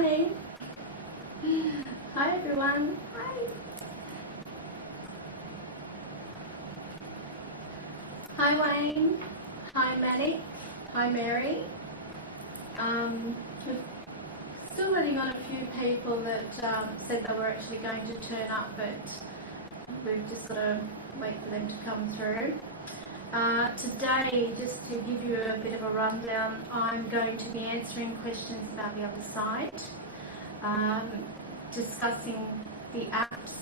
morning. Hi everyone. Hi. Hi Wayne. Hi Maddie. Hi Mary. We're still waiting on a few people that said they were actually going to turn up, but we've just got to wait for them to come through. Today, just to give you a bit of a rundown, I'm going to be answering questions about the other side, discussing the apps,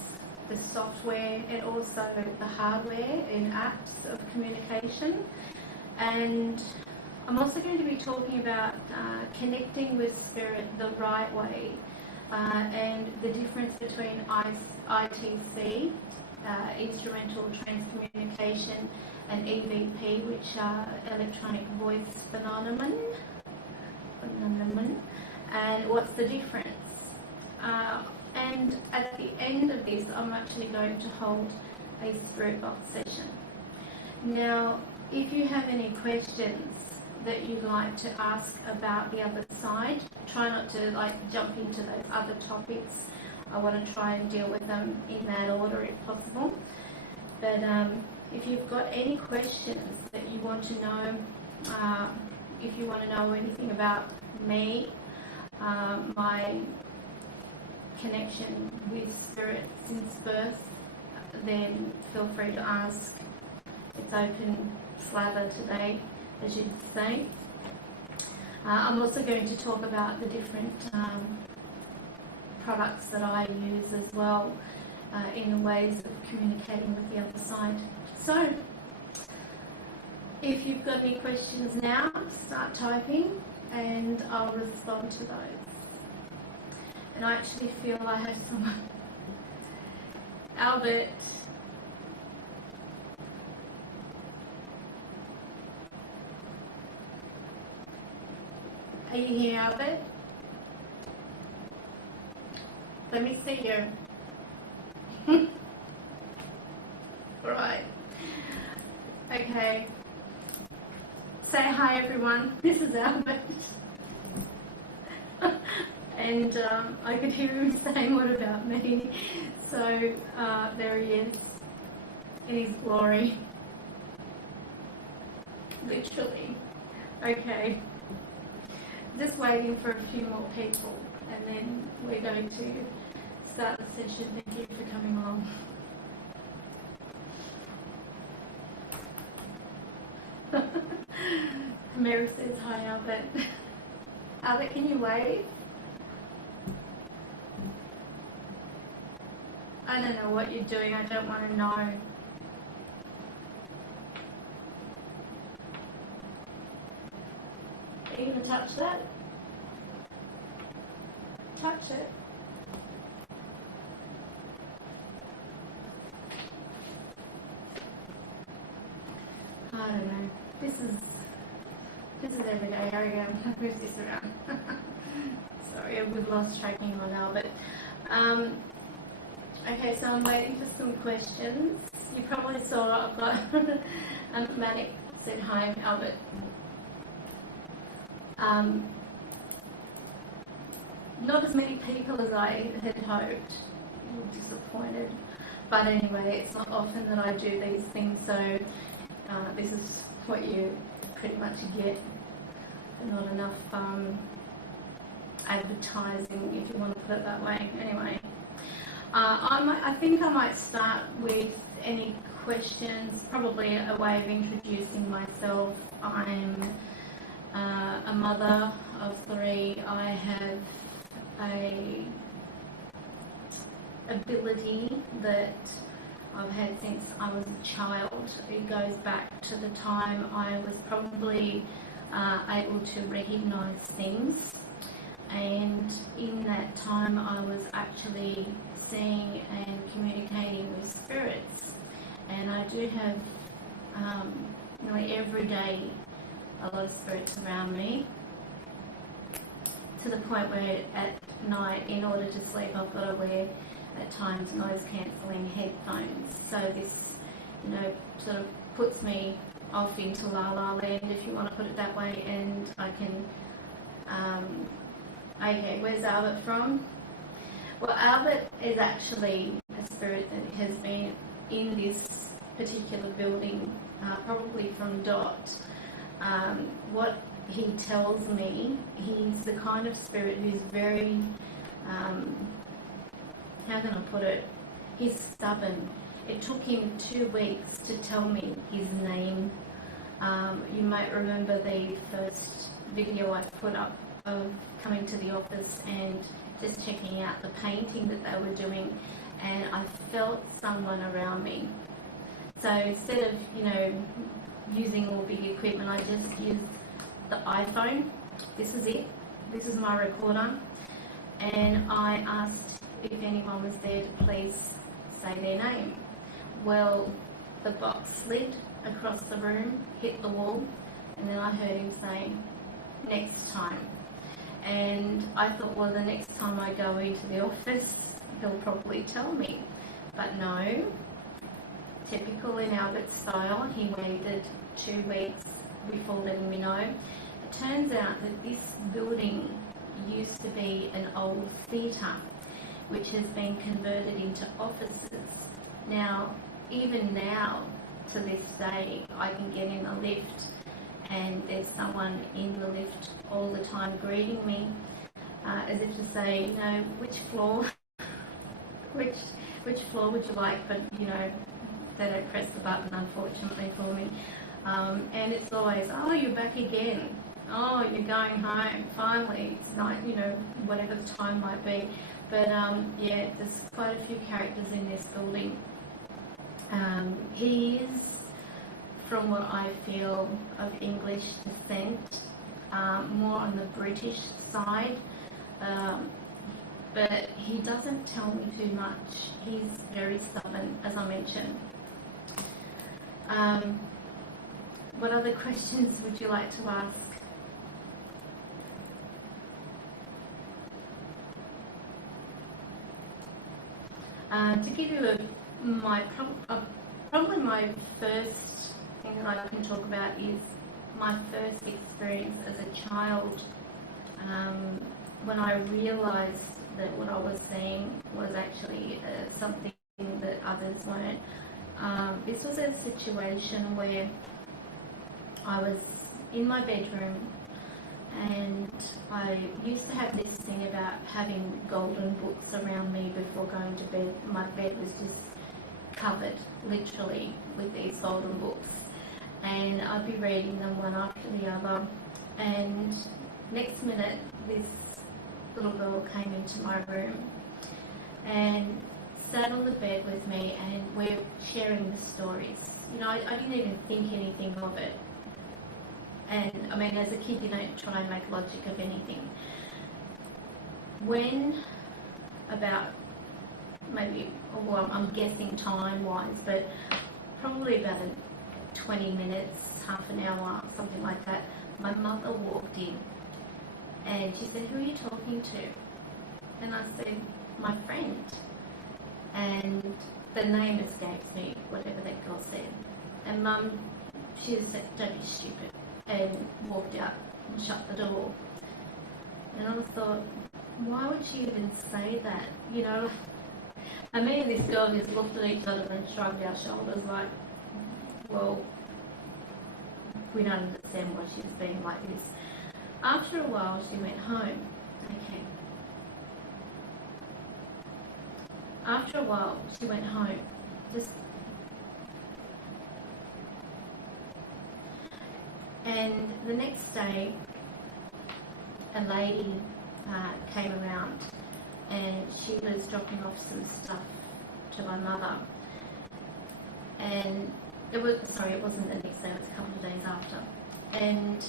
the software, and also the hardware in apps of communication. And I'm also going to be talking about connecting with spirit the right way, and the difference between ITC, instrumental transcommunication, and EVP, which are electronic voice phenomenon, and what's the difference. And at the end of this, I'm actually going to hold a spirit box session. Now, if you have any questions that you'd like to ask about the other side, try not to jump into those other topics. I want to try and deal with them in that order if possible. But if you've got any questions that you want to know, if you want to know anything about me, my connection with spirit since birth, then feel free to ask. It's open slather today, as you'd say. I'm also going to talk about the different products that I use as well in the ways of communicating with the other side. So, if you've got any questions now, start typing and I'll respond to those. And I actually feel I have someone. Albert. Are you here, Albert? Let me see you. Right. Okay. Say hi, everyone. This is Albert. And I could hear him saying, "What about me?" So there he is in his glory. Literally. Okay. Just waiting for a few more people, and then we're going to start the session. Thank you for coming along. Mary says hi, Albert. Albert, can you wave? I don't know what you're doing. I don't want to know. Are you going to touch that? Touch it. I don't know. This is every day. Here we go. Move this around. Sorry, we've lost tracking on Albert. Okay, so I'm waiting for some questions. You probably saw I've got Manic said hi, Albert. Not as many people as I had hoped. I'm disappointed. But anyway, it's not often that I do these things, so this is what you pretty much get. Not enough advertising, if you want to put it that way. Anyway, I think I might start with any questions, probably a way of introducing myself. I'm a mother of 3. I have a ability that I've had since I was a child. It goes back to the time I was probably able to recognise things, and in that time I was actually seeing and communicating with spirits. And I do have nearly every day a lot of spirits around me, to the point where at night, in order to sleep, I've got to wear at times noise cancelling headphones. So this, sort of puts me off into la la land, if you want to put it that way, and I can Okay, where's Albert from? Well, Albert is actually a spirit that has been in this particular building, probably from Dot. What he tells me, he's the kind of spirit who's very, how can I put it, he's stubborn. It took him 2 weeks to tell me his name. You might remember the first video I put up of coming to the office and just checking out the painting that they were doing, and I felt someone around me. So instead of, using all big equipment, I just used the iPhone. This is it. This is my recorder. And I asked if anyone was there to please say their name. Well, the box slid across the room, hit the wall, and then I heard him say, "Next time." And I thought, well, the next time I go into the office, he'll probably tell me. But no, typical in Albert's style, he waited 2 weeks before letting me know. It turns out that this building used to be an old theatre, which has been converted into offices. Now, even now, to this day, I can get in a lift and there's someone in the lift all the time greeting me, as if to say, which floor, which floor would you like? But they don't press the button, unfortunately for me. And it's always, oh, you're back again. Oh, you're going home. Finally, it's night, whatever the time might be. But yeah, there's quite a few characters in this building. He is, from what I feel, of English descent, more on the British side, but he doesn't tell me too much. He's very stubborn, as I mentioned. What other questions would you like to ask? To give you probably my first thing that I can talk about is my first experience as a child, when I realised that what I was seeing was actually something that others weren't. This was a situation where I was in my bedroom, and I used to have this thing about having golden books around me before going to bed. My bed was just covered, literally, with these golden books, and I'd be reading them one after the other, and next minute this little girl came into my room and sat on the bed with me, and we're sharing the stories. I didn't even think anything of it. And I mean, as a kid, you don't try and make logic of anything. When about maybe, well, I'm guessing time-wise, but probably about 20 minutes, half an hour, something like that, my mother walked in and she said, "Who are you talking to?" And I said, "My friend." And the name escapes me, whatever that girl said. And Mum, she just said, "Don't be stupid," and walked out and shut the door. And I thought, why would she even say that? And me and this girl just looked at each other and shrugged our shoulders like, well, we don't understand why she's being like this. After a while, she went home. Okay. After a while, she went home. And the next day, a lady came around, and she was dropping off some stuff to my mother. And it wasn't the next day, it was a couple of days after. And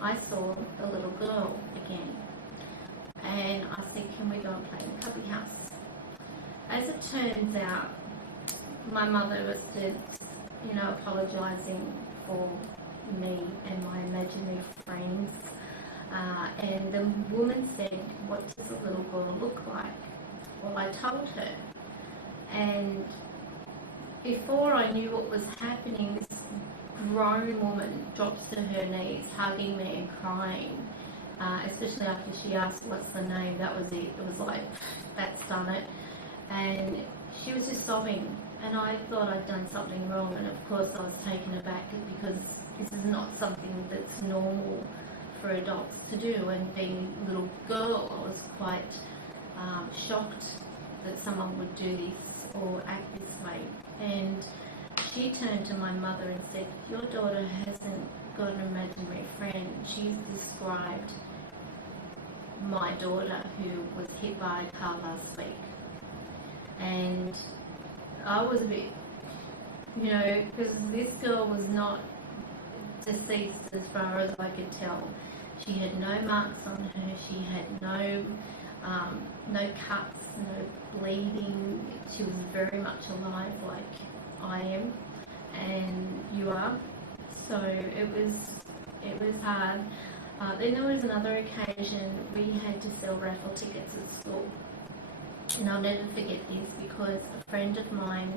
I saw the little girl again. And I said, "Can we go and play in the cubby house?" As it turns out, my mother was just, apologising for me and my imaginary friends. And the woman said, "What does the little girl look like?" Well, I told her. And before I knew what was happening, this grown woman drops to her knees, hugging me and crying. especially after she asked what's the name. That was it. It was like, that's done it. And she was just sobbing, and I thought I'd done something wrong, and of course I was taken aback because this is not something that's normal for adults to do, and being a little girl I was quite shocked that someone would do this or act this way. And she turned to my mother and said, your daughter hasn't got an imaginary friend. She's described my daughter who was hit by a car last week. And I was a bit, because this girl was not deceased as far as I could tell. She had no marks on her, she had no cuts, no bleeding. She was very much alive like I am and you are. So it was hard. Then there was another occasion we had to sell raffle tickets at school. And I'll never forget this because a friend of mine,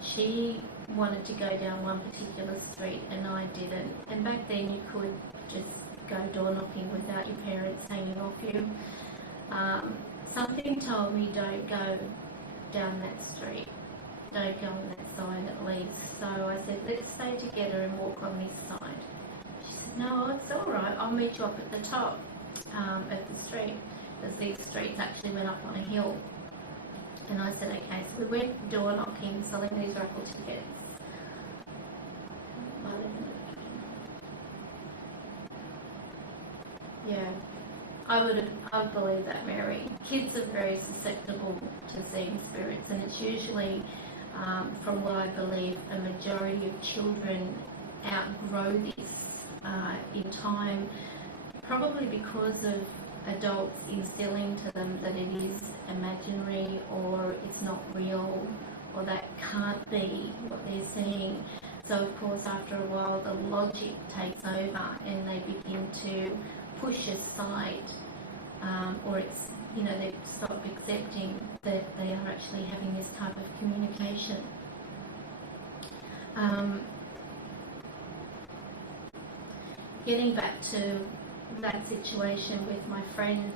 she wanted to go down one particular street and I didn't. And back then you could just go door knocking without your parents hanging off you. Something told me don't go down that street. Don't go on that side that leads. So I said, let's stay together and walk on this side. She said, no, it's all right. I'll meet you up at the top of the street. Because these streets actually went up on a hill. And I said, okay. So we went door knocking, selling these raffle tickets. Yeah, I believe that, Mary. Kids are very susceptible to seeing spirits, and it's usually, from what I believe, a majority of children outgrow this in time, probably because of adults instilling to them that it is imaginary or it's not real or that can't be what they're seeing. So of course after a while the logic takes over and they begin to push aside or it's, they stop accepting that they are actually having this type of communication. Getting back to that situation with my friend,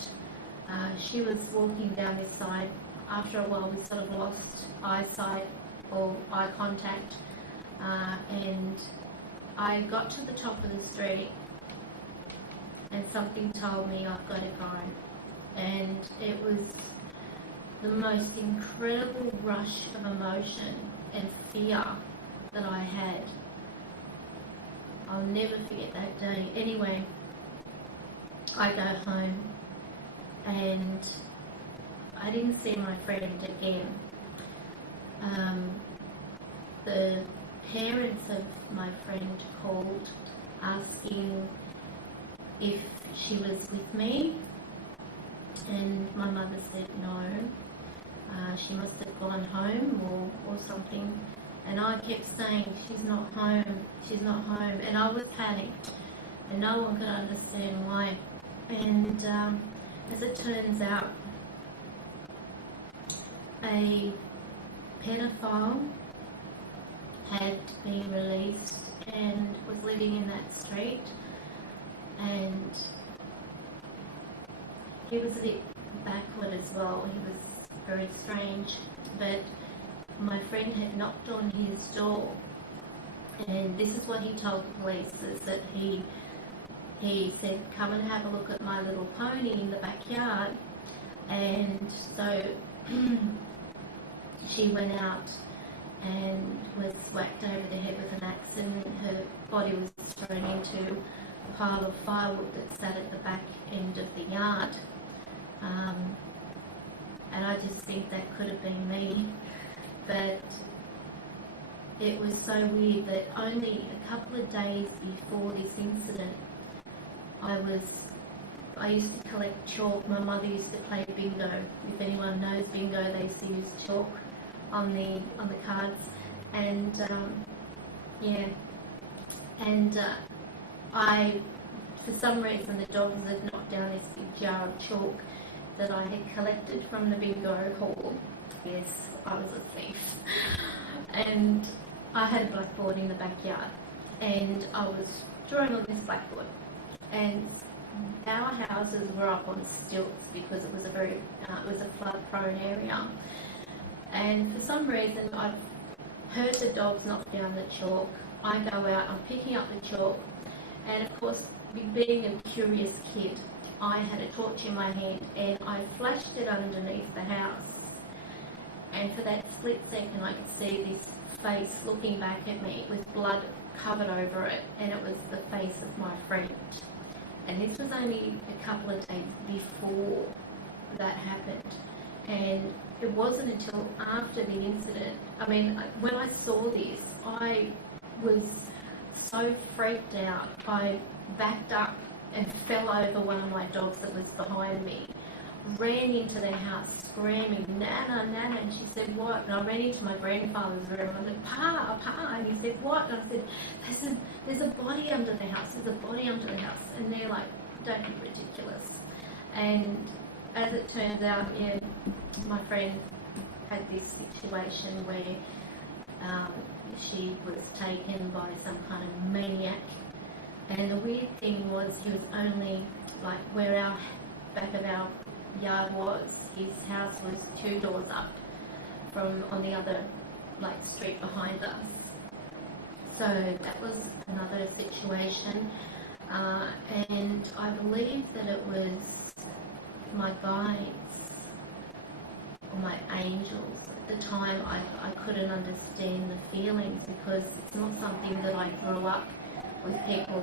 she was walking down this side. After a while we sort of lost eyesight or eye contact, and I got to the top of the street and something told me I've got to go, and it was the most incredible rush of emotion and fear that I had. I'll never forget that day. Anyway, I go home and I didn't see my friend again. The parents of my friend called asking if she was with me, and my mother said no. She must have gone home or something. And I kept saying, she's not home, she's not home. And I was panicked and no one could understand why. And as it turns out, a pedophile had been released and was living in that street, and he was a bit backward as well. He was very strange, but my friend had knocked on his door, and this is what he told the police, is that he said, come and have a look at my little pony in the backyard. And so she went out and was whacked over the head with an axe, and her body was thrown into a pile of firewood that sat at the back end of the yard. And I just think that could have been me. But it was so weird that only a couple of days before this incident, I used to collect chalk. My mother used to play bingo. If anyone knows bingo, they used to use chalk on the cards. And I, for some reason, the dog had knocked down this big jar of chalk that I had collected from the bingo hall. Yes, I was a thief. And I had a blackboard in the backyard, and I was drawing on this blackboard. And our houses were up on stilts because it was a flood-prone area, and for some reason I've heard the dogs knock down the chalk. I go out, I'm picking up the chalk, and of course, being a curious kid, I had a torch in my hand and I flashed it underneath the house. And for that split second, I could see this face looking back at me with blood covered over it, and it was the face of my friend. And this was only a couple of days before that happened. And it wasn't until after the incident, I mean, when I saw this, I was so freaked out. I backed up and fell over one of my dogs that was behind me, ran into the house screaming, "Nana, Nana," and she said, "What?" And I ran into my grandfather's room, and I said, "Pa, Pa," and he said, "What?" And I said, there's a body under the house, there's a body under the house." And they're like, "Don't be ridiculous." And as it turns out, yeah, my friend had this situation where she was taken by some kind of maniac. And the weird thing was, he was only, like, where our back of our yard was, his house was 2 doors up from on the other, like, street behind us. So that was another situation. And I believe that it was my guides or my angels. At the time, I couldn't understand the feelings because it's not something that I grew up with people.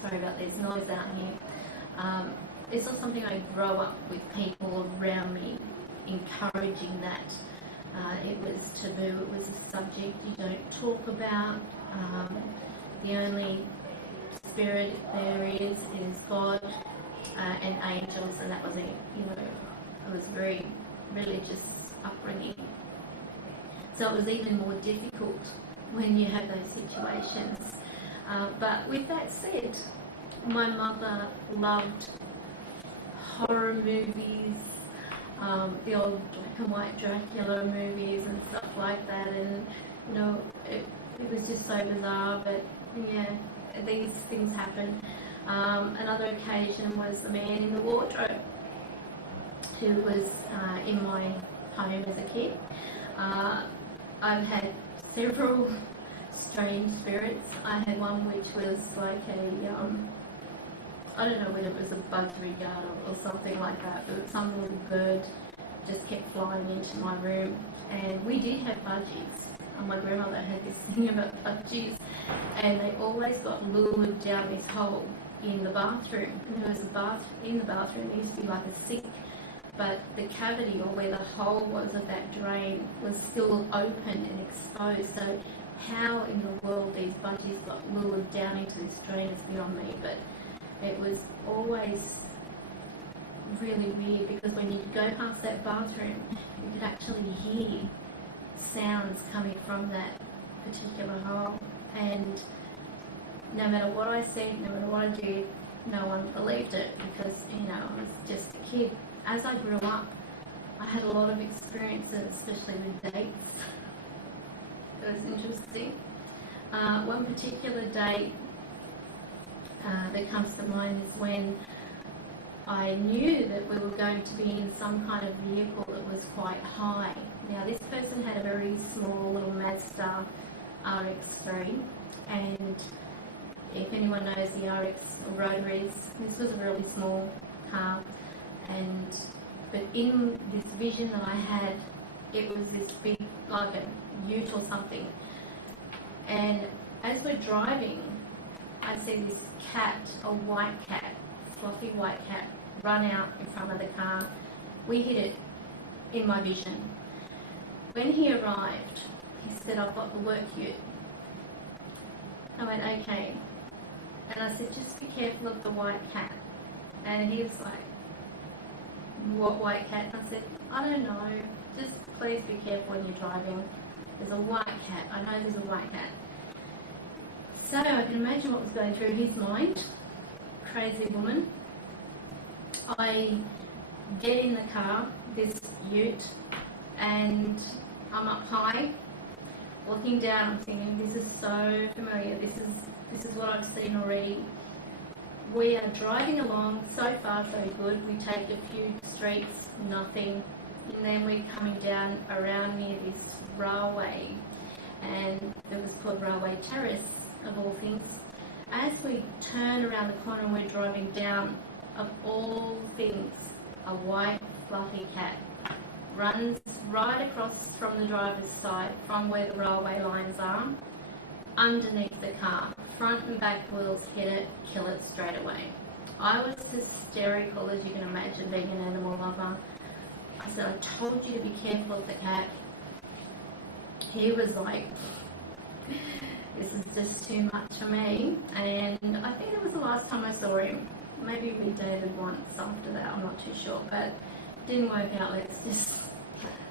Sorry about this noise out here. It's not something I grow up with people around me encouraging that. It was taboo. It was a subject you don't talk about. The only spirit there is God and angels, and that was it. You know, it was very religious upbringing. So it was even more difficult when you have those situations. But with that said, my mother loved horror movies, the old black and white Dracula movies and stuff like that, and you know, it was just so bizarre, but yeah, these things happen. Another occasion was the man in the wardrobe who was in my home as a kid. I've had several strange spirits. I had one which was like I don't know whether it was a buzzard or something like that, but some little bird just kept flying into my room. And we did have budgies. My grandmother had this thing about budgies, and they always got lured down this hole in the bathroom. And there was a bath in the bathroom. There used to be like a sink, but the cavity, or where the hole was of that drain, was still open and exposed. So how in the world these budgies got lured down into this drain is beyond me, but it was always really weird, because when you go past that bathroom, you could actually hear sounds coming from that particular hole. And no matter what I said, no matter what I did, no one believed it, because, you know, I was just a kid. As I grew up, I had a lot of experiences, especially with dates. It was interesting. One particular date that comes to mind is when I knew that we were going to be in some kind of vehicle that was quite high. Now, this person had a very small little Mazda RX-3, and if anyone knows the RX rotaries, this was a really small car, but in this vision that I had, it was this big, like a ute or something. And as we're driving, I see this cat, a white cat, fluffy white cat, run out in front of the car. We hit it in my vision. When he arrived, he said, "I've got the work ute." I went, "Okay." And I said, "Just be careful of the white cat." And he was like, "What white cat?" And I said, "I don't know. Just please be careful when you're driving. There's a white cat. I know there's a white cat." So I can imagine what was going through his mind. Crazy woman. I get in the car, this ute, and I'm up high, looking down. I'm thinking, this is so familiar. This is what I've seen already. we are driving along, so far so good. We take a few streets, nothing, and then we're coming down around near this railway, and it was called Railway Terrace, of all things. As we turn around the corner and we're driving down, of all things, a white fluffy cat runs right across from the driver's side, from where the railway lines are, underneath the car. Front and back wheels hit it, kill it straight away. I was hysterical, as you can imagine, being an animal lover. I said, I told you to be careful of the cat. He was like, this is just too much for me. And I think it was the last time I saw him. Maybe we dated once after that, I'm not too sure, but didn't work out, let's just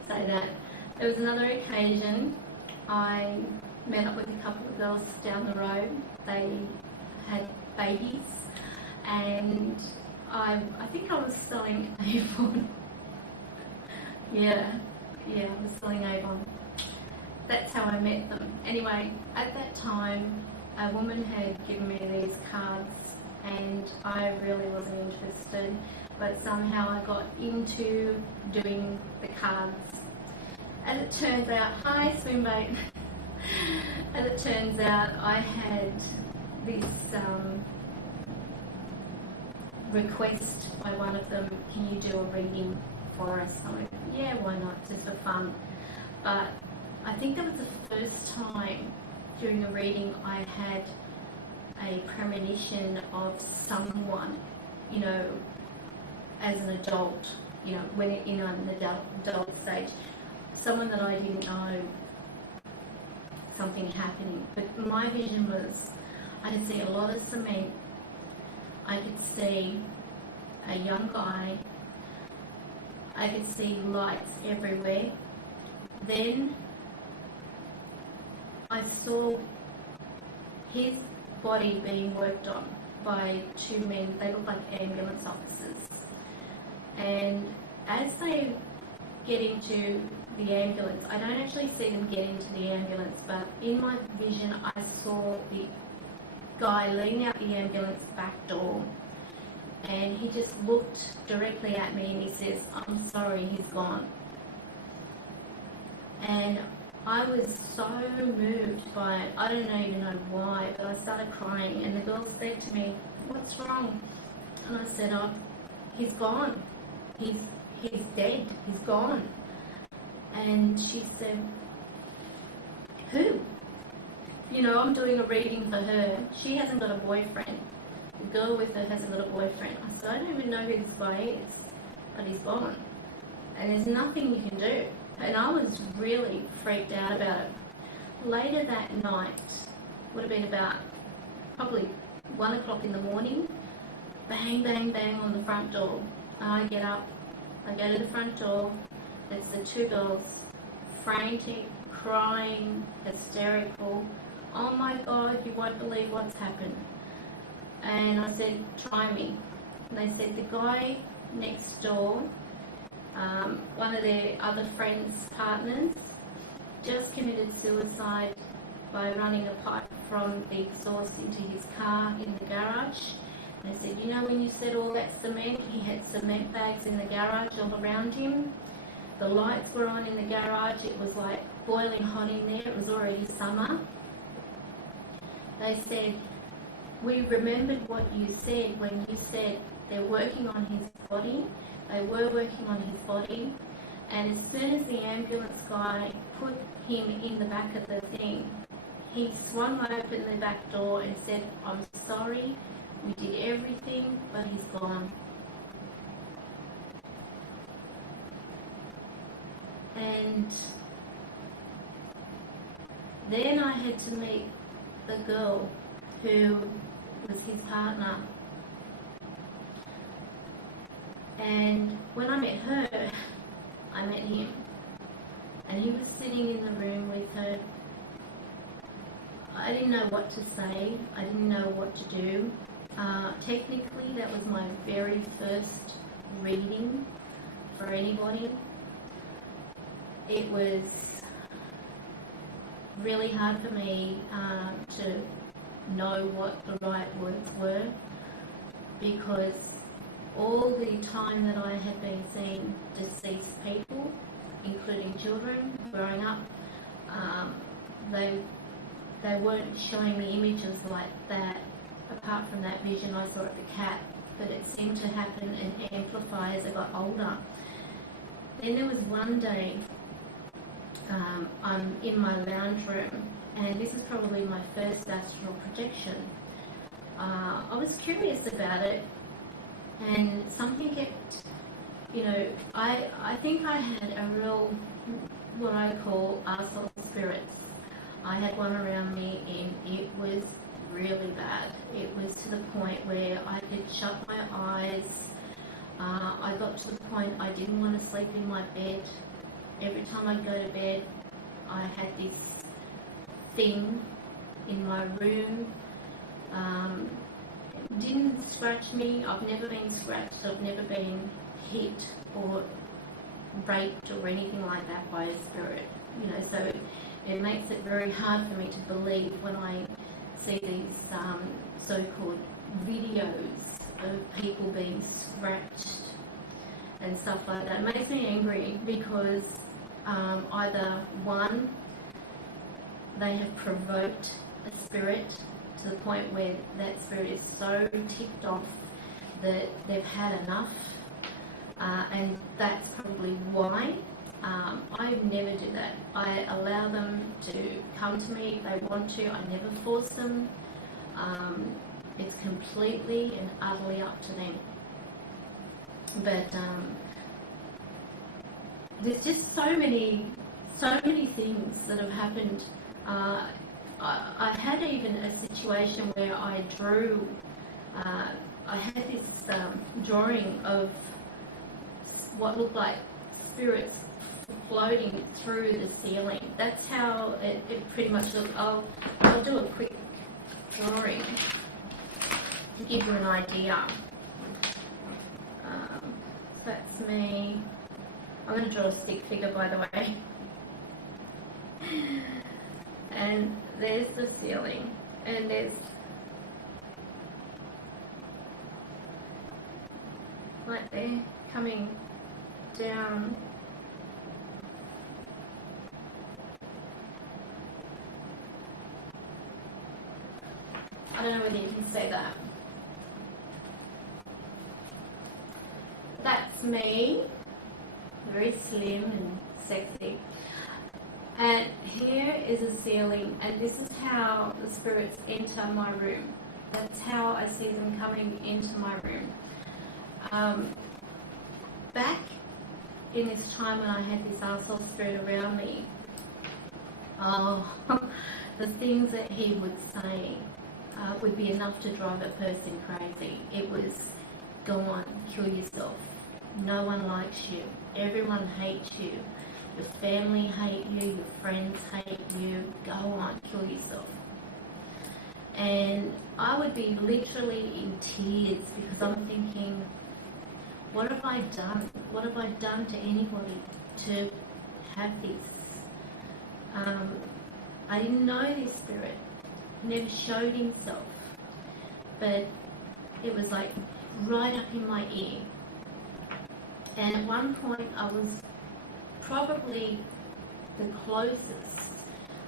say that. There was another occasion, I met up with a couple of girls down the road. They had babies, and I think I was selling Avon. yeah, I was selling Avon. That's how I met them. Anyway, at that time, a woman had given me these cards, and I really wasn't interested, but somehow I got into doing the cards. As it turns out, hi Swimbait. As it turns out, I had this request by one of them, can you do a reading for us? I went, yeah, why not, just for fun. But I think that was the first time during a reading I had a premonition of someone, you know, as an adult, you know, when in an adult stage, someone that I didn't know, something happening. But my vision was, I could see a lot of cement, I could see a young guy, I could see lights everywhere. Then I saw his body being worked on by two men. They look like ambulance officers. And as they get into the ambulance, I don't actually see them get into the ambulance, but in my vision I saw the guy leaning out the ambulance back door, and he just looked directly at me and he says, I'm sorry, he's gone. And I was so moved by it. I don't even know why, but I started crying, and the girl said to me, what's wrong? And I said, oh, he's gone. He's dead. He's gone. And she said, who? You know, I'm doing a reading for her. She hasn't got a boyfriend. The girl with her hasn't got a boyfriend. I said, I don't even know who this guy is, but he's gone. And there's nothing you can do. And I was really freaked out about it. Later that night, would have been about probably 1 o'clock in the morning, bang, bang, bang on the front door. I get up, I go to the front door, it's the two girls, frantic, crying, hysterical. Oh my God, you won't believe what's happened. And I said, try me. And they said, the guy next door, one of their other friends' partners, just committed suicide by running a pipe from the exhaust into his car in the garage. And they said, you know, when you said all that cement, he had cement bags in the garage all around him. The lights were on in the garage. It was like boiling hot in there. It was already summer. They said, we remembered what you said when you said they're working on his body. They were working on his body, and as soon as the ambulance guy put him in the back of the thing, he swung open the back door and said, I'm sorry, we did everything, but he's gone. And then I had to meet the girl who was his partner. And when I met her, I met him. And he was sitting in the room with her. I didn't know what to say. I didn't know what to do. Technically, that was my very first reading for anybody. It was really hard for me to know what the right words were. because all the time that I had been seeing deceased people, including children growing up, they weren't showing me images like that. Apart from that vision I saw of the cat, but it seemed to happen and amplify as I got older. Then there was one day, I'm in my lounge room, and this is probably my first astral projection. I was curious about it, and something kept, I think I had a real, what I call arsehole spirits. I had one around me, and it was really bad. It was to the point where I could shut my eyes. I got to the point I didn't want to sleep in my bed. Every time I'd go to bed, I had this thing in my room. Didn't scratch me. I've never been scratched. I've never been hit or raped or anything like that by a spirit. So it makes it very hard for me to believe when I see these so-called videos of people being scratched and stuff like that. It makes me angry because either one, they have provoked a spirit to the point where that spirit is so ticked off that they've had enough, and that's probably why. I never do that. I allow them to come to me if they want to. I never force them. It's completely and utterly up to them. But there's just so many things that have happened. I had even a situation where I drew. I had this drawing of what looked like spirits floating through the ceiling. That's how it pretty much looks. I'll do a quick drawing to give you an idea. That's me. I'm going to draw a stick figure, by the way. And there's the ceiling, and there's right there coming down. I don't know whether you can say that. That's me, very slim and sexy. And here is a ceiling, and this is how the spirits enter my room. That's how I see them coming into my room. Back in this time when I had this arsehole spirit around me, the things that he would say would be enough to drive a person crazy. It was, go on, kill yourself. No one likes you. Everyone hates you. Your family hate you. Your friends hate you. Go on, kill yourself. And I would be literally in tears because I'm thinking, what have I done? What have I done to anybody to have this? I didn't know this spirit. He never showed himself. But it was like right up in my ear. And at one point I was probably the closest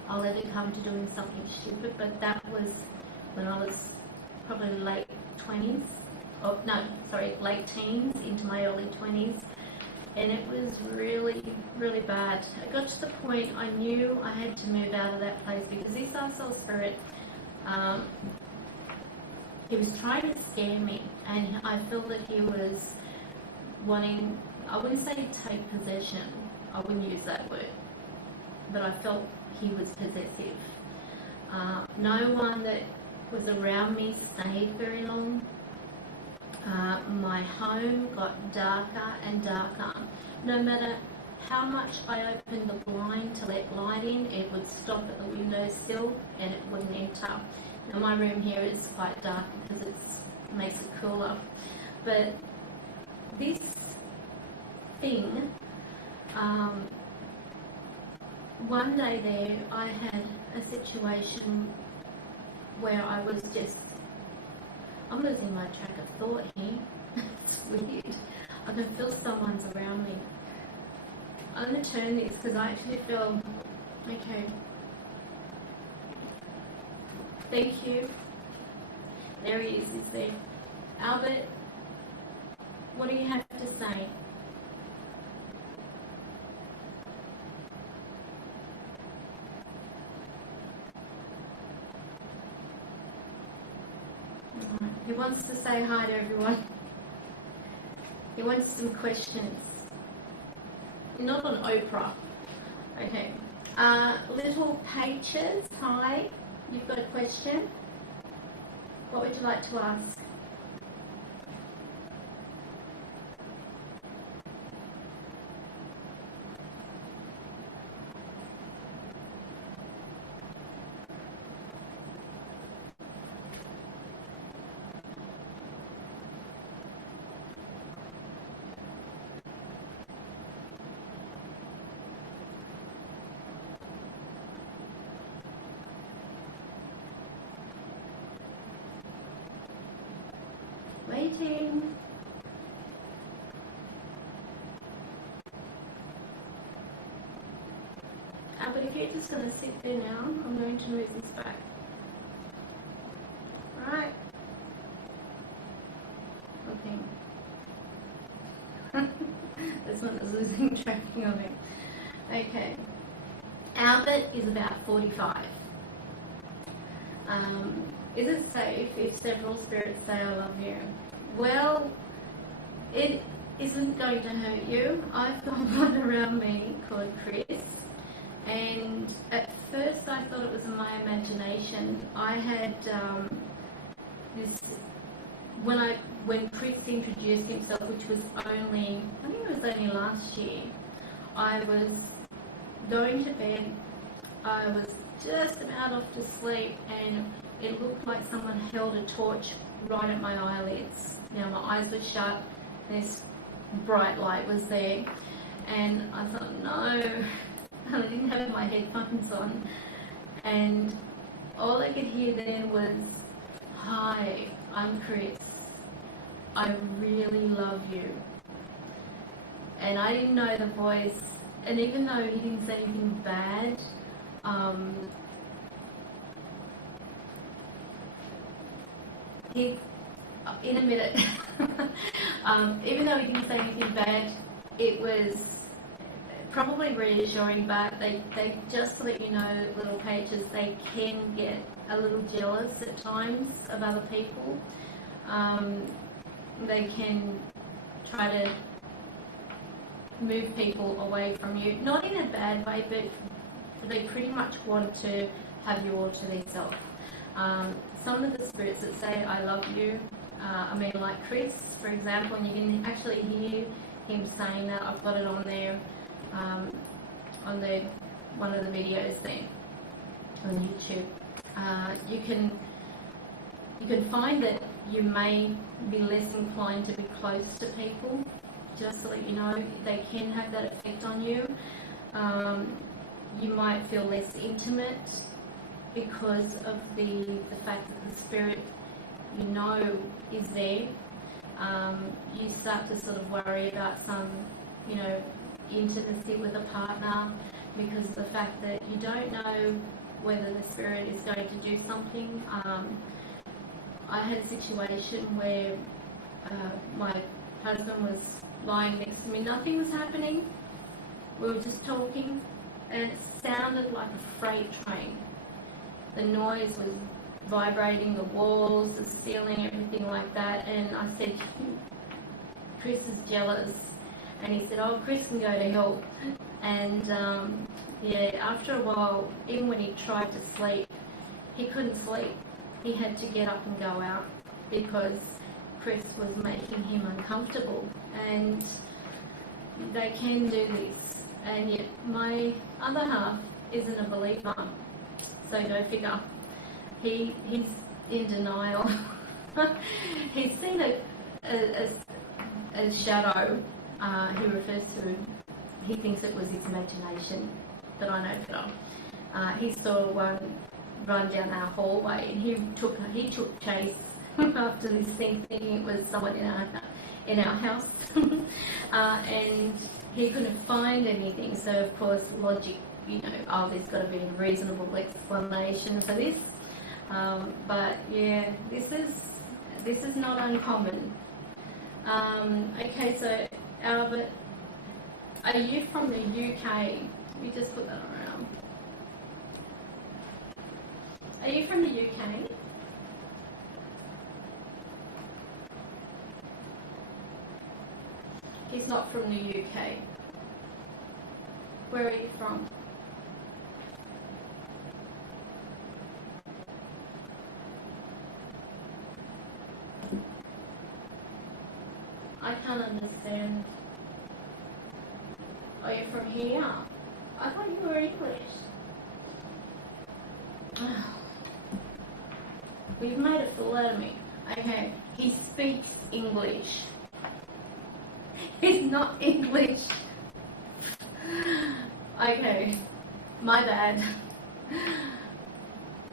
I'll ever come to doing something stupid, but that was when I was probably late teens into my early 20s, and it was really, really bad. It got to the point I knew I had to move out of that place because this arsehole spirit, he was trying to scare me, and I felt that he was wanting, I wouldn't say take possession, I wouldn't use that word, but I felt he was possessive. No one that was around me stayed very long. My home got darker and darker. No matter how much I opened the blind to let light in, it would stop at the windowsill and it wouldn't enter. Now my room here is quite dark because it makes it cooler. But this thing, one day there I had a situation where I was just I'm losing my track of thought here. It's weird. I can feel someone's around me. I'm going to turn this because I actually feel, okay. Thank you. There he is there. Albert, what do you have to say? He wants to say hi to everyone. He wants some questions. Not on Oprah. Okay. Little Pages, hi. You've got a question? What would you like to ask? Waiting. But if you're just going to sit there now, I'm going to move this back. Alright. Okay. This one is losing track of it. Okay. Albert is about 45. Is it safe if several spirits say I love you? Well, it isn't going to hurt you. I've got one around me called Chris, and at first I thought it was in my imagination. I had this, when Chris introduced himself, which was only, I think it was only last year, I was going to bed, I was just about off to sleep, and it looked like someone held a torch right at my eyelids. You know, my eyes were shut, this bright light was there, and I thought, no, I didn't have my headphones on, and all I could hear then was, hi, I'm Chris, I really love you. And I didn't know the voice, and even though he didn't say anything bad, in a minute, even though he didn't say anything bad, it was probably reassuring, but they just to let you know, Little Pages, they can get a little jealous at times of other people. They can try to move people away from you, not in a bad way, but they pretty much want to have you all to themselves. Some of the spirits that say I love you, I mean, like Chris, for example, and you can actually hear him saying that. I've got it on there, on one of the videos there on YouTube. You can find that you may be less inclined to be close to people. Just to let you know, they can have that effect on you. You might feel less intimate because of the fact that the spirit, you know, is there. You start to sort of worry about some, you know, intimacy with a partner because of the fact that you don't know whether the spirit is going to do something. I had a situation where my husband was lying next to me, nothing was happening, we were just talking, and it sounded like a freight train. The noise was vibrating, the walls, the ceiling, everything like that, and I said, Chris is jealous, and he said, oh, Chris can go to help. And yeah, after a while, even when he tried to sleep, he couldn't sleep. He had to get up and go out because Chris was making him uncomfortable, and they can do this. And yet my other half isn't a believer, so go figure. He's in denial. He's seen a shadow. He refers to, he thinks it was his imagination, but I know better. He saw one run down our hallway, and he took chase after this thing, thinking it was someone in our house, and he couldn't find anything. So of course, logic, oh, there's got to be a reasonable explanation for this. But yeah, this is not uncommon. Okay, so Albert, are you from the UK? You just put that around. Are you from the UK? He's not from the UK. Where are you from? I can't understand. Are you from here? I thought you were English. We've made a fool out of me. Okay, he speaks English. He's not English. Okay, my bad.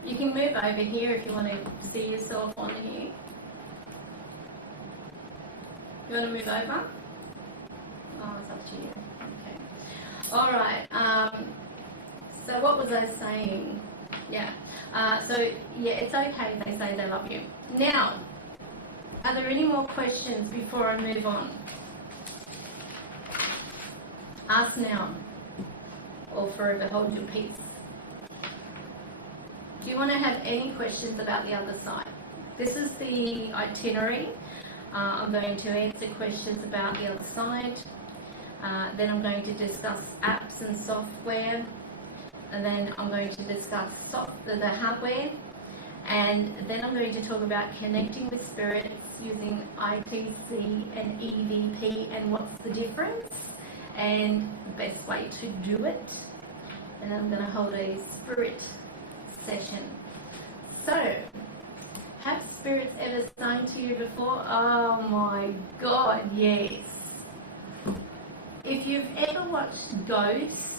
You can move over here if you want to see yourself on here. You want to move over? Oh, it's up to you. Okay. All right. So what was I saying? Yeah. So yeah, it's okay. They say they love you. Now, are there any more questions before I move on? Ask now, or forever hold your peace. Do you want to have any questions about the other side? This is the itinerary. I'm going to answer questions about the other side. Then I'm going to discuss apps and software. And then I'm going to discuss the hardware. And then I'm going to talk about connecting with spirits using ITC and EVP and what's the difference and the best way to do it. And I'm going to hold a spirit session. So, have spirits ever sung to you before? Oh my God, yes. If you've ever watched Ghost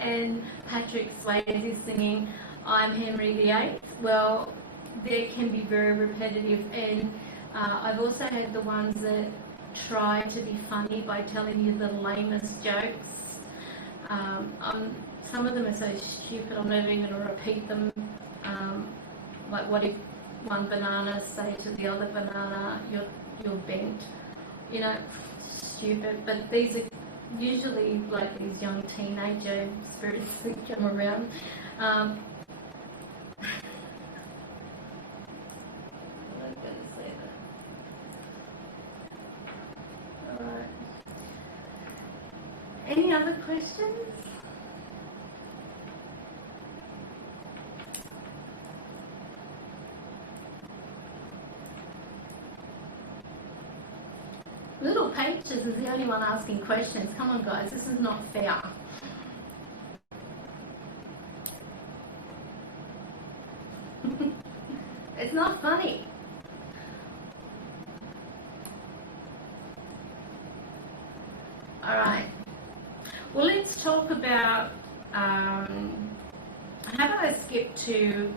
and Patrick Swayze is singing I'm Henry VIII, well, they can be very repetitive, and I've also had the ones that try to be funny by telling you the lamest jokes. Some of them are so stupid I'm not even going to repeat them. Like, what if one banana say to the other banana, you're bent? Stupid. But these are usually like these young teenager spirits that come around. Alright. Any other questions? Little Peaches is the only one asking questions. Come on, guys, this is not fair. It's not funny. All right. Well, let's talk about. How about I skip to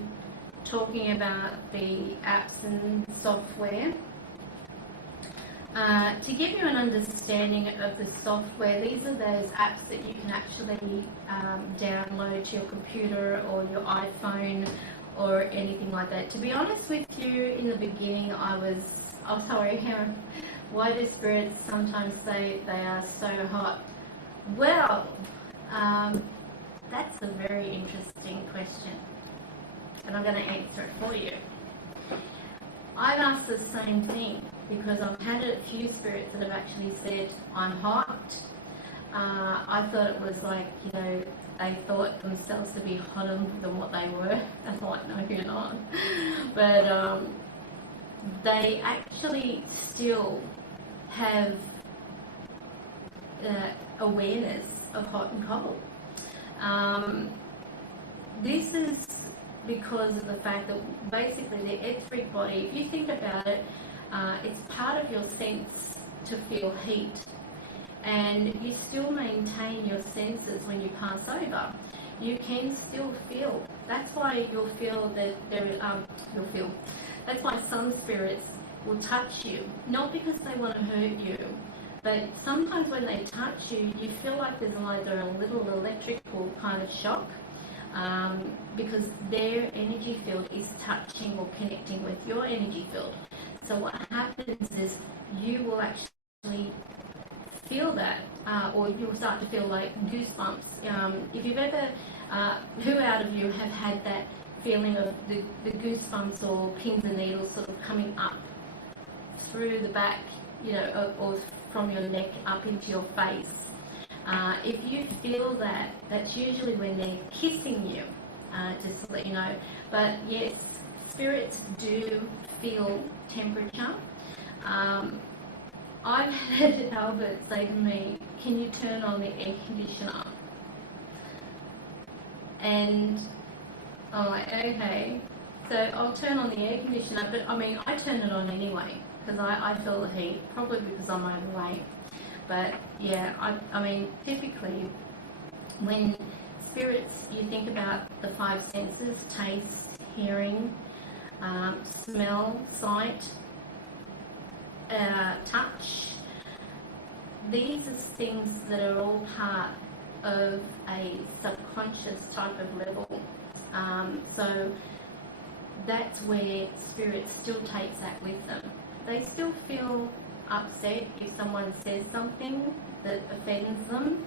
talking about the apps and software? To give you an understanding of the software, these are those apps that you can actually download to your computer or your iPhone or anything like that. To be honest with you, in the beginning oh sorry, why do spirits sometimes say they are so hot? Well, that's a very interesting question, and I'm going to answer it for you. I've asked the same thing because I've had a few spirits that have actually said, I'm hot. I thought it was like, they thought themselves to be hotter than what they were. That's like, no, you're not. But they actually still have awareness of hot and cold. This is because of the fact that basically the etheric body, if you think about it, it's part of your sense to feel heat, and you still maintain your senses when you pass over. You can still feel. That's why you'll feel that That's why some spirits will touch you, not because they want to hurt you, but sometimes when they touch you, you feel like there's either a little electrical kind of shock, because their energy field is touching or connecting with your energy field. So what happens is you will actually feel that, or you'll start to feel like goosebumps. If you've ever, who out of you have had that feeling of the goosebumps or pins and needles sort of coming up through the back, or from your neck up into your face? If you feel that, that's usually when they're kissing you, just to let you know. But yes, spirits do feel temperature. I've had Albert say to me, "Can you turn on the air conditioner?" And I'm like, okay. So I'll turn on the air conditioner, but I mean, I turn it on anyway, because I feel the heat, probably because I'm overweight. But yeah, I mean, typically, when spirits, you think about the five senses: taste, hearing, smell, sight, touch. These are things that are all part of a subconscious type of level. So that's where spirit still takes that with them. They still feel upset if someone says something that offends them.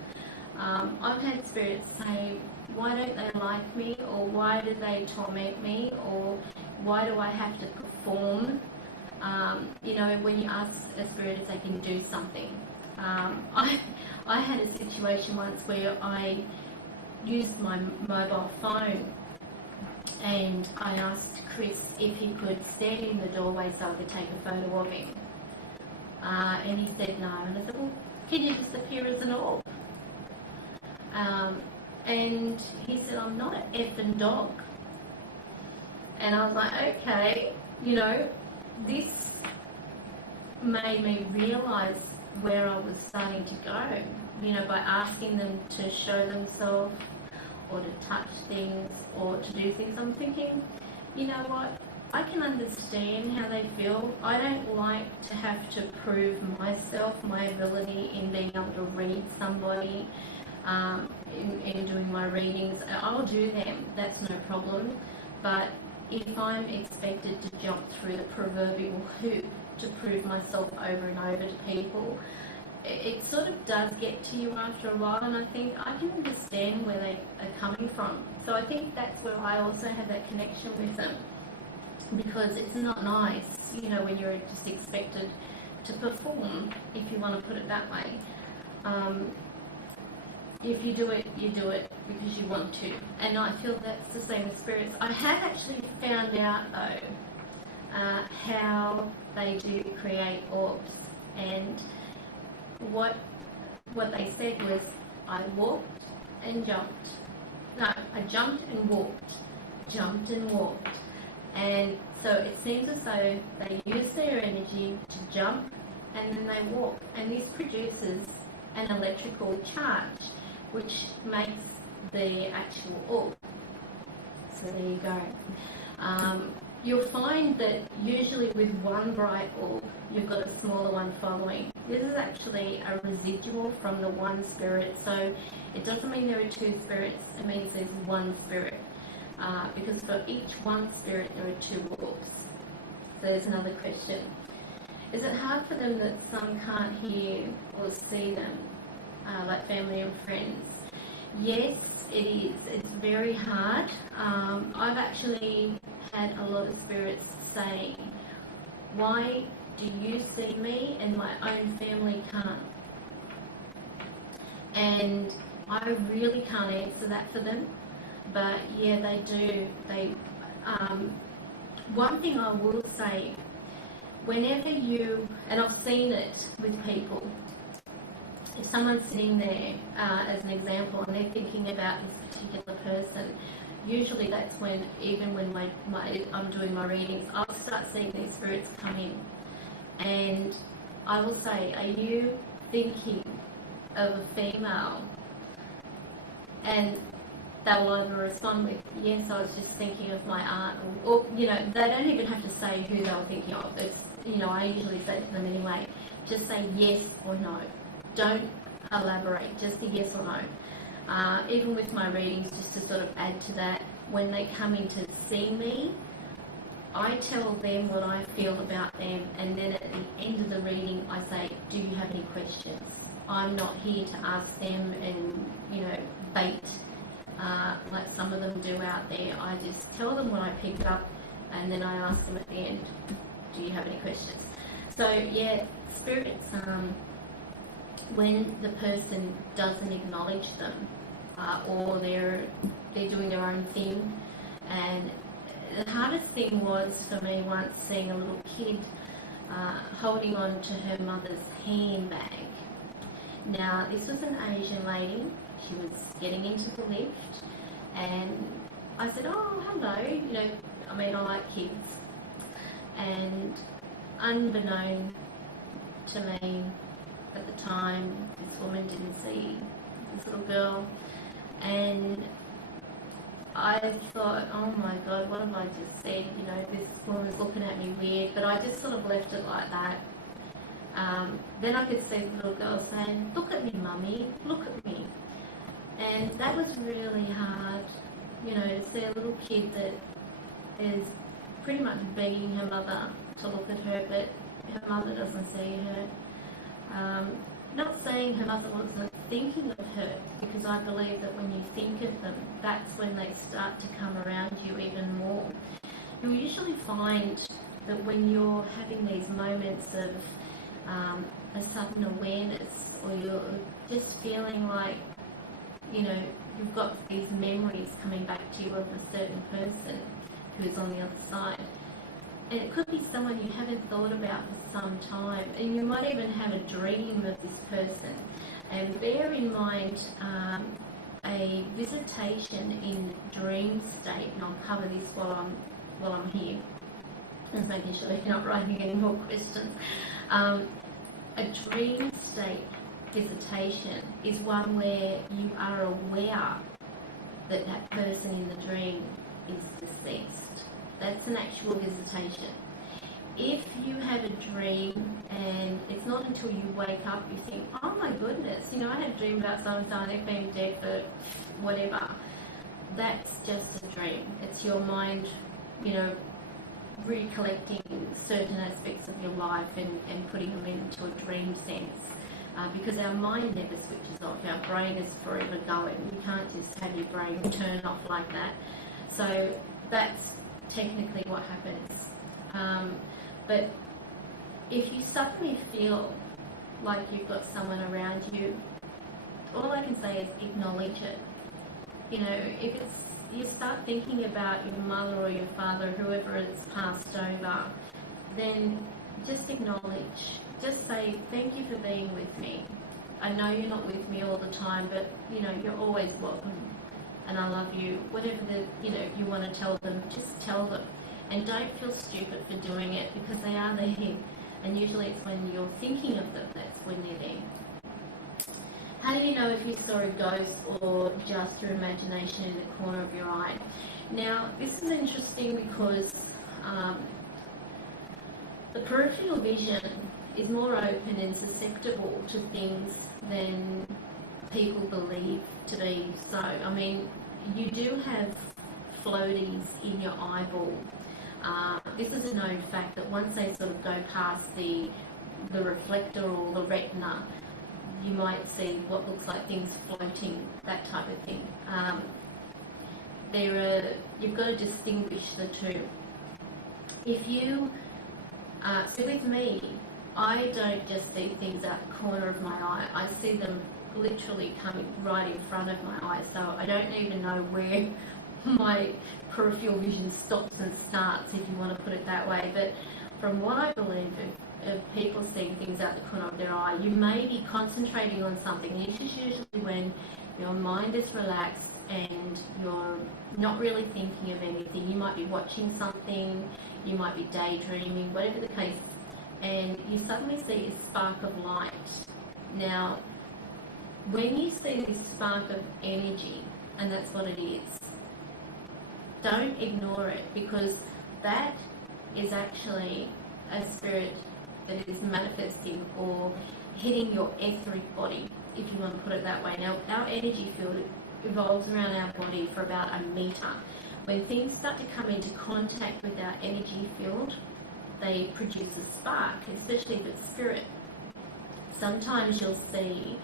I've had spirits say, "Why don't they like me?" or "Why do they torment me?" or "Why do I have to perform?" When you ask a spirit if they can do something. I had a situation once where I used my mobile phone, and I asked Chris if he could stand in the doorway so I could take a photo of him. And he said no. And I said, "Well, can you just appear as an orb?" And he said, "I'm not an effing dog." And I was like, okay, this made me realise where I was starting to go, by asking them to show themselves or to touch things or to do things. I'm thinking, you know what, I can understand how they feel. I don't like to have to prove myself, my ability in being able to read somebody, in doing my readings. I'll do them, that's no problem. But if I'm expected to jump through the proverbial hoop to prove myself over and over to people, it sort of does get to you after a while, and I think I can understand where they are coming from. So I think that's where I also have that connection with them, because it's not nice, when you're just expected to perform, if you want to put it that way. If you do it because you want to. And I feel that's the same with spirits. I have actually found out, though, how they do create orbs. And what they said was, I walked and jumped. No, I jumped and walked. Jumped and walked. And so it seems as though they use their energy to jump and then they walk. And this produces an electrical charge, which makes the actual orb. So there you go. You'll find that usually with one bright orb, you've got a smaller one following. This is actually a residual from the one spirit, so it doesn't mean there are two spirits, it means there's one spirit. Because for each one spirit, there are two orbs. So there's another question. Is it hard for them that some can't hear or see them, like family or friends? Yes, it is. It's very hard. I've actually had a lot of spirits say, "Why do you see me and my own family can't?" And I really can't answer that for them. But yeah, they do. One thing I will say, whenever and I've seen it with people, if someone's sitting there, as an example, and they're thinking about this particular person, usually that's when, even when I'm doing my readings, I'll start seeing these spirits come in. And I will say, are you thinking of a female? And they'll either respond with, yes, I was just thinking of my aunt, or you know, they don't even have to say who they were thinking of. It's, you know, I usually say to them anyway, just say yes or no. Don't elaborate, just a yes or no. Even with my readings, just to sort of add to that, when they come in to see me, I tell them what I feel about them, and then at the end of the reading I say, do you have any questions? I'm not here to ask them and, you know, bait like some of them do out there. I just tell them what I picked up, and then I ask them at the end, do you have any questions? So yeah, spirits, when the person doesn't acknowledge them, or they're doing their own thing. And the hardest thing was for me once seeing a little kid holding on to her mother's handbag. Now, this was an Asian lady. She was getting into the lift, and I said, oh, hello, you know, I mean, I like kids. And unbeknown to me at the time, this woman didn't see this little girl, and I thought, oh my God, what have I just said? You know, this woman's looking at me weird, but I just sort of left it like that. Then I could see the little girl saying, look at me, mummy, look at me. And that was really hard, you know, to see a little kid that is pretty much begging her mother to look at her, but her mother doesn't see her. Not saying her mother wasn't thinking of her, because I believe that when you think of them, that's when they start to come around you even more. You'll usually find that when you're having these moments of a sudden awareness, or you're just feeling like, you know, you've got these memories coming back to you of a certain person who's on the other side. And it could be someone you haven't thought about for some time, and you might even have a dream of this person. And bear in mind, a visitation in dream state, and I'll cover this while I'm here, just making sure you're not writing any more questions. A dream state visitation is one where you are aware that that person in the dream is deceased. That's an actual visitation. If you have a dream and it's not until you wake up you think, oh my goodness, you know, I had a dream about someone, they've been dead for whatever, that's just a dream. It's your mind, you know, recollecting certain aspects of your life and putting them into a dream sense. Because our mind never switches off. Our brain is forever going. You can't just have your brain turn off like that. So that's technically what happens. But if you suddenly feel like you've got someone around you, all I can say is acknowledge it. You know, if it's, you start thinking about your mother or your father, whoever has passed over, then just acknowledge. Just say, thank you for being with me. I know you're not with me all the time, but, you know, you're always welcome. And I love you. Whatever you know, you want to tell them, just tell them. And don't feel stupid for doing it, because they are there. And usually it's when you're thinking of them, that's when they're there. How do you know if you saw a ghost or just your imagination in the corner of your eye? Now, this is interesting because the peripheral vision is more open and susceptible to things than people believe to be so. I mean, you do have floaties in your eyeball. This is a known fact that once they sort of go past the reflector or the retina, you might see what looks like things floating, that type of thing. You've got to distinguish the two. If you, so with me, I don't just see things out the corner of my eye. I see them literally coming right in front of my eye. So I don't even know where my peripheral vision stops and starts, if you want to put it that way. But from what I believe of people seeing things out the corner of their eye, you may be concentrating on something. This is usually when your mind is relaxed and you're not really thinking of anything. You might be watching something, you might be daydreaming, whatever the case, and you suddenly see a spark of light. Now, when you see this spark of energy, and that's what it is. Don't ignore it, because that is actually a spirit that is manifesting or hitting your etheric body, if you want to put it that way. Now, our energy field revolves around our body for about a meter. When things start to come into contact with our energy field, they produce a spark, especially if it's spirit. Sometimes you'll see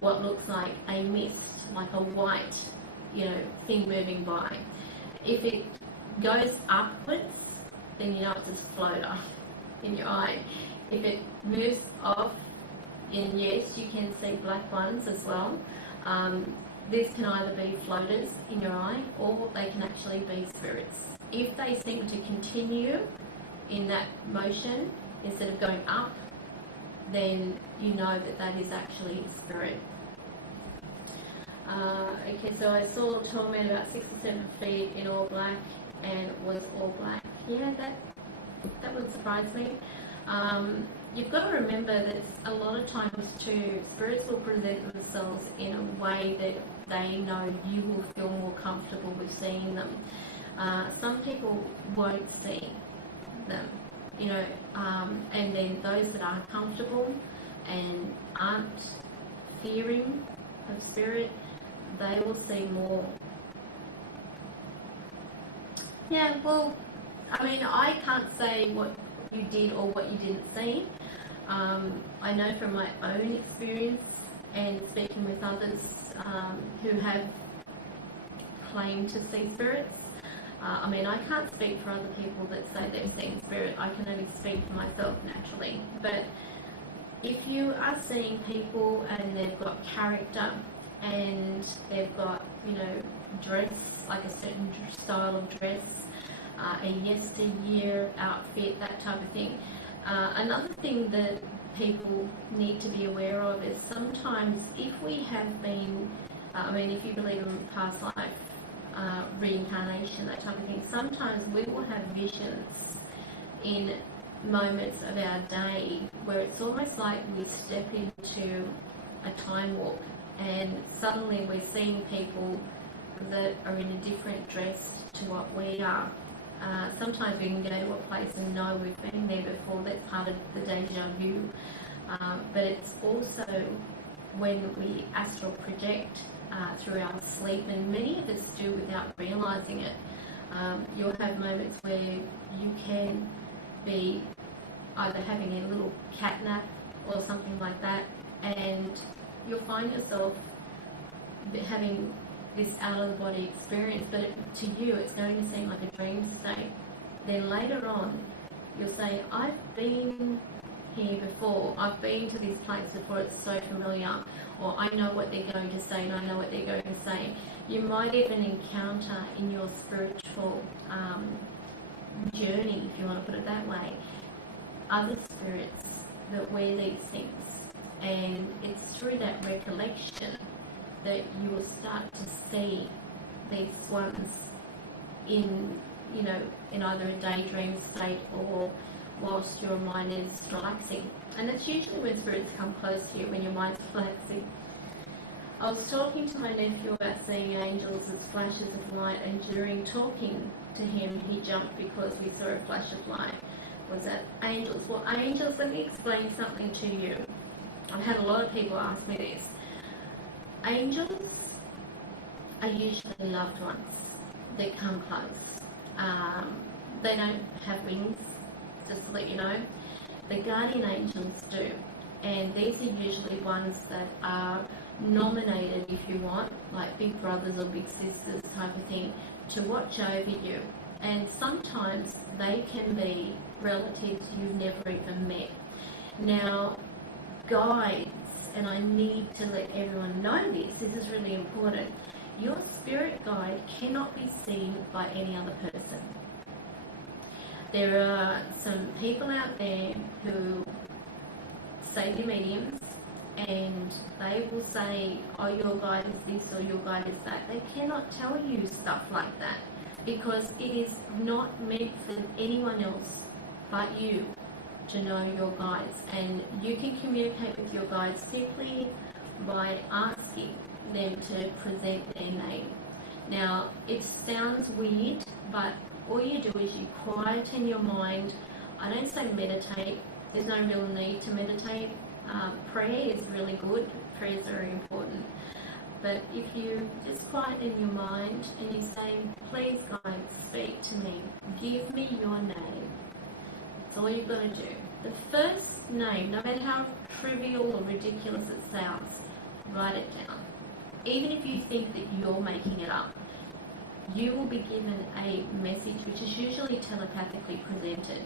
what looks like a mist, like a white, thing moving by. If it goes upwards, then you know it's a floater in your eye. If it moves off, and yes, you can see black ones as well. This can either be floaters in your eye, or they can actually be spirits. If they seem to continue in that motion instead of going up, then you know that that is actually a spirit. Okay, so I saw a tall man about 6 or 7 feet in all black, and was all black. Yeah, that would surprise me. You've got to remember that a lot of times too, spirits will present themselves in a way that they know you will feel more comfortable with seeing them. Some people won't see them, and then those that are comfortable and aren't fearing of spirit, they will see more. Yeah, well, I mean, I can't say what you did or what you didn't see. I know from my own experience and speaking with others who have claimed to see spirits. I mean, I can't speak for other people that say they've seen spirit. I can only speak for myself naturally. But if you are seeing people and they've got character and they've got, dress, like a certain style of dress, a yesteryear outfit, that type of thing. Another thing that people need to be aware of is sometimes if we have been, if you believe in past life, reincarnation, that type of thing, sometimes we will have visions in moments of our day where it's almost like we step into a time warp, and suddenly we're seeing people that are in a different dress to what we are. Sometimes we can go to a place and know we've been there before. That's part of the deja vu. But it's also when we astral project through our sleep, and many of us do without realising it. You'll have moments where you can be either having a little cat nap or something like that, and you'll find yourself having this out-of-the-body experience, but to you it's going to seem like a dream state. Then later on, you'll say, I've been here before, I've been to this place before, it's so familiar, or I know what they're going to say and I know what they're going to say. You might even encounter in your spiritual journey, if you want to put it that way, other spirits that wear these things, and it's through that recollection that you will start to see these ones in either a daydream state or whilst your mind is relaxing. And it's usually when spirits come close to you, when your mind's relaxing. I was talking to my nephew about seeing angels as flashes of light, and during talking to him, he jumped because we saw a flash of light. Was that angels? Well, angels, let me explain something to you. I've had a lot of people ask me this. Angels are usually loved ones that come close. They don't have wings, just to let you know. The guardian angels do, and these are usually ones that are nominated, if you want, like big brothers or big sisters type of thing, to watch over you. And sometimes they can be relatives you've never even met. Now, guides, and I need to let everyone know this is really important. Your spirit guide cannot be seen by any other person. There are some people out there who say they're mediums, and they will say, oh, your guide is this or your guide is that. They cannot tell you stuff like that because it is not meant for anyone else but you to know your guides. And you can communicate with your guides simply by asking them to present their name. Now, it sounds weird, but all you do is you quieten your mind. I don't say meditate. There's no real need to meditate. Prayer is really good. Prayer is very important. But if you just quieten your mind and you say, please God, speak to me. Give me your name. That's all you've got to do. The first name, no matter how trivial or ridiculous it sounds, write it down. Even if you think that you're making it up, you will be given a message which is usually telepathically presented.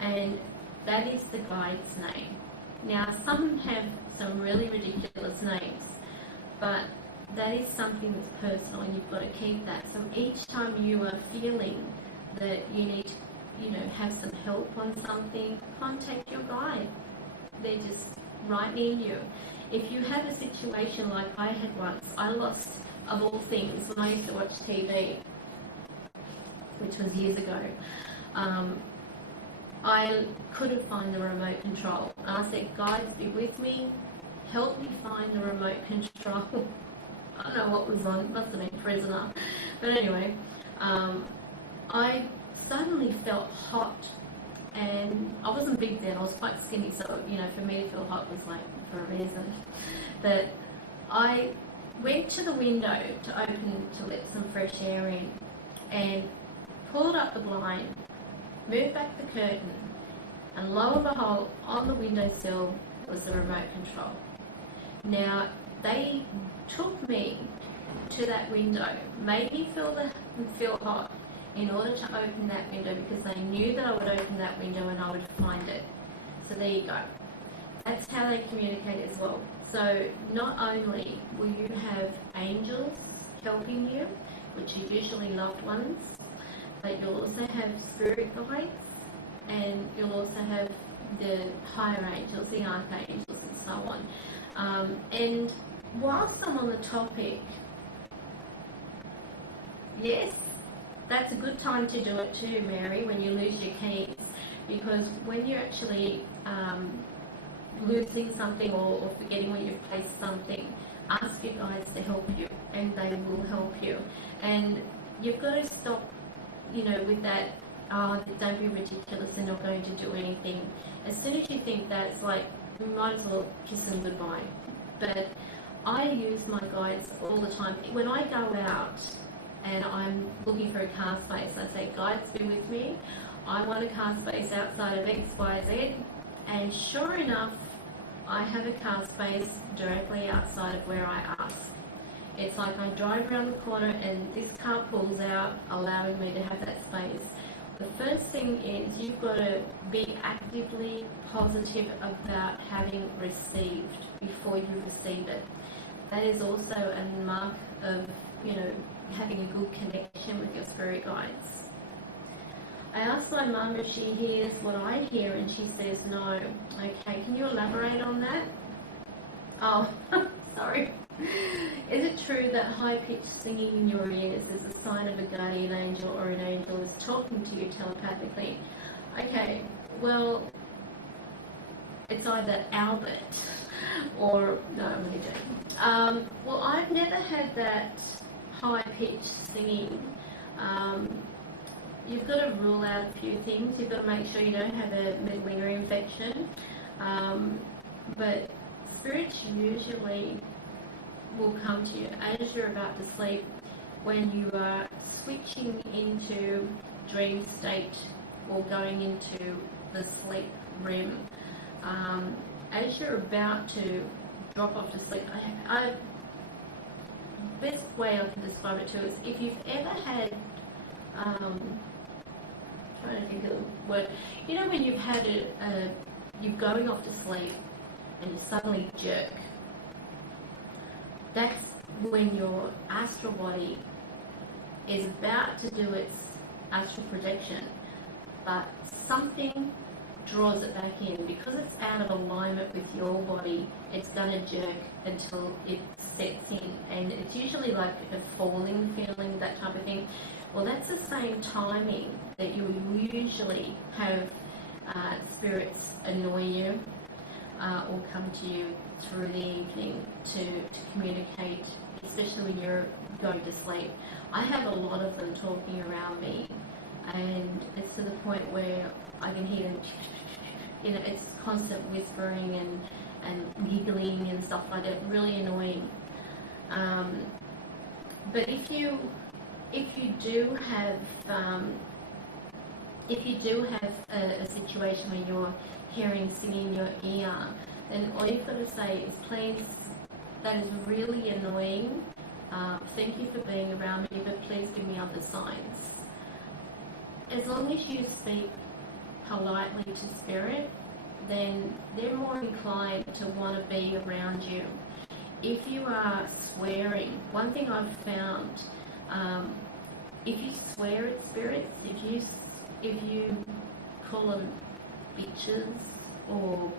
And that is the guide's name. Now, some have some really ridiculous names, but that is something that's personal and you've got to keep that. So each time you are feeling that you need to, have some help on something, contact your guide. They're just right near you. If you have a situation like I had once, I lost, of all things, when I used to watch TV, which was years ago, I couldn't find the remote control. And I said, guides, be with me, help me find the remote control. I don't know what was on, it must have been Prisoner. But anyway, I suddenly felt hot, and I wasn't big then, I was quite skinny, so for me to feel hot was like for a reason. But I went to the window to let some fresh air in, and pulled up the blind, moved back the curtain, and lo and behold, on the windowsill was the remote control. Now, they took me to that window, made me feel hot, in order to open that window, because they knew that I would open that window and I would find it. So there you go. That's how they communicate as well. So not only will you have angels helping you, which are usually loved ones, but you'll also have spirit guides, and you'll also have the higher angels, the archangels, and so on. And whilst I'm on the topic, yes, that's a good time to do it too, Mary, when you lose your keys, because when you're actually losing something or forgetting where you've placed something, ask your guides to help you, and they will help you. And you've got to stop, with that, don't be ridiculous, they're not going to do anything. As soon as you think that, it's like, you might as well kiss them goodbye. But I use my guides all the time. When I go out and I'm looking for a car space, I say, guides, be with me. I want a car space outside of XYZ. And sure enough, I have a car space directly outside of where I ask. It's like I drive around the corner and this car pulls out, allowing me to have that space. The first thing is you've got to be actively positive about having received before you receive it. That is also a mark of, having a good connection with your spirit guides. I asked my mum if she hears what I hear, and she says no. Okay, can you elaborate on that? Oh, sorry. Is it true that high-pitched singing in your ears is a sign of a guardian angel or an angel is talking to you telepathically? Okay, well, it's either Albert or... No, I'm really joking. Well, I've never had that high-pitched singing. You've got to rule out a few things. You've got to make sure you don't have a midwinger infection. But spirits usually will come to you as you're about to sleep, when you are switching into dream state or going into the sleep REM. As you're about to drop off to sleep, best way I can describe it too is if you've ever had, trying to think of the word, when you've had you're going off to sleep and you suddenly jerk, that's when your astral body is about to do its astral projection, but something draws it back in. Because it's out of alignment with your body, it's going to jerk until it sets in, and it's usually like a falling feeling, that type of thing. Well, that's the same timing that you usually have spirits annoy you or come to you through the evening to communicate, especially when you're going to sleep. I have a lot of them talking around me, and it's to the point where I can hear them, it's constant whispering and giggling and stuff like that, really annoying. But if you do have a situation where you're hearing singing in your ear, then all you've got to say is, please, that is really annoying. Thank you for being around me, but please give me other signs. As long as you speak politely to spirit, then they're more inclined to want to be around you. If you are swearing, one thing I've found, if you swear at spirits, if you call them bitches, or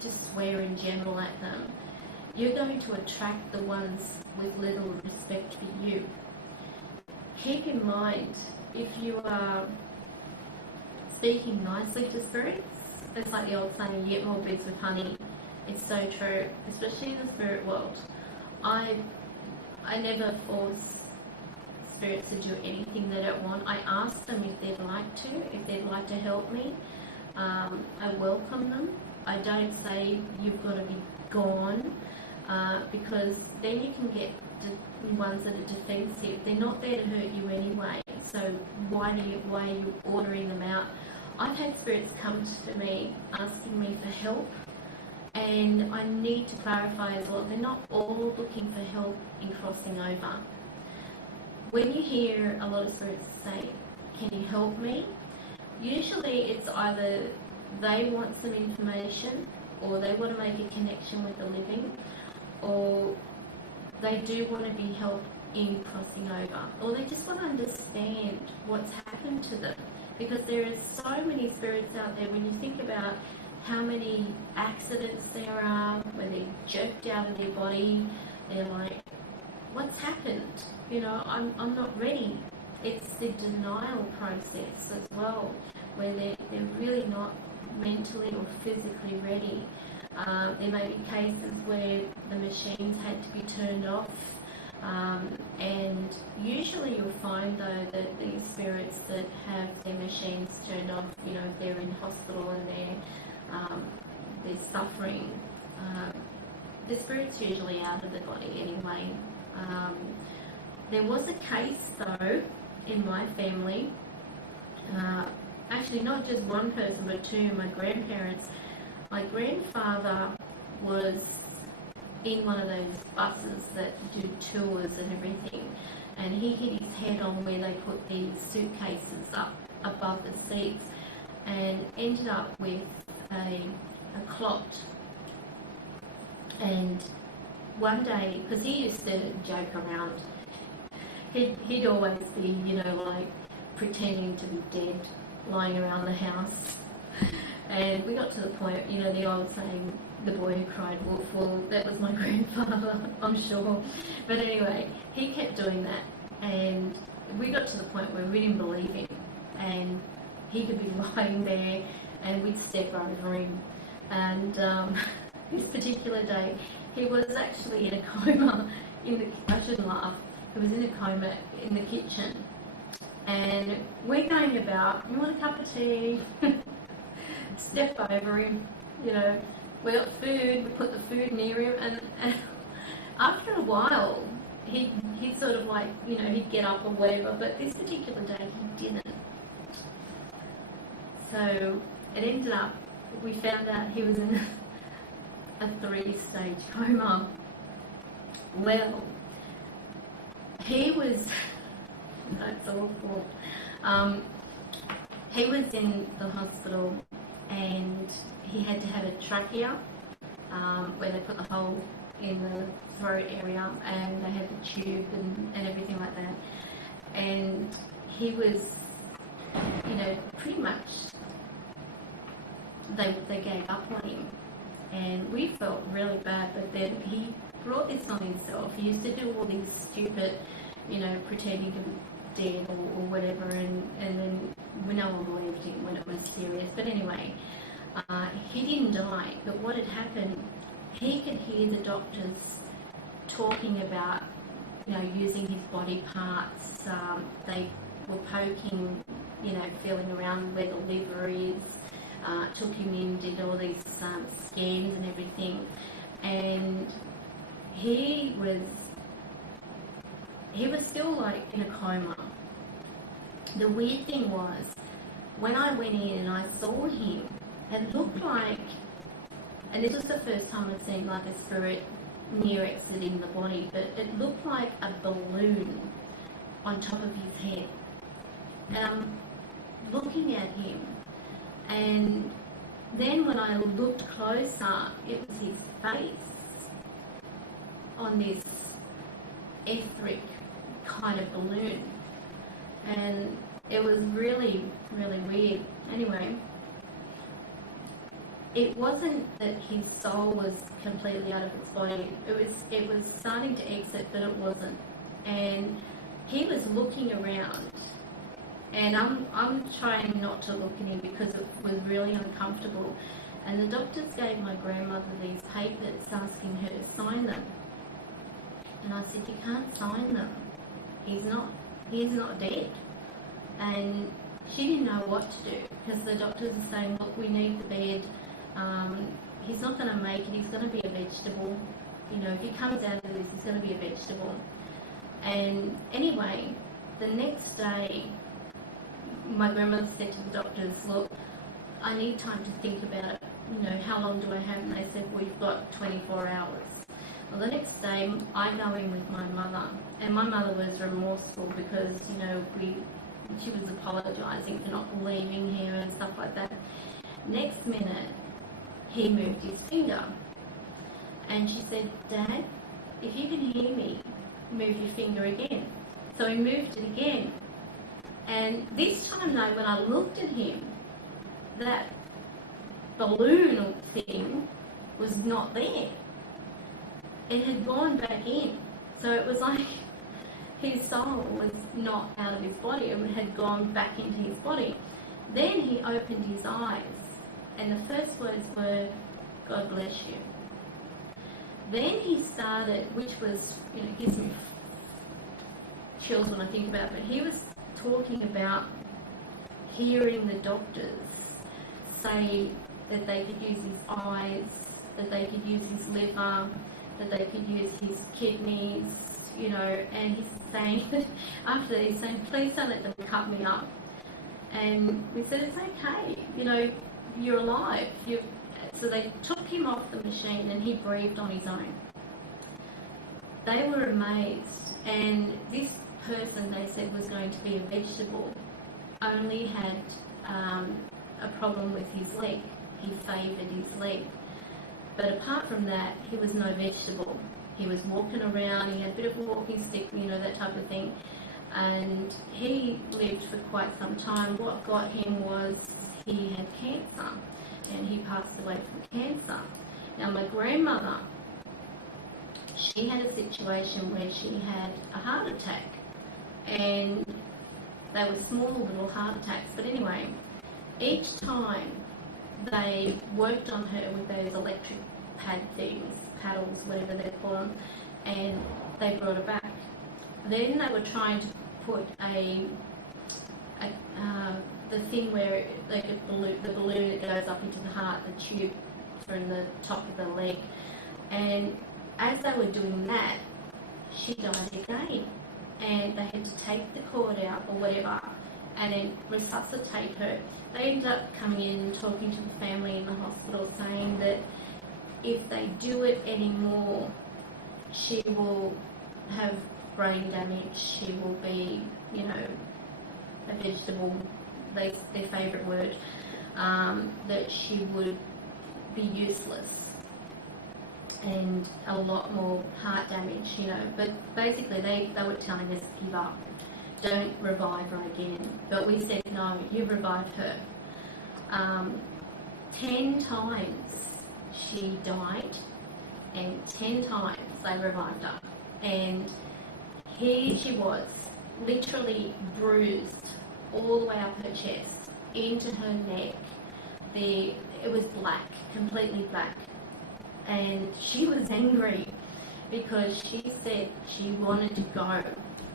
just swear in general at them, you're going to attract the ones with little respect for you. Keep in mind, if you are speaking nicely to spirits, it's like the old saying, you get more bees with honey. It's so true, especially in the spirit world. I never force spirits to do anything they don't want. I ask them if they'd like to help me. I welcome them. I don't say you've got to be gone, because then you can get the ones that are defensive. They're not there to hurt you anyway, so why are you ordering them out? I've had spirits come to me asking me for help, and I need to clarify as well, they're not all looking for help in crossing over. When you hear a lot of spirits say, can you help me? Usually it's either they want some information, or they want to make a connection with the living, or they do want to be helped in crossing over, or they just want to understand what's happened to them. Because there are so many spirits out there, when you think about how many accidents there are, where they're jerked out of their body, they're like, what's happened? I'm not ready. It's the denial process as well, where they're really not mentally or physically ready. There may be cases where the machines had to be turned off, and usually you'll find though that these spirits that have their machines turned off, they're in hospital and they're suffering. The spirit's usually out of the body anyway. There was a case though in my family, actually not just one person but two, my grandparents. My grandfather was in one of those buses that do tours and everything, and he hit his head on where they put these suitcases up above the seats, and ended up with a clot. And one day, because he used to joke around, he'd always be, like pretending to be dead, lying around the house. And we got to the point, the old saying, the boy who cried wolf. Well, that was my grandfather, I'm sure. But anyway, he kept doing that, and we got to the point where we didn't believe him, and he could be lying there, and we'd step over him. And this particular day, he was actually in a coma I shouldn't laugh. He was in a coma in the kitchen, and we're going about, you want a cup of tea? Step over him, we got food, we put the food near him, and after a while, he'd sort of like, he'd get up or whatever, but this particular day he didn't. So it ended up, we found out he was in a 3-stage coma. Well, he was, that's awful. He was in the hospital, and he had to have a trachea, where they put the hole in the throat area, and they had the tube and everything like that. And he was, pretty much, they gave up on him. And we felt really bad, but then he brought this on himself. He used to do all these stupid, pretending to be dead or whatever, and then no one believed him when it was serious. But anyway, he didn't die, but what had happened, he could hear the doctors talking about, using his body parts. They were poking, feeling around where the liver is. Took him in, did all these scans and everything, and he was still like in a coma. The weird thing was, when I went in and I saw him, it looked like, and this was the first time I'd seen like a spirit near exiting the body, but it looked like a balloon on top of his head. And I'm looking at him, and then when I looked closer, it was his face on this etheric kind of balloon, and it was really, really weird. Anyway, it wasn't that his soul was completely out of its body. It was starting to exit, but it wasn't. And he was looking around, and I'm trying not to look at him because it was really uncomfortable. And the doctors gave my grandmother these papers asking her to sign them. And I said, "You can't sign them. He's not dead." And she didn't know what to do because the doctors were saying, "Look, we need the bed. He's not going to make it. He's going to be a vegetable. If he comes out of this, he's going to be a vegetable." And anyway, the next day, my grandmother said to the doctors, "Look, I need time to think about it. How long do I have?" And they said, "We've got 24 hours. Well, the next day, I go in with my mother, and my mother was remorseful because, she was apologising for not leaving here and stuff like that. Next minute, he moved his finger, and she said, "Dad, if you can hear me, move your finger again." So he moved it again, and this time though, when I looked at him, that balloon thing was not there. It had gone back in. So it was like his soul was not out of his body. It had gone back into his body. Then he opened his eyes, and the first words were, "God bless you." Then he started, which was, gives me chills when I think about it, but he was talking about hearing the doctors say that they could use his eyes, that they could use his liver, that they could use his kidneys, and he's saying, after that he's saying, "Please don't let them cut me up." And we said, "It's okay, you're alive." So they took him off the machine and he breathed on his own. They were amazed, and this person they said was going to be a vegetable only had a problem with his leg. He favoured his leg. But apart from that, he was no vegetable. He was walking around, he had a bit of a walking stick, that type of thing. And he lived for quite some time. What got him was he had cancer, and he passed away from cancer. Now my grandmother, she had a situation where she had a heart attack, and they were small little heart attacks. But anyway, each time they worked on her with those electric paddles, whatever they call them, and they brought her back. Then they were trying to put the thing where the balloon that goes up into the heart, the tube from the top of the leg, and as they were doing that, she died again, and they had to take the cord out or whatever and then resuscitate her. They ended up coming in and talking to the family in the hospital, saying that if they do it anymore, she will have brain damage, she will be, a vegetable, their favourite word, that she would be useless and a lot more heart damage, But basically they were telling us to give up. Don't revive her again. But we said, no, you revived her. 10 times she died, and 10 times they revived her. And here she was, literally bruised all the way up her chest, into her neck. It was black, completely black. and she was angry because she said she wanted to go.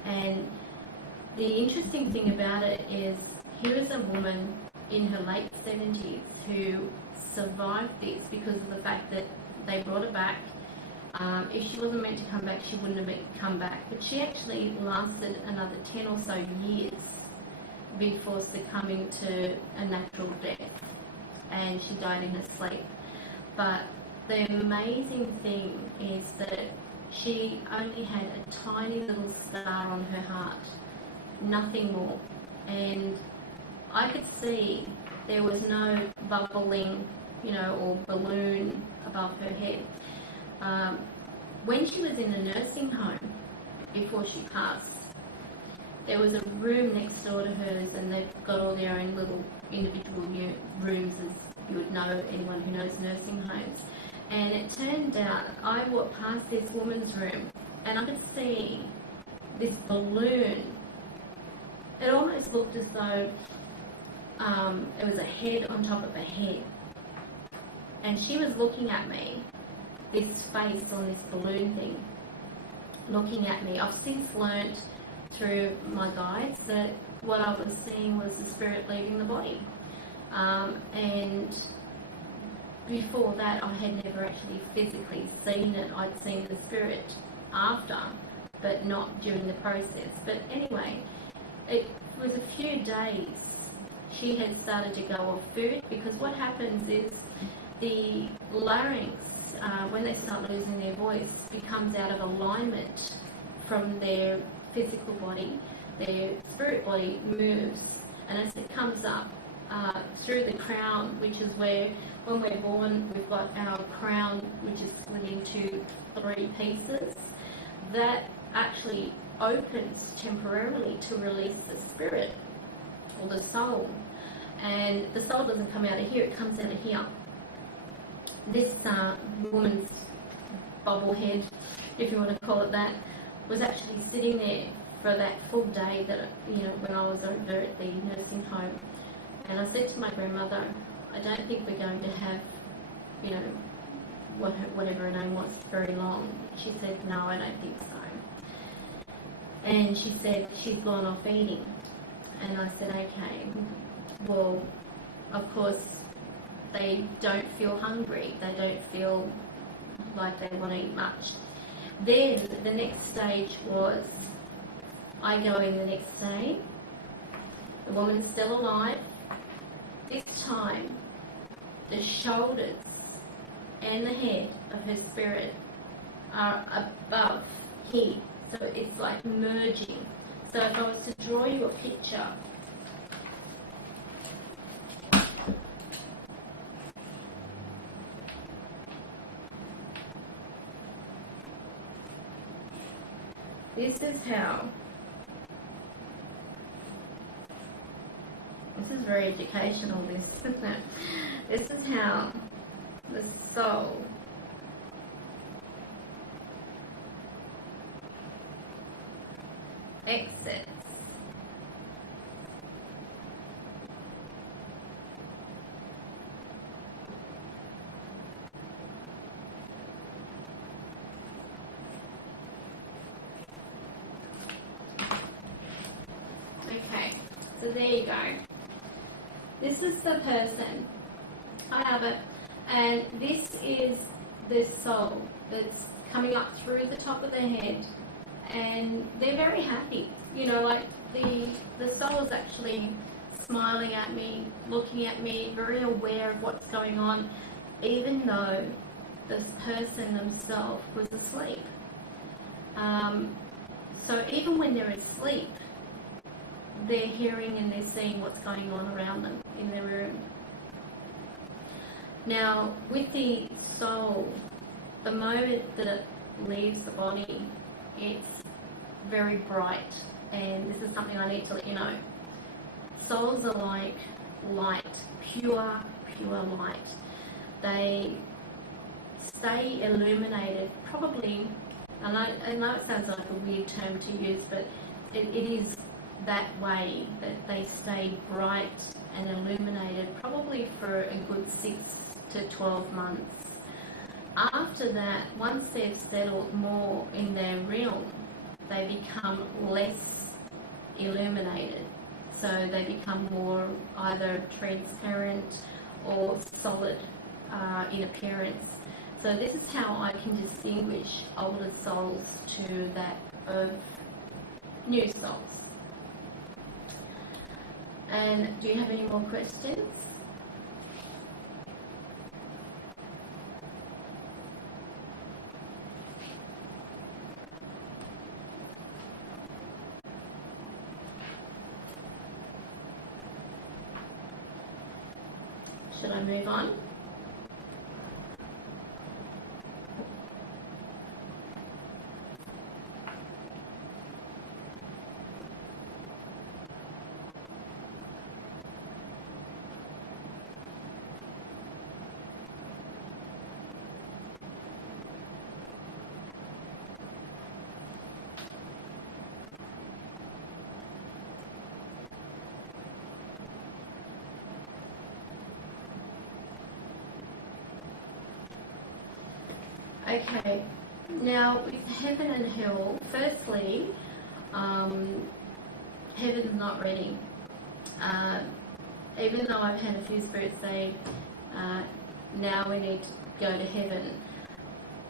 And the interesting thing about it is, here is a woman in her late 70s who survived this because of the fact that they brought her back. If she wasn't meant to come back, she wouldn't have come back. But she actually lasted another 10 or so years before succumbing to a natural death, and she died in her sleep. But the amazing thing is that she only had a tiny little scar on her heart, nothing more. And I could see there was no bubbling, or balloon above her head. When she was in a nursing home, before she passed, there was a room next door to hers, and they've got all their own little individual rooms, as you would know, anyone who knows nursing homes. And it turned out I walked past this woman's room, and I could see this balloon. It almost looked as though it was a head on top of a head. And she was looking at me, this face on this balloon thing, looking at me. I've since learnt through my guides that what I was seeing was the spirit leaving the body. And before that, I had never actually physically seen it. I'd seen the spirit after, but not during the process. But anyway, it was a few days she had started to go off food, because what happens is the larynx, when they start losing their voice, becomes out of alignment from their physical body. Their spirit body moves, and as it comes up through the crown, which is where, when we're born, we've got our crown, which is split into 3 pieces, that actually opens temporarily to release the spirit or the soul. And the soul doesn't come out of here, it comes out of here. This woman's bobblehead, if you want to call it that, was actually sitting there for that full day that, when I was over at the nursing home. And I said to my grandmother, I don't think we're going to have, whatever her name was, very long. She said, no, I don't think so. And she said, she's gone off eating. And I said, okay, well, of course, they don't feel hungry. They don't feel like they want to eat much. Then the next stage was, I go in the next day. The woman's still alive. This time, the shoulders and the head of her spirit are above here. So it's like merging. So if I was to draw you a picture, this is very educational, this, isn't it? This is how the soul exits. Okay, so there you go. This is the person. I have it. And this is the soul that's coming up through the top of their head. And they're very happy. Like the soul is actually smiling at me, looking at me, very aware of what's going on, even though this person themselves was asleep. So even when they're asleep, they're hearing and they're seeing what's going on around them in their room. Now, with the soul, the moment that it leaves the body, it's very bright, and this is something I need to let you know. Souls are like light, pure light. They stay illuminated, probably, I know it sounds like a weird term to use, but it is that way, that they stay bright and illuminated probably for a good 6 to 12 months. After that, once they've settled more in their realm, they become less illuminated. So they become more either transparent or solid in appearance. So this is how I can distinguish older souls to that of new souls. And do you have any more questions? Should I move on? Okay, now with heaven and hell, firstly, heaven's not ready. Even though I've had a few spirits say, now we need to go to heaven,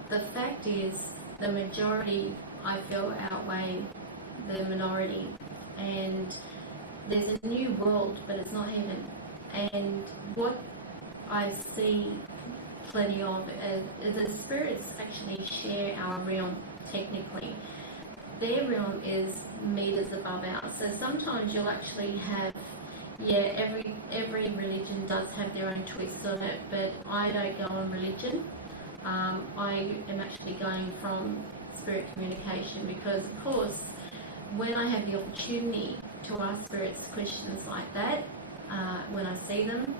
the fact is the majority, I feel, outweigh the minority. And there's a new world, but it's not heaven. And what I see plenty of the spirits actually share our realm technically. Their realm is meters above ours. So sometimes you'll actually have, every religion does have their own twist on it, but I don't go on religion. I am actually going from spirit communication because, of course, when I have the opportunity to ask spirits questions like that, when I see them,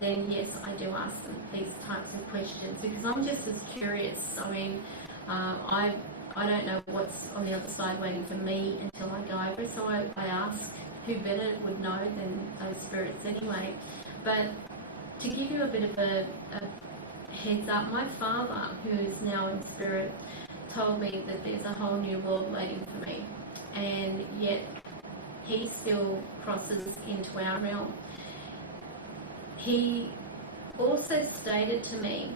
then yes, I do ask them these types of questions because I'm just as curious. I mean, I don't know what's on the other side waiting for me until I go over, so I ask who better would know than those spirits anyway. But to give you a bit of a heads up, my father, who is now in spirit, told me that there's a whole new world waiting for me, and yet he still crosses into our realm. He also stated to me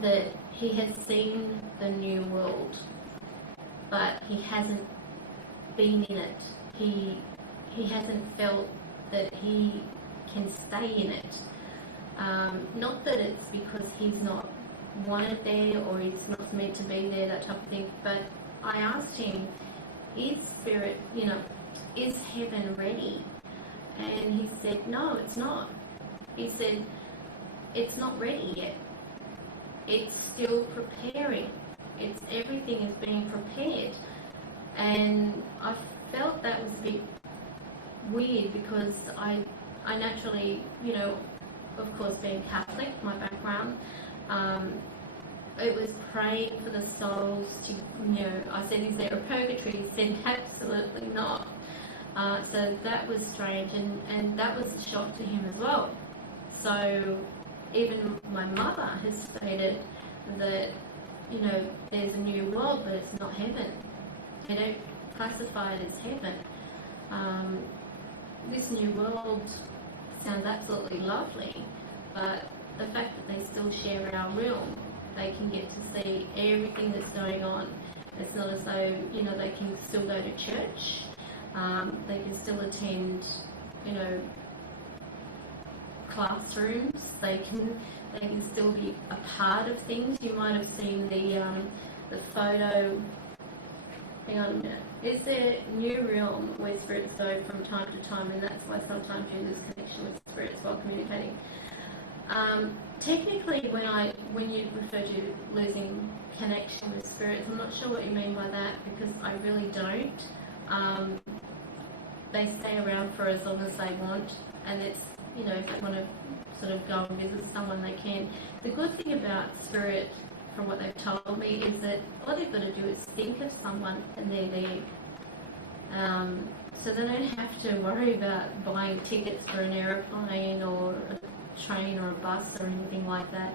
that he has seen the new world, but he hasn't been in it. He hasn't felt that he can stay in it. Not that it's because he's not wanted there or he's not meant to be there, that type of thing, but I asked him, is spirit, is heaven ready? And he said, no, it's not. He said, it's not ready yet. It's still preparing. Everything is being prepared. And I felt that was a bit weird because I naturally, of course, being Catholic, my background, it was praying for the souls to, I said, is there a purgatory? He said, absolutely not. So that was strange, and that was a shock to him as well. So even my mother has stated that, there's a new world, but it's not heaven. They don't classify it as heaven. This new world sounds absolutely lovely, but the fact that they still share our realm, they can get to see everything that's going on. It's not as though, they can still go to church. They can still attend, classrooms. They can still be a part of things. You might have seen the photo. Hang on a minute. It's a new realm where spirits go from time to time, and that's why sometimes you lose connection with spirits while communicating. Technically, when you refer to losing connection with spirits, I'm not sure what you mean by that because I really don't. They stay around for as long as they want, and it's, if they want to sort of go and visit someone, they can. The good thing about spirit, from what they've told me, is that all they've got to do is think of someone and they're there. So they don't have to worry about buying tickets for an aeroplane or a train or a bus or anything like that.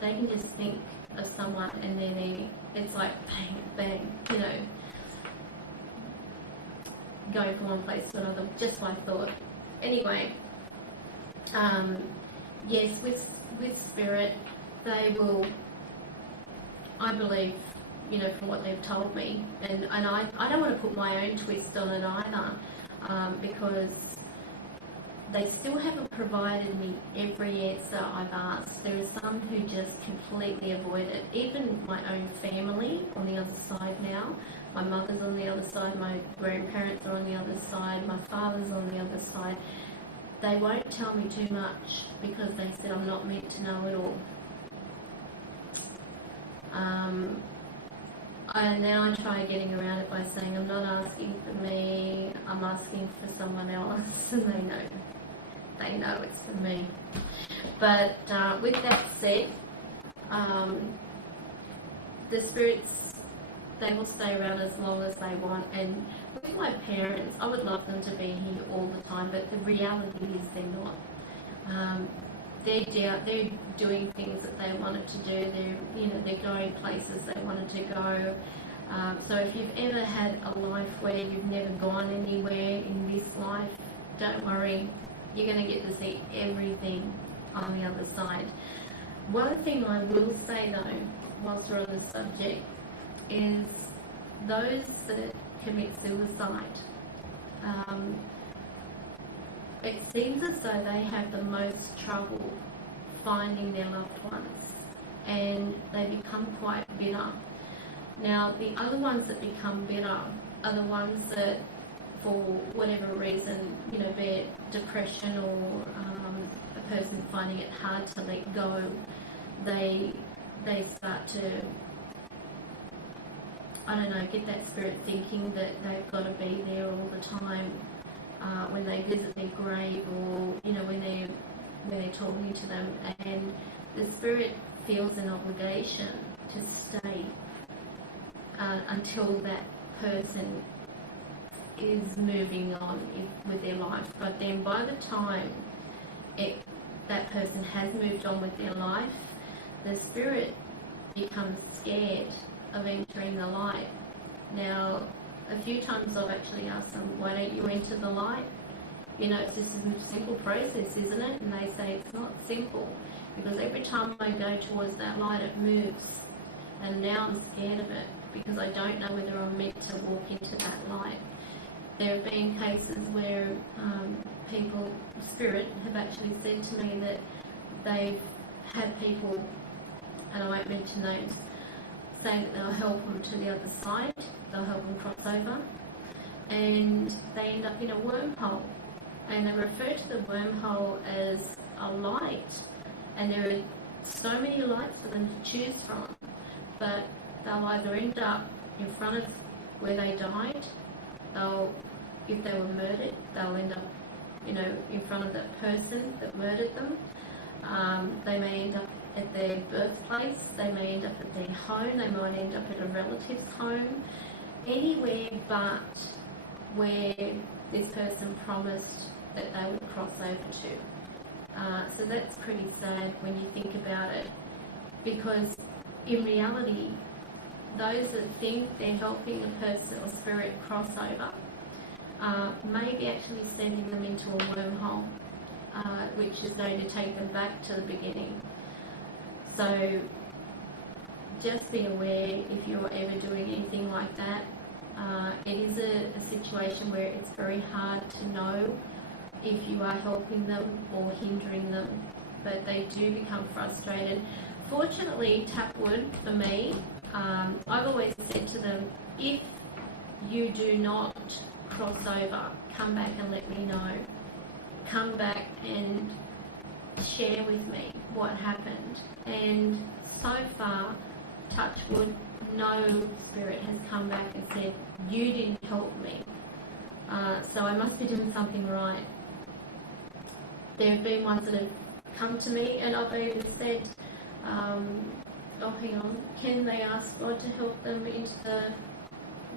they can just think of someone and then it's like bang, bang, you know, going from one place to another, just by thought. Anyway, yes, with spirit, they will, I believe, you know, from what they've told me, and I don't want to put my own twist on it either, because they still haven't provided me every answer I've asked. There are some who just completely avoid it. Even my own family on the other side now. My mother's on the other side, my grandparents are on the other side, my father's on the other side. They won't tell me too much because they said I'm not meant to know it all. And now I try getting around it by saying I'm not asking for me, I'm asking for someone else, and they know it's for me. But with that said, the spirits, they will stay around as long as they want. And with my parents, I would love them to be here all the time, but the reality is they're not. They're doing things that they wanted to do. They're going places they wanted to go. So if you've ever had a life where you've never gone anywhere in this life, don't worry. You're going to get to see everything on the other side. One thing I will say though, whilst we're on the subject, is those that commit suicide, it seems as though they have the most trouble finding their loved ones, and they become quite bitter. Now, the other ones that become bitter are the ones that, for whatever reason, be it depression or a person finding it hard to let go, they start to, get that spirit thinking that they've got to be there all the time. When they visit their grave, or when they're talking to them, and the spirit feels an obligation to stay until that person is moving on with their life. But then by the time that person has moved on with their life, the spirit becomes scared of entering the light. Now, a few times I've actually asked them, why don't you enter the light? It's just a simple process, isn't it? And they say it's not simple, because every time I go towards that light, it moves. And now I'm scared of it, because I don't know whether I'm meant to walk into that light. There have been cases where spirit have actually said to me that they've had people, and I won't mention names, saying that they'll help them to the other side, they'll help them cross over, and they end up in a wormhole. And they refer to the wormhole as a light, and there are so many lights for them to choose from, but they'll either end up in front of where they died, if they were murdered, they'll end up in front of that person that murdered them. They may end up at their birthplace, they may end up at their home, they might end up at a relative's home, anywhere but where this person promised that they would cross over to. So that's pretty sad when you think about it, because in reality, those that think they're helping a person or spirit cross over may be actually sending them into a wormhole, which is going to take them back to the beginning. So just be aware if you're ever doing anything like that. It is a situation where it's very hard to know if you are helping them or hindering them, but they do become frustrated. Fortunately, tap wood for me, I've always said to them, if you do not cross over, come back and let me know. Come back and share with me what happened. And so far, touch wood, no spirit has come back and said, you didn't help me. So I must be doing something right. There have been ones that have come to me, and I've even said, hang on, can they ask God to help them into the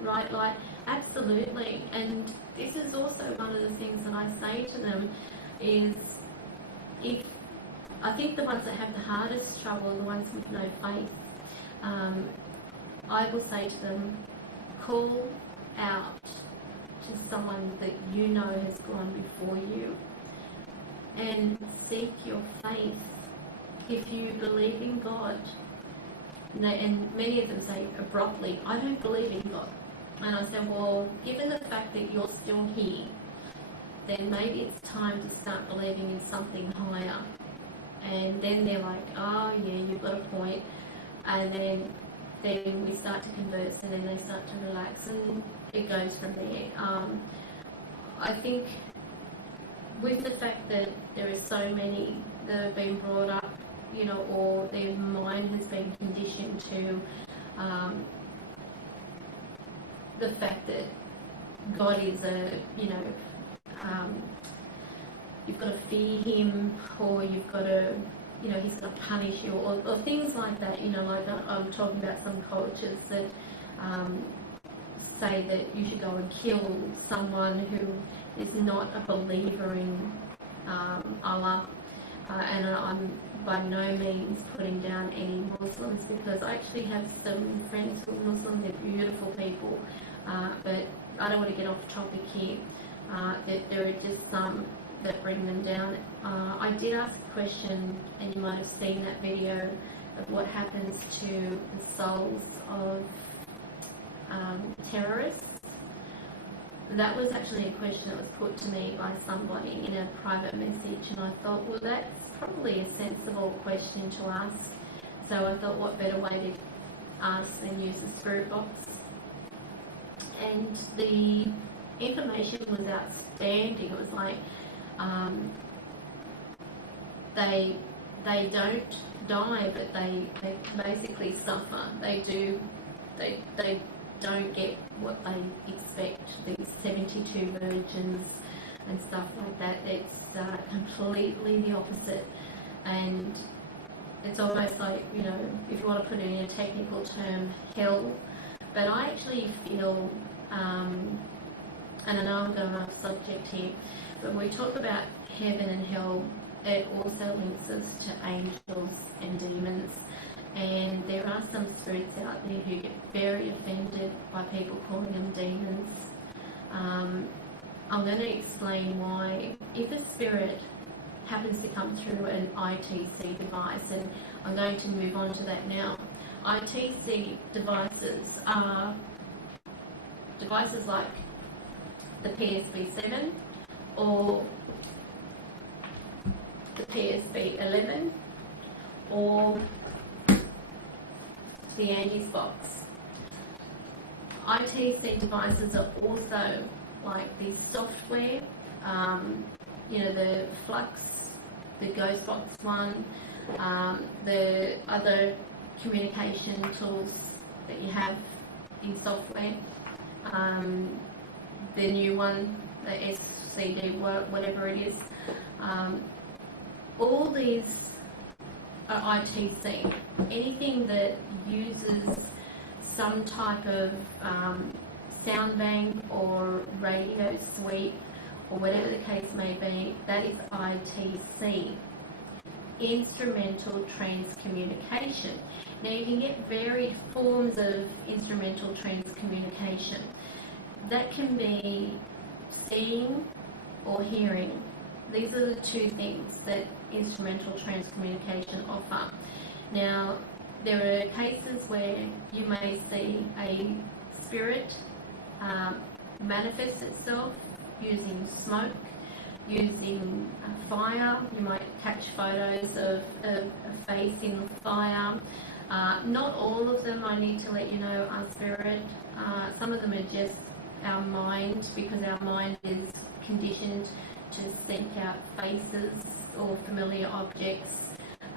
right light? Absolutely. And this is also one of the things that I say to them is, if I think the ones that have the hardest trouble are the ones with no faith. I will say to them, call out to someone that you know has gone before you and seek your faith. If you believe in God, and many of them say abruptly, I don't believe in God. And I said, well, given the fact that you're still here, then maybe it's time to start believing in something higher. And then they're like, oh yeah, you've got a point. And then we start to converse, and then they start to relax, and it goes from there. I think with the fact that there are so many that have been brought up, you know, or their mind has been conditioned to the fact that God is you've got to fear Him, or you've got to, you know, He's going to punish you, or things like that. You know, like I'm talking about some cultures that say that you should go and kill someone who is not a believer in Allah. And I'm by no means putting down any Muslims, because I actually have some friends who are Muslims. They're beautiful people, but I don't want to get off topic here. There are just some that bring them down. I did ask a question, and you might have seen that video, of what happens to the souls of terrorists. That was actually a question that was put to me by somebody in a private message, and I thought, well, that's probably a sensible question to ask. So I thought, what better way to ask than use the spirit box? And the information was outstanding. It was like, they don't die, but they basically suffer. They don't get what they expect, these 72 virgins and stuff like that. It's completely the opposite. And it's almost like, you know, if you want to put it in a technical term, hell. But I actually feel, and I know I'm going off subject here, but when we talk about heaven and hell, it also links us to angels and demons. And there are some spirits out there who get very offended by people calling them demons. I'm going to explain why. If a spirit happens to come through an ITC device, and I'm going to move on to that now. ITC devices are devices like the PSB7 or the PSB11 or the Andy's box. ITC devices are also like the software, you know, the Flux, the Ghostbox one, the other communication tools that you have in software, the new one, the SCD, whatever it is. All these are ITC. Anything that uses some type of sound bank or radio suite or whatever the case may be, that is ITC, instrumental transcommunication. Now you can get varied forms of instrumental transcommunication. That can be seeing or hearing. These are the two things that instrumental transcommunication offer. Now, there are cases where you may see a spirit manifest itself using smoke, using fire. You might catch photos of a face in fire. Not all of them, I need to let you know, are spirit. Some of them are just our mind, because our mind is conditioned to seek out faces or familiar objects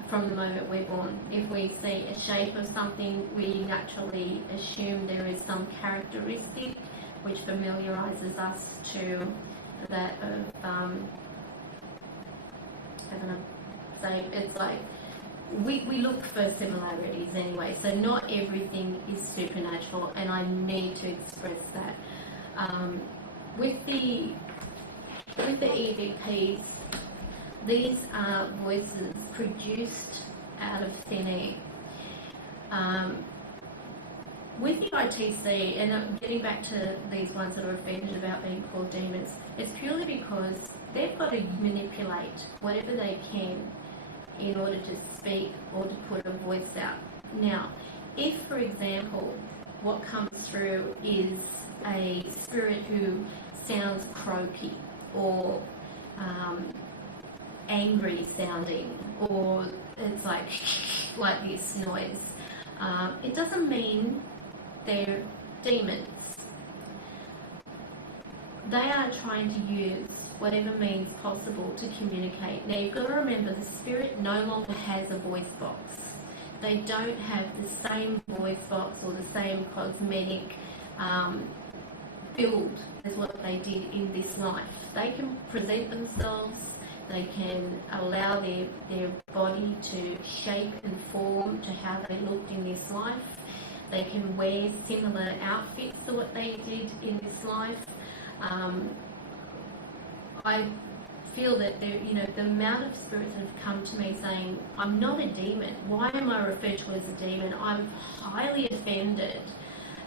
from the moment we're born. If we see a shape of something, we naturally assume there is some characteristic which familiarises us to that of, I don't know, say, it's like, we look for similarities anyway, so not everything is supernatural, and I need to express that. With the EVPs, these are voices produced out of thin air. With the ITC, and I'm getting back to these ones that are offended about being called demons, it's purely because they've got to manipulate whatever they can in order to speak or to put a voice out. Now, if, for example, what comes through is a spirit who sounds croaky or angry sounding, or it's like this noise, it doesn't mean they're demons. They are trying to use whatever means possible to communicate. Now, you've got to remember, the spirit no longer has a voice box. They don't have the same voice box or the same cosmetic build as what they did in this life. They can present themselves, they can allow their body to shape and form to how they looked in this life. They can wear similar outfits to what they did in this life. I feel that the amount of spirits that have come to me saying, I'm not a demon. Why am I referred to as a demon? I'm highly offended.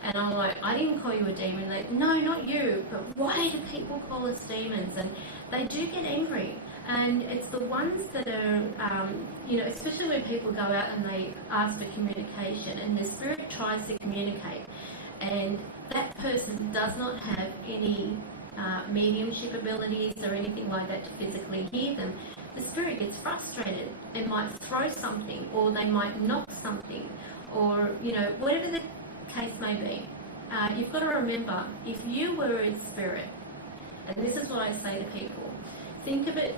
And I'm like, I didn't call you a demon. Like, no, not you. But why do people call us demons? And they do get angry. And it's the ones that are, especially when people go out and they ask for communication and the spirit tries to communicate and that person does not have any mediumship abilities or anything like that to physically hear them, the spirit gets frustrated and might throw something, or they might knock something, or, whatever the case may be. You've got to remember, if you were a spirit, and this is what I say to people, think of it,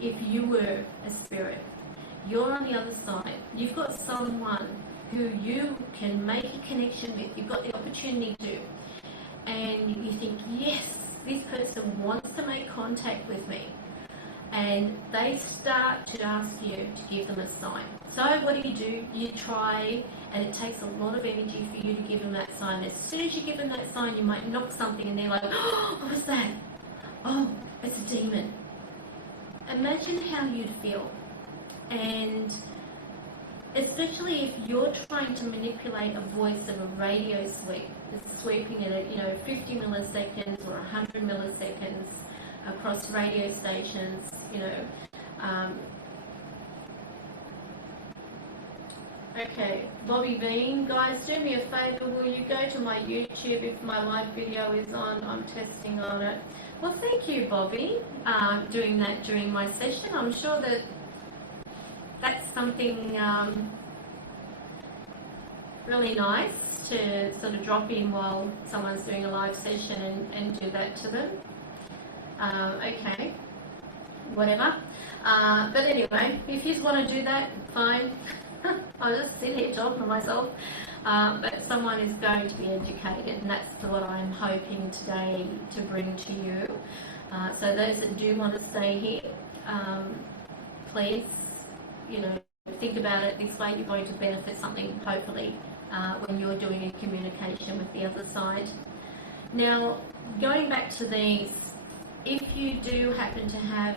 if you were a spirit, you're on the other side, you've got someone who you can make a connection with, you've got the opportunity to, and you think, yes, this person wants to make contact with me, and they start to ask you to give them a sign. So what do? You try, and it takes a lot of energy for you to give them that sign. As soon as you give them that sign, you might knock something and they're like, oh, what was that? Oh, it's a demon. Imagine how you'd feel. And especially if you're trying to manipulate a voice of a radio sweep, it's sweeping at 50 milliseconds or 100 milliseconds across radio stations, Okay, Bobby Bean, guys, do me a favour, will you go to my YouTube if my live video is on? I'm testing on it. Well, thank you, Bobby, doing that during my session. I'm sure that that's something really nice to sort of drop in while someone's doing a live session and do that to them. Okay, whatever. But anyway, if you just want to do that, fine. I'll just sit here talking to myself. But someone is going to be educated, and that's what I'm hoping today to bring to you. So those that do want to stay here, please, think about it. This way you're going to benefit something, hopefully, when you're doing a communication with the other side. Now, going back to these, if you do happen to have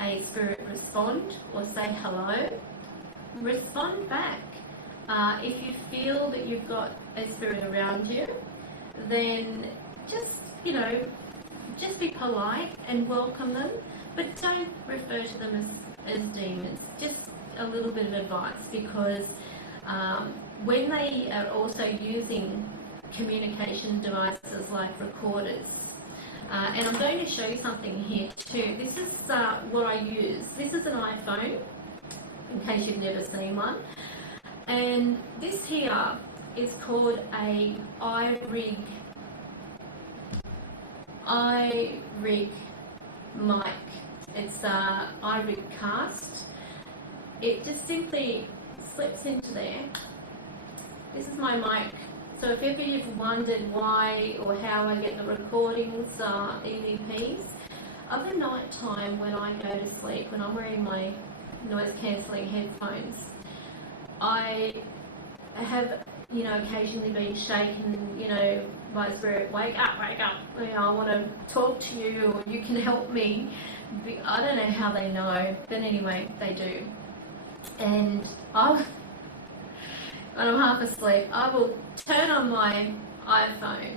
a spirit respond or say hello, respond back. If you feel that you've got a spirit around you, then just be polite and welcome them, but don't refer to them as demons. Just a little bit of advice, because when they are also using communication devices like recorders, and I'm going to show you something here too. This is what I use. This is an iPhone, in case you've never seen one. And this here is called a iRig mic. It's iRig Cast. It just simply slips into there. This is my mic. So if ever you've wondered why or how I get the recordings, EVPs, other night time when I go to sleep, when I'm wearing my noise cancelling headphones, I have, occasionally been shaken, by spirit, wake up, I want to talk to you, or you can help me. I don't know how they know, but anyway, they do. And when I'm half asleep, I will turn on my iPhone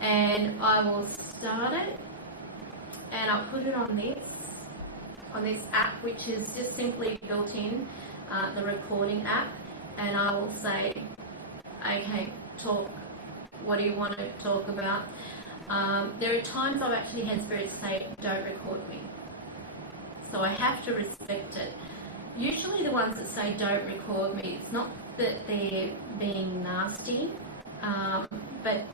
and I will start it, and I'll put it on this app, which is just simply built in, the recording app, and I will say, okay, talk. What do you want to talk about? There are times I've actually had spirits say, don't record me. So I have to respect it. Usually the ones that say don't record me, it's not that they're being nasty, but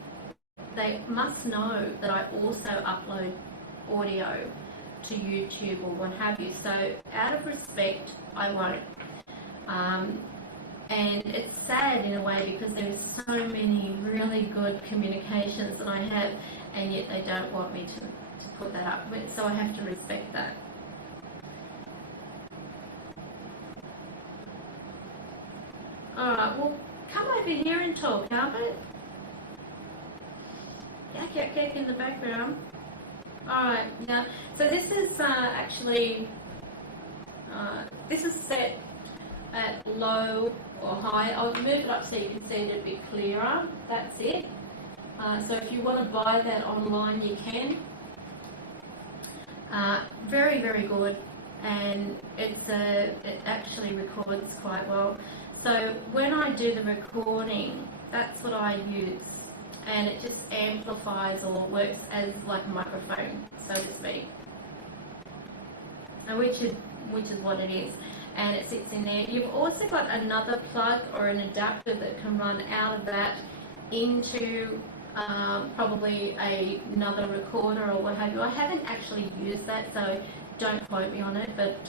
they must know that I also upload audio to YouTube or what have you. So out of respect, I won't. And it's sad in a way because there's so many really good communications that I have, and yet they don't want me to put that up. So I have to respect that. Alright, well, come over here and talk, Albert. Yeah, get in the background. Alright, yeah. So this is actually, this is set at low or high. I'll move it up so you can see it a bit clearer. That's it. So if you want to buy that online, you can. Very, very good, and it actually records quite well. So when I do the recording, that's what I use, and it just amplifies or works as like a microphone, so to speak, and which is what it is, and it sits in there. You've also got another plug or an adapter that can run out of that into probably another recorder or what have you. I haven't actually used that, so don't quote me on it, but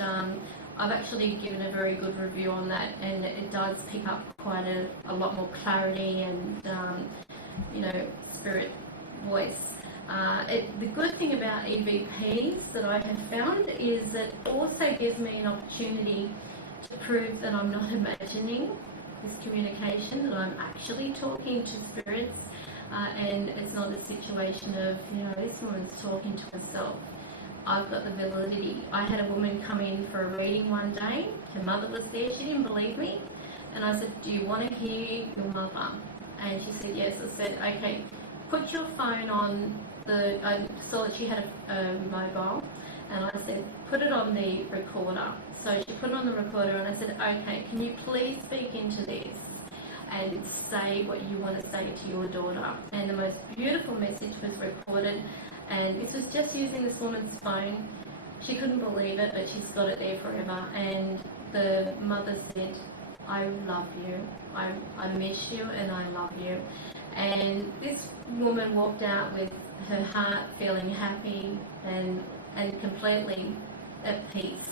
I've actually given a very good review on that, and it does pick up quite a lot more clarity and spirit voice. The good thing about EVPs that I have found is it also gives me an opportunity to prove that I'm not imagining this communication, that I'm actually talking to spirits, and it's not a situation of, this woman's talking to herself. I've got the validity. I had a woman come in for a reading one day. Her mother was there. She didn't believe me. And I said, do you want to hear your mother? And she said, yes. I said, okay, put your phone on I saw that she had a mobile. And I said, put it on the recorder. So she put it on the recorder, and I said, okay, can you please speak into this and say what you want to say to your daughter? And the most beautiful message was recorded. And this was just using this woman's phone. She couldn't believe it, but she's got it there forever. And the mother said, I love you, I miss you, and I love you. And this woman walked out with her heart feeling happy and completely at peace,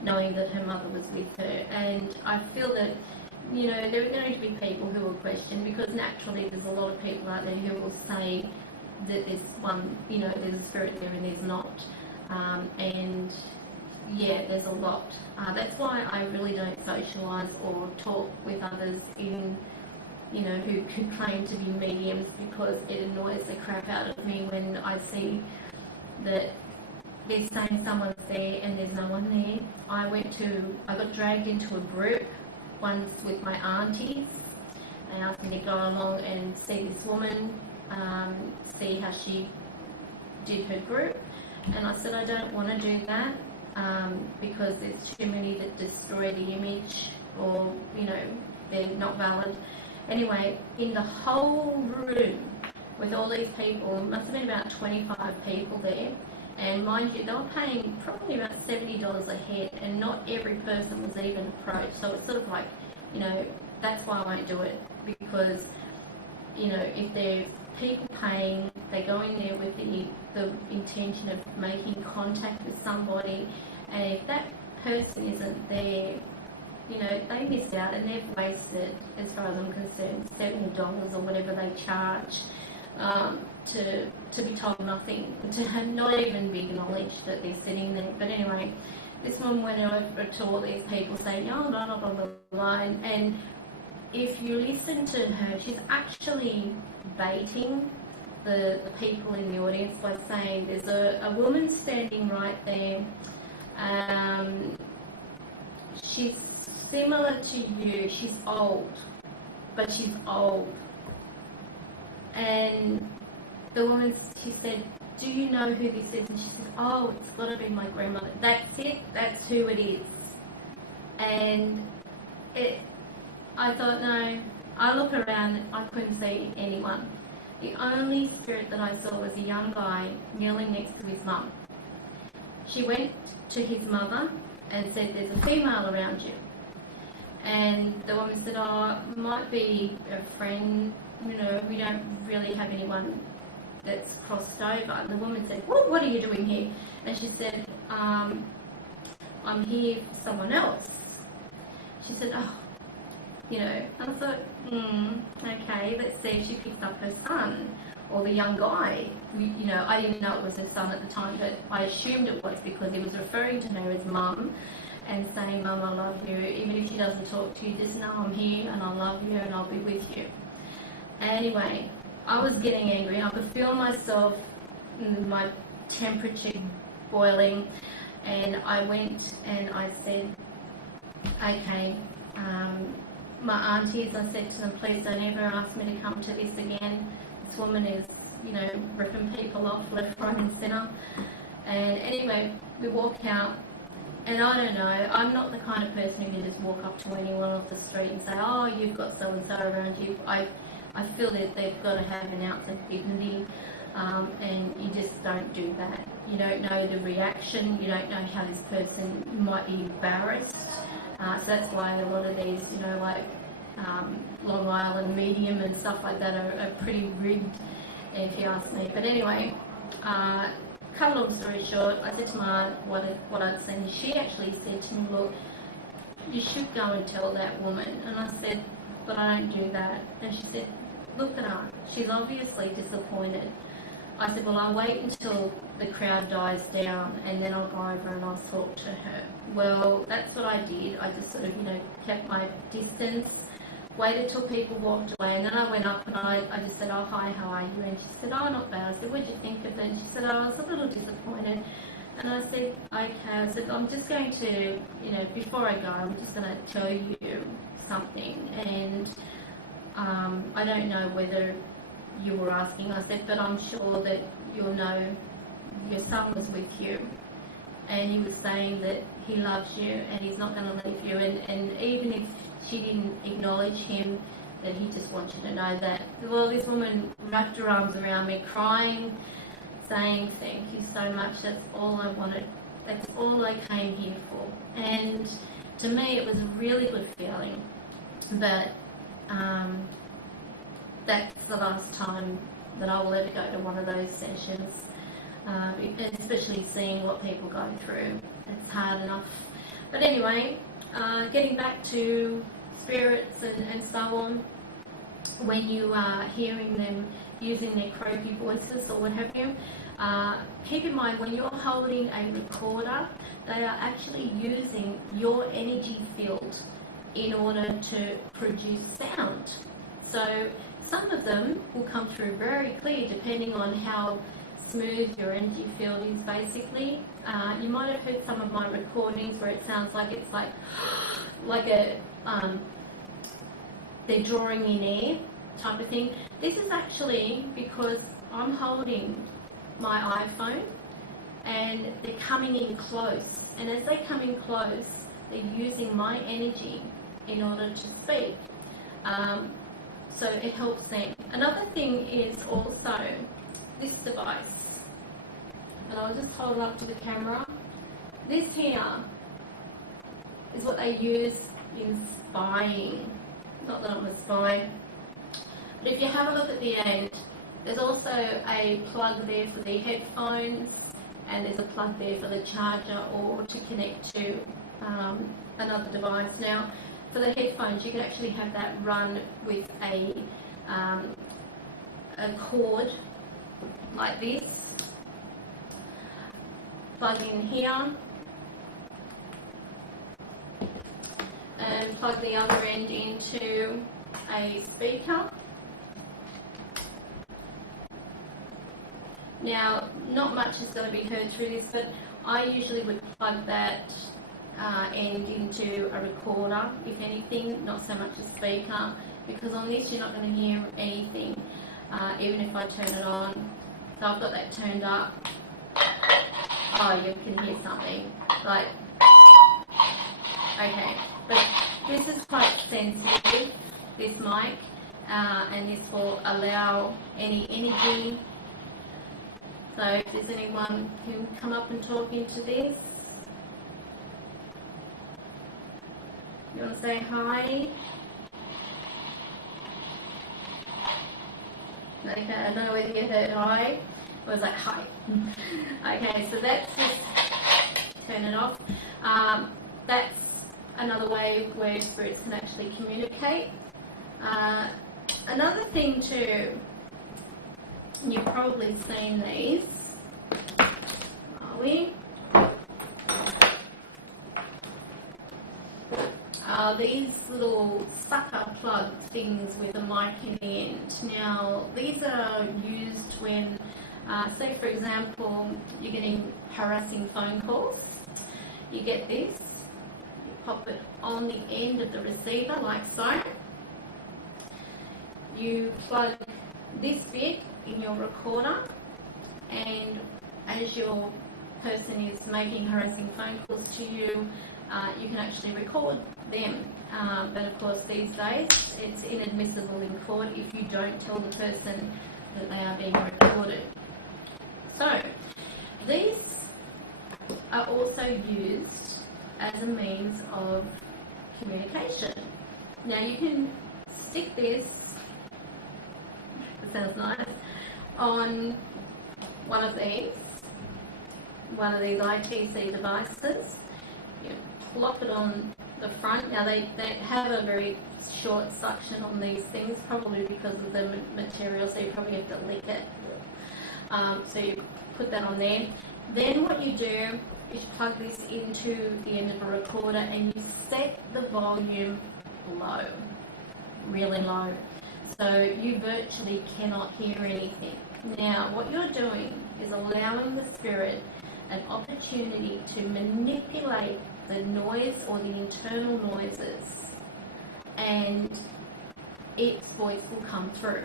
knowing that her mother was with her. And I feel that, there are going to be people who will question, because naturally there's a lot of people out there who will say that there's one, there's a spirit there and there's not. And yeah, there's a lot. That's why I really don't socialise or talk with others who claim to be mediums, because it annoys the crap out of me when I see that they're saying someone's there and there's no one there. I got dragged into a group once with my aunties. They asked me to go along and see this woman, see how she did her group, and I said I don't want to do that because there's too many that destroy the image, or they're not valid. Anyway, in the whole room with all these people, must have been about 25 people there, and mind you, they were paying probably about $70 a head, and not every person was even approached. So it's sort of like, that's why I won't do it, because if they're people paying, they go in there with the intention of making contact with somebody, and if that person isn't there, they missed out and they've wasted, as far as I'm concerned, $70 or whatever they charge to be told nothing, to have not even be acknowledged that they're sitting there. But anyway, this one went over to all these people saying, oh, blah, blah, blah, blah, blah, and if you listen to her, she's actually baiting the people in the audience by saying there's a woman standing right there. she's similar to you. She's old, but she's old. And the woman, she said, do you know who this is? And she said, oh, it's got to be my grandmother. That's it. That's who it is. And I thought, no. I look around, I couldn't see anyone. The only spirit that I saw was a young guy kneeling next to his mum. She went to his mother and said, there's a female around you. And the woman said, oh, it might be a friend, you know, we don't really have anyone that's crossed over. And the woman said, well, what are you doing here? And she said, I'm here for someone else. She said, oh, you know, and I thought, okay, let's see if she picked up her son or the young guy. You know, I didn't know it was her son at the time, but I assumed it was because he was referring to her as mum and saying, Mum, I love you. Even if she doesn't talk to you, just know I'm here and I love you and I'll be with you. Anyway, I was getting angry. I could feel myself, my temperature boiling, and I went and I said, okay, my aunties, I said to them, please don't ever ask me to come to this again. This woman is, you know, ripping people off left, right and centre. And anyway, we walked out, and I don't know, I'm not the kind of person who can just walk up to anyone off the street and say, oh, you've got so-and-so around you. I feel that they've got to have an ounce of dignity, and you just don't do that. You don't know the reaction, you don't know how this person might be embarrassed. So that's why a lot of these, you know, like Long Island medium and stuff like that are pretty rigged, if you ask me. But anyway, cut a long story short, I said to my what I'd seen. She actually said to me, look, you should go and tell that woman. And I said, but I don't do that. And she said, look at her, she's obviously disappointed. I said, well, I'll wait until the crowd dies down and then I'll go over and I'll talk to her. Well, that's what I did. I just sort of, you know, kept my distance, waited till people walked away, and then I went up and I just said, oh, hi, how are you? And she said, oh, not bad. I said, what did you think of it? And she said, oh, I was a little disappointed. And I said, okay. I said, I'm just going to, you know, before I go, I'm just going to tell you something. And I don't know whether you were asking, I said, but I'm sure that you'll know your son was with you and he was saying that he loves you and he's not going to leave you, and even if she didn't acknowledge him, that he just wants you to know that. Well, this woman wrapped her arms around me crying, saying thank you so much, that's all I wanted, that's all I came here for. And to me it was a really good feeling, but that's the last time that I will ever go to one of those sessions, especially seeing what people go through. It's hard enough. But anyway, getting back to spirits and so on, when you are hearing them using their croaky voices or what have you, keep in mind when you're holding a recorder, they are actually using your energy field in order to produce sound. So some of them will come through very clear depending on how smooth your energy field is basically. You might have heard some of my recordings where it sounds like it's like a they're drawing in air type of thing. This is actually because I'm holding my iPhone and they're coming in close, and as they come in close they're using my energy in order to speak. So it helps them. Another thing is also this device, and I'll just hold it up to the camera. This here is what they use in spying. Not that I'm a spy, but if you have a look at the end, there's also a plug there for the headphones, and there's a plug there for the charger or to connect to another device. Now, for the headphones, you can actually have that run with a cord like this. Plug in here and plug the other end into a speaker. Now, not much is going to be heard through this, but I usually would plug that end into a recorder, if anything, not so much a speaker, because on this you're not going to hear anything, even if I turn it on. So I've got that turned up. Oh, you can hear something. Like, okay, but this is quite sensitive, this mic, and this will allow any energy. So if there's anyone who can come up and talk into this. You want to say hi? Okay, I don't know whether you heard hi. Or was like hi? Okay, so that's just turn it off. That's another way where spirits can actually communicate. Another thing too, and you've probably seen these, are we? These little sucker plug things with a mic in the end. Now, these are used when, say for example, you're getting harassing phone calls. You get this, you pop it on the end of the receiver like so. You plug this bit in your recorder, and as your person is making harassing phone calls to you, you can actually record them. But of course these days it's inadmissible in court if you don't tell the person that they are being recorded. So these are also used as a means of communication. Now you can stick this, it sounds nice, on one of these ITC devices. You plop it on the front. Now they have a very short suction on these things, probably because of the material, so you probably have to lick it. So you put that on there. Then what you do is plug this into the end of a recorder and you set the volume low, really low, so you virtually cannot hear anything. Now what you're doing is allowing the spirit an opportunity to manipulate the noise or the internal noises, and its voice will come through.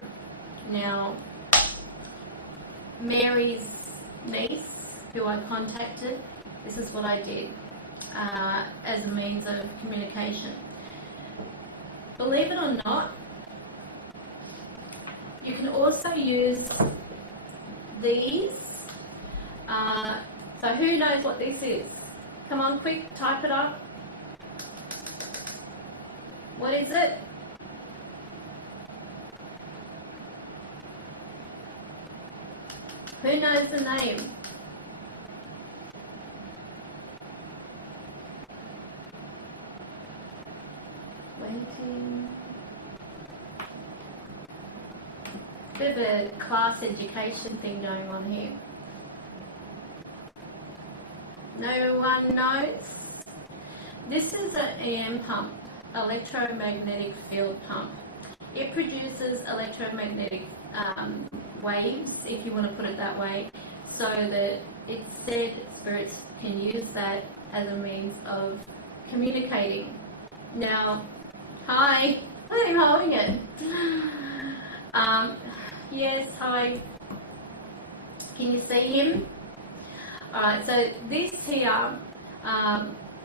Now, Mary's niece, who I contacted, this is what I did as a means of communication. Believe it or not, you can also use these. So who knows what this is? Come on, quick, type it up. What is it? Who knows the name? Waiting. Bit of a class education thing going on here. No one knows? This is an EM pump, electromagnetic field pump. It produces electromagnetic waves, if you want to put it that way, so that it said spirits can use that as a means of communicating. Now, hi, I'm holding it. Yes, hi. Can you see him? Alright, so this here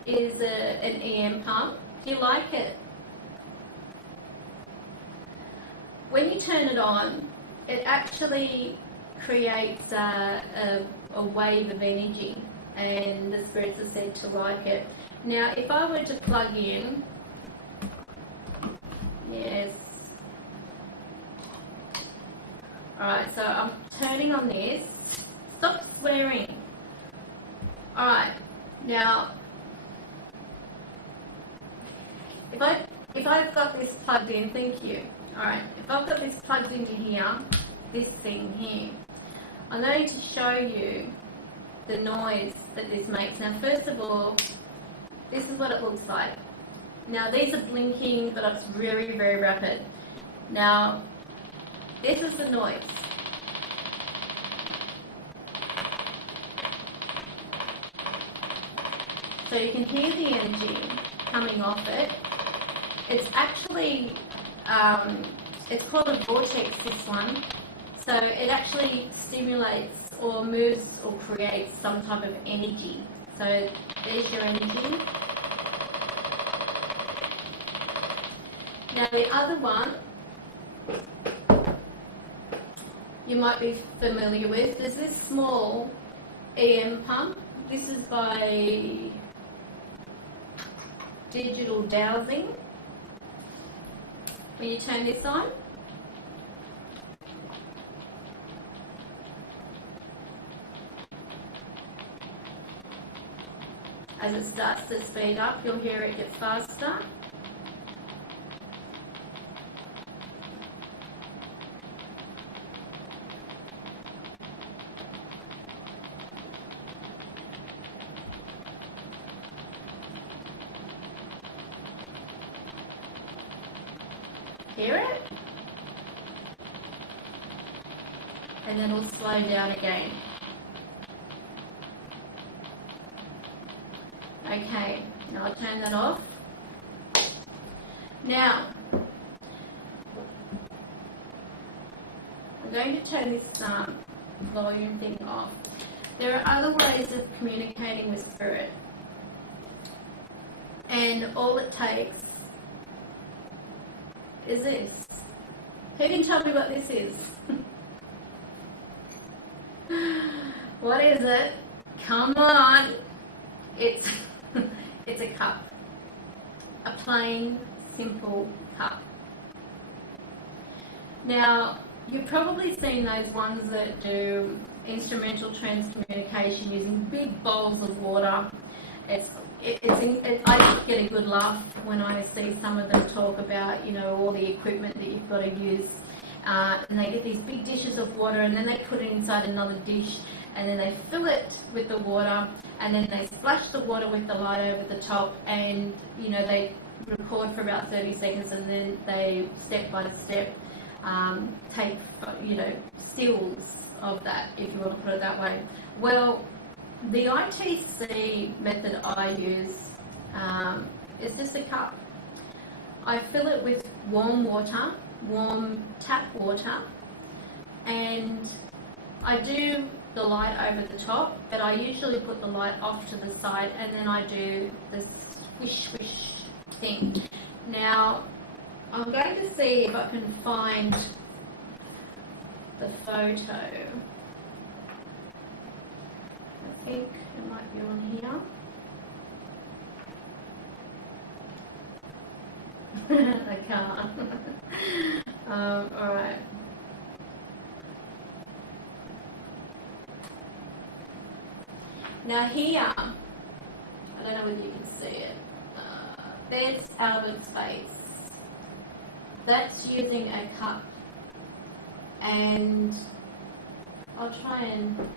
is an EM pump. Do you like it? When you turn it on, it actually creates a wave of energy, and the spirits are said to like it. Now, if I were to plug in, yes. Alright, so I'm turning on this. Stop swearing. Alright, now, if I've got this plugged in, thank you. Alright, if I've got this plugged into here, this thing here, I'm going to show you the noise that this makes. Now, first of all, this is what it looks like. Now, these are blinking, but it's very, very rapid. Now, this is the noise. So you can hear the energy coming off it. It's actually, it's called a vortex, this one. So it actually stimulates or moves or creates some type of energy. So there's your energy. Now the other one you might be familiar with, there's this small EM pump. This is by Digital Dowsing. When you turn this on, as it starts to speed up, you'll hear it get faster. Hear it? And then it'll slow down again. Okay, now I'll turn that off. Now, I'm going to turn this volume thing off. There are other ways of communicating with spirit. And all it takes is this. Who can tell me what this is? What is it? Come on. It's it's a cup. A plain, simple cup. Now, you've probably seen those ones that do instrumental transcommunication using big bowls of water. I just get a good laugh when I see some of them talk about, you know, all the equipment that you've got to use. And they get these big dishes of water and then they put it inside another dish and then they fill it with the water and then they splash the water with the light over the top and, you know, they record for about 30 seconds and then they, step by step, take, you know, stills of that, if you want to put it that way. Well, the ITC method I use is just a cup. I fill it with warm water, warm tap water, and I do the light over the top, but I usually put the light off to the side and then I do the swish swish thing. Now, I'm going to see if I can find the photo. I think it might be on here. I can't. Alright. Now here, I don't know whether you can see it. There's Albert's face. That's using a cup. And I'll try and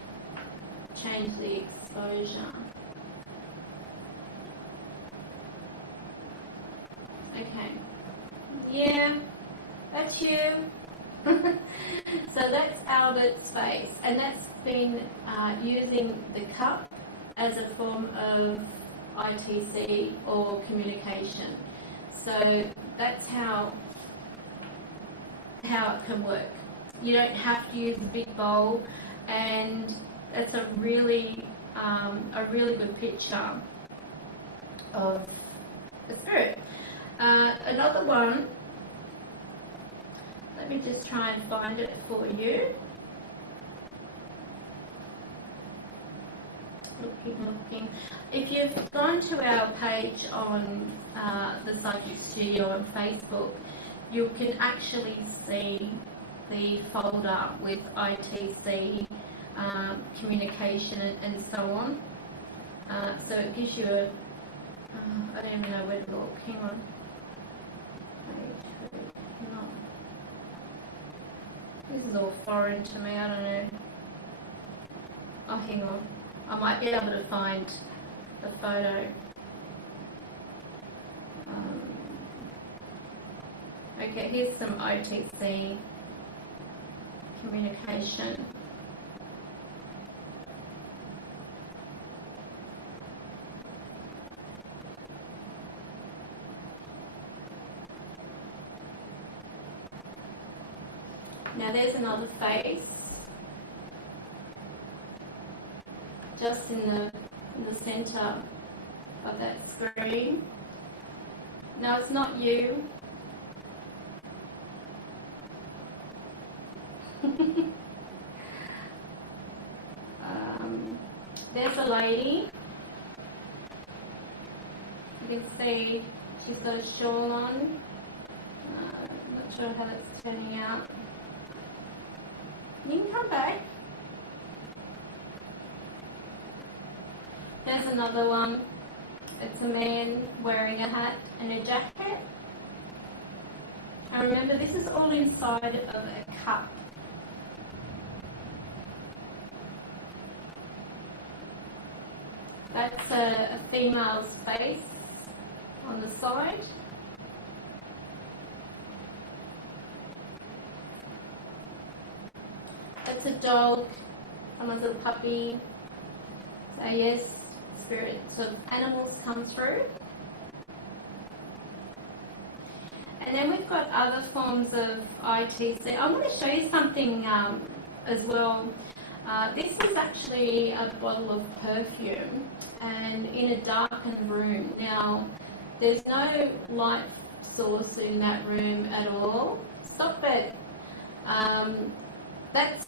change the exposure. Okay. Yeah, that's you. So that's Albert's face, and that's been using the cup as a form of ITC or communication. So that's how it can work. You don't have to use a big bowl, and it's a really good picture of the spirit. Another one, let me just try and find it for you. Looking. If you've gone to our page on the Psychic Studio on Facebook, you can actually see the folder with ITC, communication and so on. So it gives you a, I don't even know where to look, hang on. No. This is all foreign to me, I don't know. Oh, hang on. I might be able to find the photo. Okay, here's some OTC communication. Now there's another face, just in the center of that screen. Now it's not you. There's a lady. You can see she's got a shawl on. Not sure how that's turning out. You can come back. There's another one. It's a man wearing a hat and a jacket. And remember, this is all inside of a cup. That's a female's face on the side. That's a dog, someone's little puppy. So yes, spirits of animals come through. And then we've got other forms of ITC. I want to show you something as well. This is actually a bottle of perfume, and in a darkened room. Now, there's no light source in that room at all. Stop it. That's,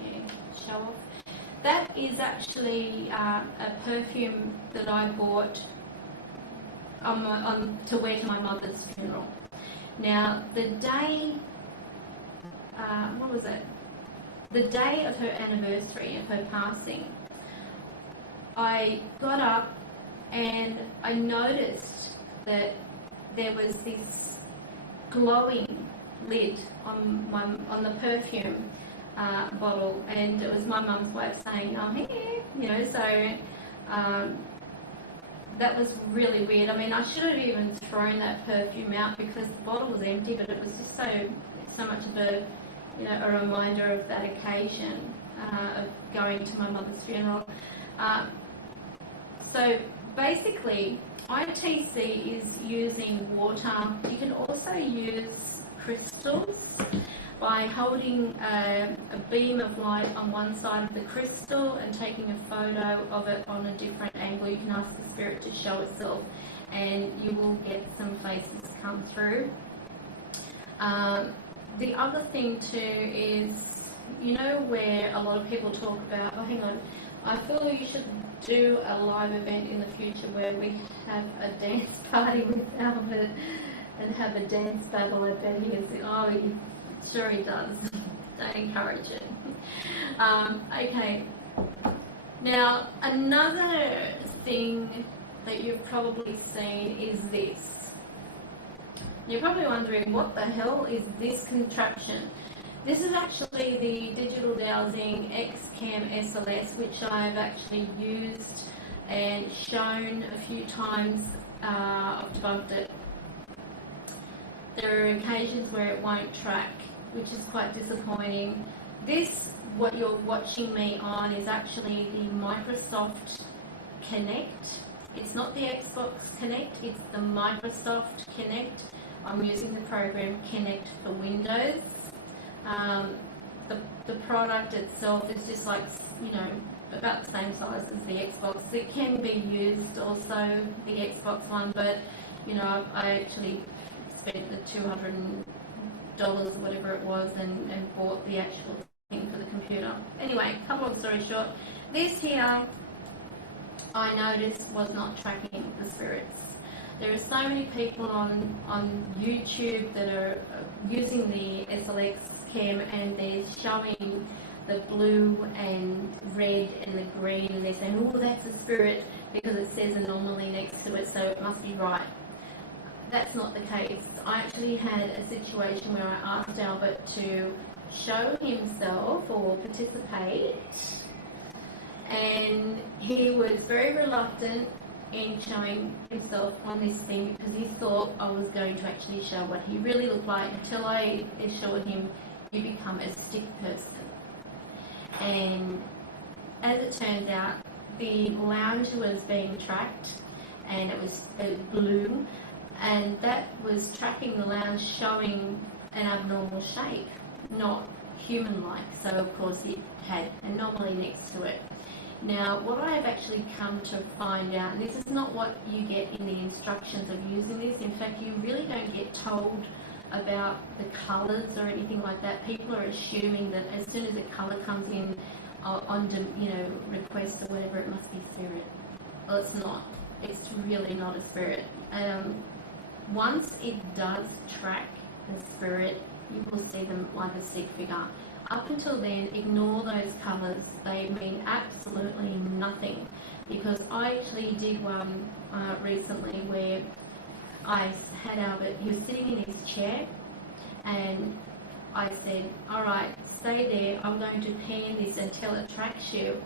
yeah, show off. That is actually a perfume that I bought to wear to my mother's funeral. Now, the day, what was it? The day of her anniversary, of her passing, I got up and I noticed that there was this glowing lid on the perfume bottle, and it was my mum's way of saying, "Oh, here," you know. So that was really weird. I mean, I should have even thrown that perfume out because the bottle was empty, but it was just so much of a, you know, a reminder of that occasion of going to my mother's funeral. So basically, ITC is using water. You can also use crystals by holding a beam of light on one side of the crystal and taking a photo of it on a different angle. You can ask the spirit to show itself, and you will get some faces come through. The other thing too is, you know, where a lot of people talk about, oh, hang on, I feel you should do a live event in the future where we have a dance party with Albert and have a dance battle. I bet he is, oh, sure he does. Don't encourage it. Okay. Now, another thing that you've probably seen is this. You're probably wondering, what the hell is this contraption? This is actually the digital dowsing XCam SLS, which I've actually used and shown a few times. I've debunked it. There are occasions where it won't track, which is quite disappointing. This, what you're watching me on, is actually the Microsoft Connect. It's not the Xbox Connect, it's the Microsoft Connect. I'm using the program Connect for Windows. The product itself is just like, you know, about the same size as the Xbox. It can be used also, the Xbox one, but, you know, I actually spent the $200 or whatever it was and bought the actual thing for the computer. Anyway, cut long story short, this here I noticed was not tracking the spirits. There are so many people on YouTube that are using the SLX cam, and they're showing the blue and red and the green, and they're saying, oh, that's a spirit because it says anomaly next to it, so it must be right. That's not the case. I actually had a situation where I asked Albert to show himself or participate, and he was very reluctant in showing himself on this thing because he thought I was going to actually show what he really looked like, until I assured him, you become a stick person. And as it turned out, the lounge was being tracked, and it was blue, and that was tracking the lounge, showing an abnormal shape, not human-like. So of course it had anomaly next to it. Now, what I have actually come to find out, and this is not what you get in the instructions of using this, in fact you really don't get told about the colours or anything like that. People are assuming that as soon as a colour comes in on request or whatever, it must be spirit. Well, it's not. It's really not a spirit. Once it does track the spirit, you will see them like a stick figure. Up until then, ignore those colours. They mean absolutely nothing. Because I actually did one recently where I had Albert, he was sitting in his chair, and I said, alright, stay there, I'm going to pan this until it tracks you.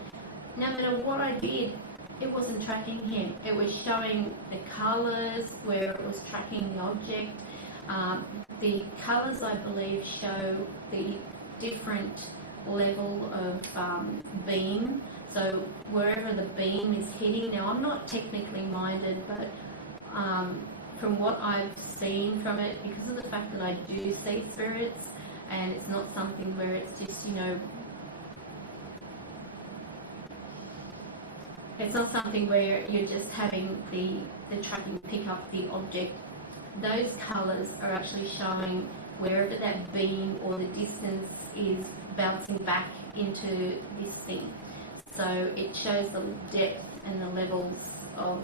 No matter what I did, it wasn't tracking him. It was showing the colours where it was tracking the object. The colours, I believe, show the different level of beam. So wherever the beam is hitting. Now, I'm not technically minded, but from what I've seen from it, because of the fact that I do see spirits, and it's not something where it's just, it's not something where you're just having the tracking pick up the object. Those colours are actually showing wherever that beam or the distance is bouncing back into this thing. So it shows the depth and the levels of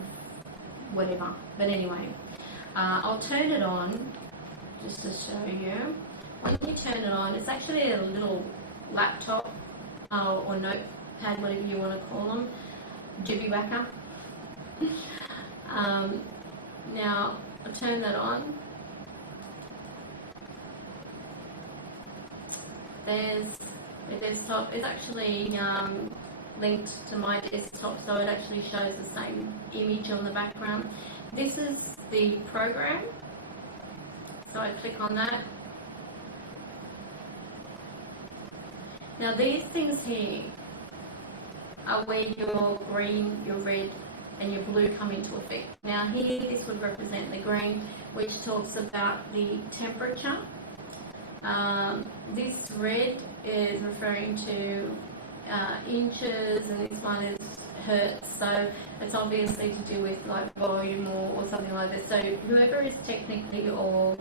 whatever. But anyway, I'll turn it on just to show you. When you turn it on, it's actually a little laptop or notepad, whatever you want to call them, jibby whacker. Now, I'll turn that on. There's the desktop. It's actually linked to my desktop, so it actually shows the same image on the background. This is the program. So I click on that. Now these things here are where your green, your red and your blue come into effect. Now here, this would represent the green, which talks about the temperature. This red is referring to inches, and this one is hertz, so it's obviously to do with like volume or something like that. So whoever is technically or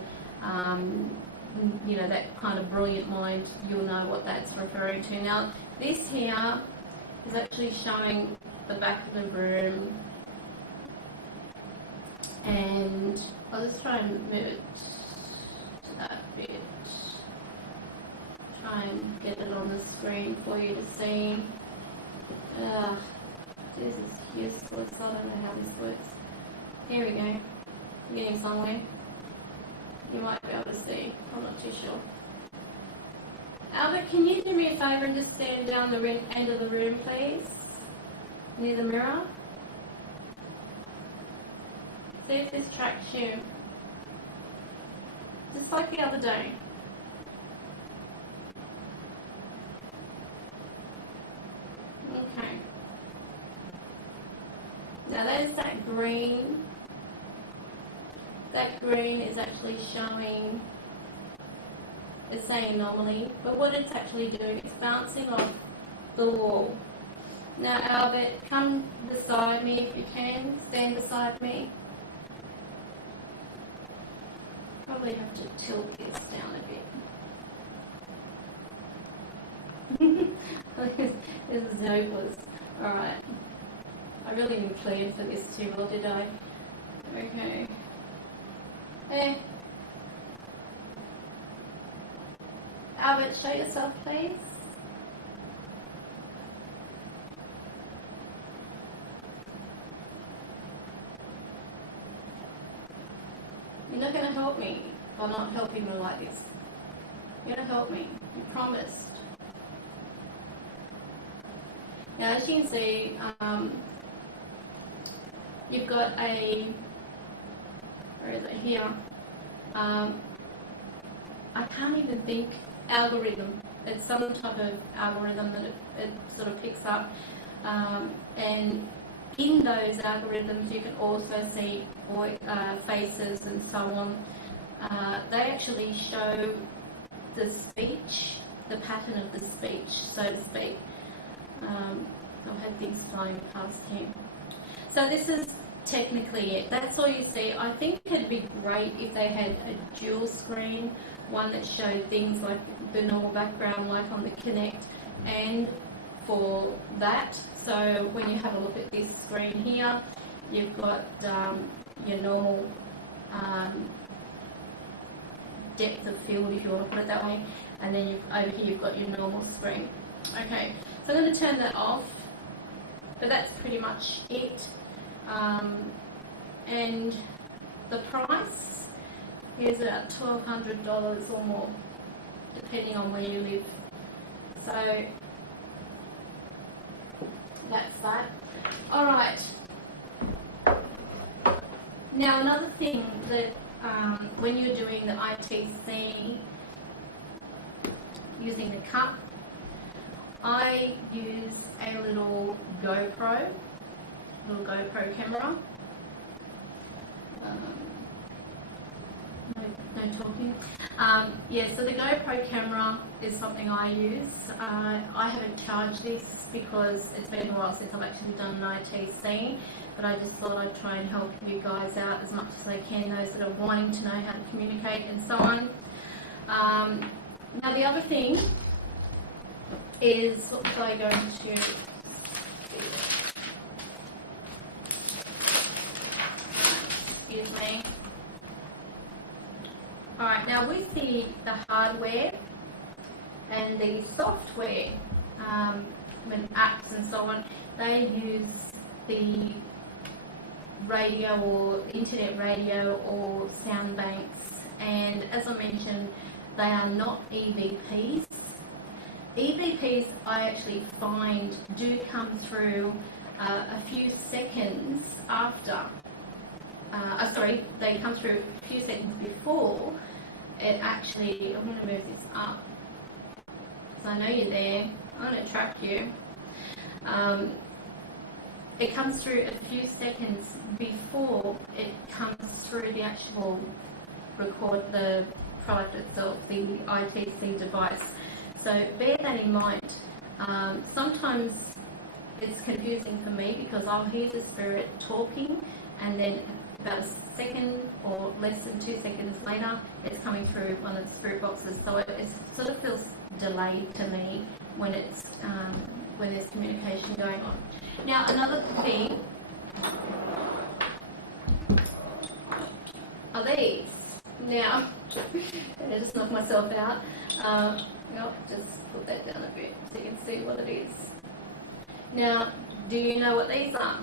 that kind of brilliant mind, you'll know what that's referring to. Now this here is actually showing the back of the room, and I'll just try and move it to that bit. Try and get it on the screen for you to see. This is useless. I don't know how this works. Here we go. We're getting somewhere. You might be able to see. I'm not too sure. Albert, can you do me a favour and just stand down the end of the room, please? Near the mirror. See if this tracks you. Just like the other day. Okay. Now there's that green. That green is actually showing, it's saying anomaly, but what it's actually doing is bouncing off the wall. Now Albert, come beside me if you can. Stand beside me. Probably have to tilt this down a bit. This is hopeless. Alright. I really didn't plan for this too well, did I? Okay. There. Albert, show yourself, please. You're not going to help me by not helping me like this. You're going to help me. You promised. Now, as you can see, you've got a, where is it, here, I can't even think, algorithm. It's some type of algorithm that it sort of picks up, and in those algorithms you can also see faces and so on. They actually show the speech, the pattern of the speech, so to speak. I've had things flying past him. So this is technically it. That's all you see. I think it'd be great if they had a dual screen, one that showed things like the normal background, like on the Connect, and for that. So when you have a look at this screen here, you've got your normal depth of field, if you want to put it that way, and then over here you've got your normal screen. Okay, so I'm going to turn that off, but that's pretty much it. And the price is about $1,200 or more, depending on where you live. So that's that. Alright. Now another thing that when you're doing the ITC using the cup, I use a little GoPro camera. No talking. Yeah, so the GoPro camera is something I use. I haven't charged this because it's been a while since I've actually done an ITC, but I just thought I'd try and help you guys out as much as I can, those that are wanting to know how to communicate and so on. Now the other thing is, what was I going to... Excuse me. Alright, now with the hardware and the software, with apps and so on, they use the radio or internet radio or sound banks, and as I mentioned, they are not EVPs. EVPs I actually find do come through a few seconds after. They come through a few seconds before it actually. I'm going to move this up, so I know you're there. I'm going to track you. It comes through a few seconds before it comes through the actual the product itself, the ITC device. So bear that in mind. Sometimes it's confusing for me because I'll hear the spirit talking, and then about a second or less than 2 seconds later, it's coming through one of the spirit boxes. So it sort of feels delayed to me when it's when there's communication going on. Now another thing are these. Now, I just knocked myself out. Just put that down a bit so you can see what it is. Now, do you know what these are?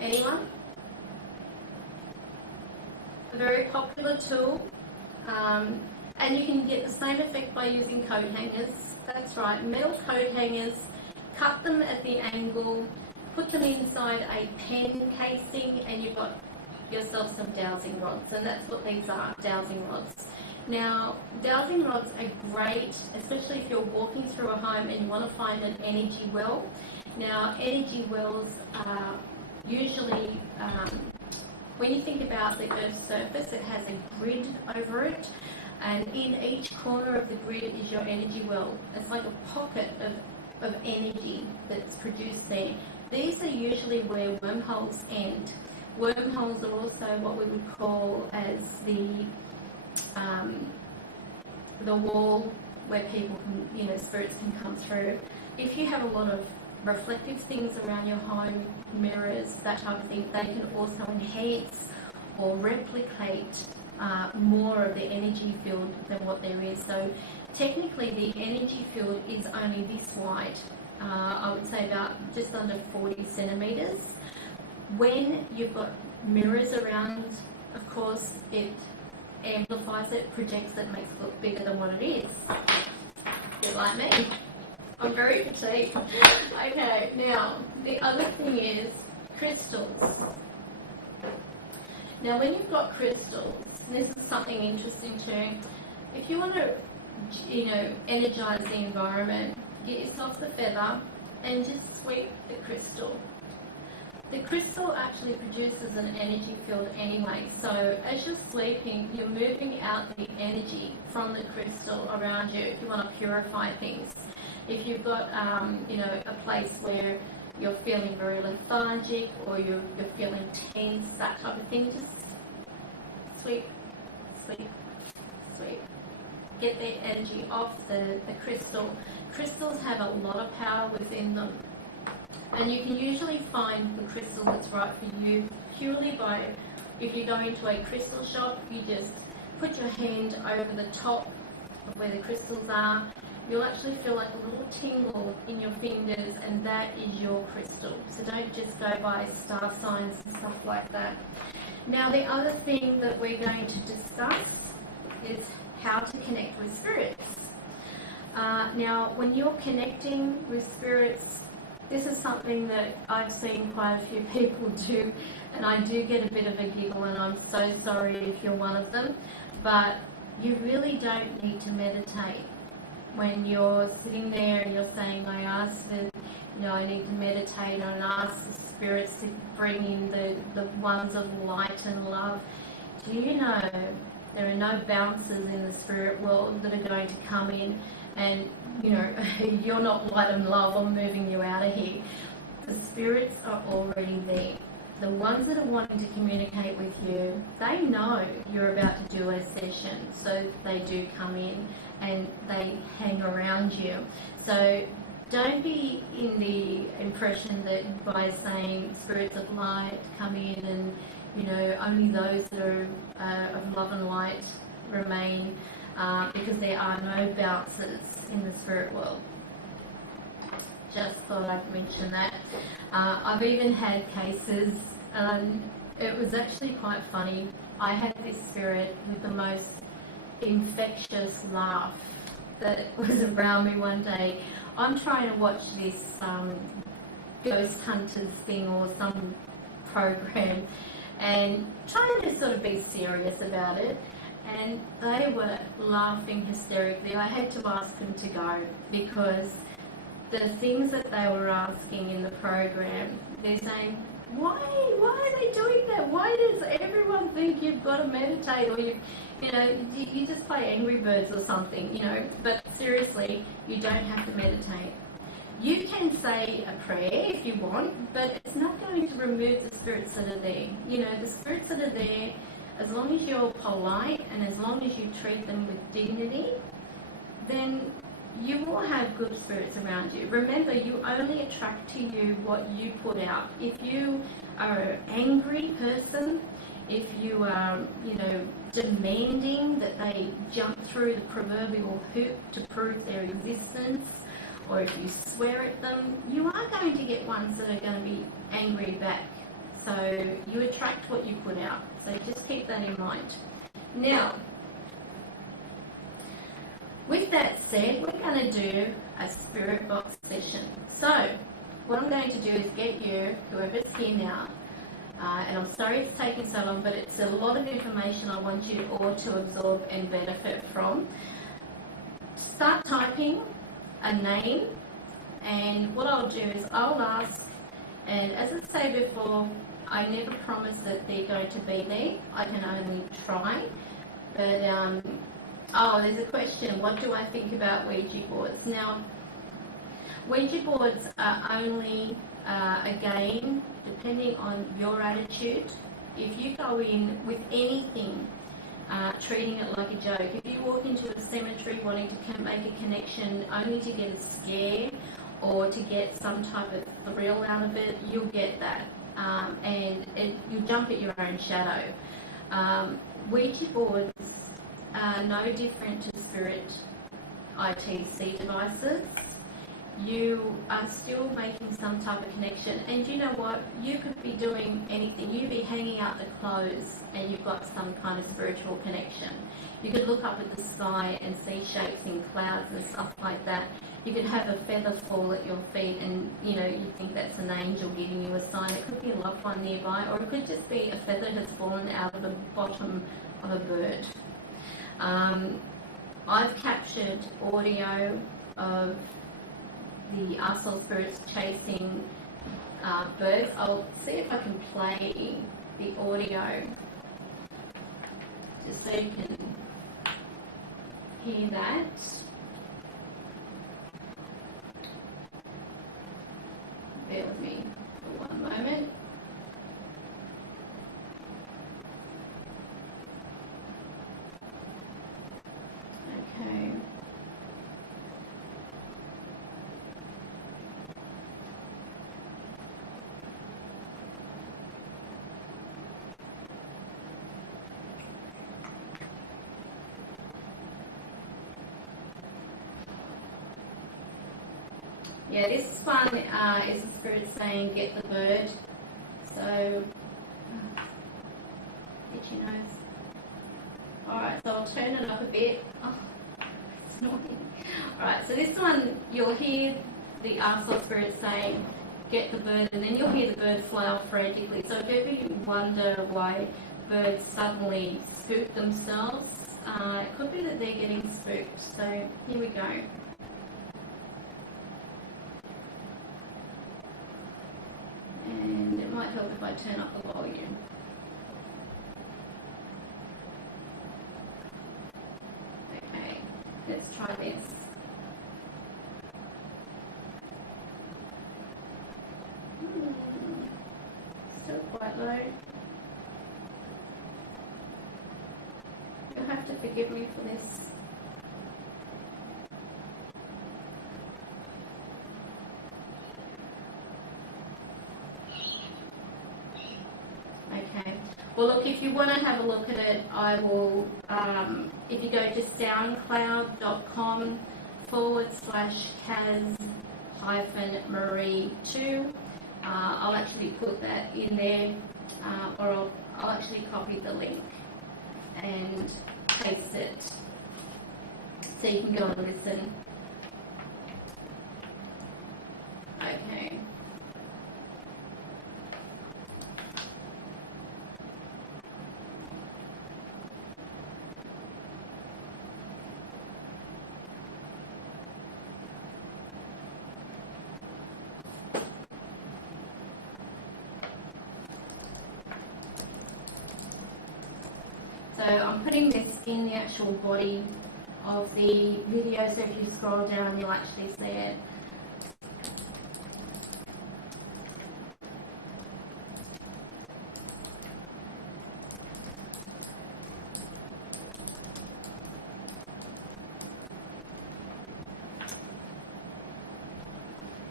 Anyone? A very popular tool, and you can get the same effect by using coat hangers. That's right, metal coat hangers. Cut them at the angle, put them inside a pen casing, and you've got yourself some dowsing rods, and that's what these are, dowsing rods. Now, dowsing rods are great, especially if you're walking through a home and you want to find an energy well. Now, energy wells are usually, when you think about the Earth's surface, it has a grid over it, and in each corner of the grid is your energy well. It's like a pocket of energy that's produced there. These are usually where wormholes end. Wormholes are also what we would call as the wall where people can, spirits can come through. If you have a lot of reflective things around your home, mirrors, that type of thing, they can also enhance or replicate more of the energy field than what there is. So technically the energy field is only this wide. I would say about just under 40 centimetres. When you've got mirrors around, of course, it amplifies it, projects it, makes it look bigger than what it is. A bit like me. I'm very fatigued. Okay, now, the other thing is crystals. Now, when you've got crystals, and this is something interesting too, if you want to, energize the environment, get yourself the feather and just sweep the crystal. The crystal actually produces an energy field anyway, so as you're sleeping, you're moving out the energy from the crystal around you if you want to purify things. If you've got, a place where you're feeling very lethargic or you're feeling tense, that type of thing, just sweep, sweep, sweep. Get the energy off the crystal. Crystals have a lot of power within them. And you can usually find the crystal that's right for you purely by, if you go into a crystal shop, you just put your hand over the top of where the crystals are. You'll actually feel like a little tingle in your fingers, and that is your crystal. So don't just go by star signs and stuff like that. Now, the other thing that we're going to discuss is how to connect with spirits. Now, when you're connecting with spirits, this is something that I've seen quite a few people do, and I do get a bit of a giggle, and I'm so sorry if you're one of them, but you really don't need to meditate. When you're sitting there and you're saying, I ask I need to meditate and ask the spirits to bring in the ones of light and love, do you know there are no bouncers in the spirit world that are going to come in and, you're not light and love, I'm moving you out of here. The spirits are already there. The ones that are wanting to communicate with you, they know you're about to do a session, so they do come in and they hang around you. So don't be in the impression that by saying spirits of light come in and, only those that are of love and light remain, because there are no bouncers in the spirit world. Just thought I'd mention that. I've even had cases, it was actually quite funny. I had this spirit with the most infectious laugh that was around me one day. I'm trying to watch this ghost hunters thing or some program and trying to sort of be serious about it, and they were laughing hysterically. I had to ask them to go because the things that they were asking in the program, they're saying, why are they doing that? Why does everyone think you've got to meditate, or you just play Angry Birds or something, but seriously, you don't have to meditate. You can say a prayer if you want, but it's not going to remove the spirits that are there. The spirits that are there, as long as you're polite and as long as you treat them with dignity, then you will have good spirits around you. Remember, you only attract to you what you put out. If you are an angry person, if you are, demanding that they jump through the proverbial hoop to prove their existence, or if you swear at them, you are going to get ones that are going to be angry back. So you attract what you put out. So just keep that in mind. Now, with that said, we're going to do a spirit box session. So what I'm going to do is get you, whoever's here now, and I'm sorry it's taking so long, but it's a lot of information I want you all to absorb and benefit from. Start typing a name, and what I'll do is I'll ask, and as I said before, I never promise that they're going to be there. I can only try. But, there's a question. What do I think about Ouija boards? Now, Ouija boards are only a game depending on your attitude. If you go in with anything, treating it like a joke, if you walk into a cemetery wanting to make a connection only to get a scare or to get some type of thrill out of it, you'll get that. And you jump at your own shadow. Ouija boards are no different to spirit ITC devices. You are still making some type of connection, and you know what, you could be doing anything. You could be hanging out the clothes and you've got some kind of spiritual connection. You could look up at the sky and see shapes in clouds and stuff like that. You could have a feather fall at your feet and you think that's an angel giving you a sign. It could be a loved one nearby, or it could just be a feather that's fallen out of the bottom of a bird. I've captured audio of the Arsal spirits chasing birds. I'll see if I can play the audio just so you can hear that. Bear with me for one moment. Okay. Yeah, this one is the spirit saying get the bird. So, itchy nose. Alright, so I'll turn it up a bit. Oh, it's annoying. Alright, so this one you'll hear the arsehole spirit saying get the bird, and then you'll hear the bird fly off frantically. So if ever you wonder why birds suddenly spook themselves, it could be that they're getting spooked. So here we go. And it might help if I turn up the volume. Okay, let's try this. Still quite low. You'll have to forgive me for this. Okay. Well, look, if you want to have a look at it, I will, if you go to soundcloud.com/Kaz-Marie2, I'll actually put that in there, or I'll actually copy the link and paste it so you can go and listen. Okay. So I'm putting this in the actual body of the video, so if you scroll down you'll actually see it.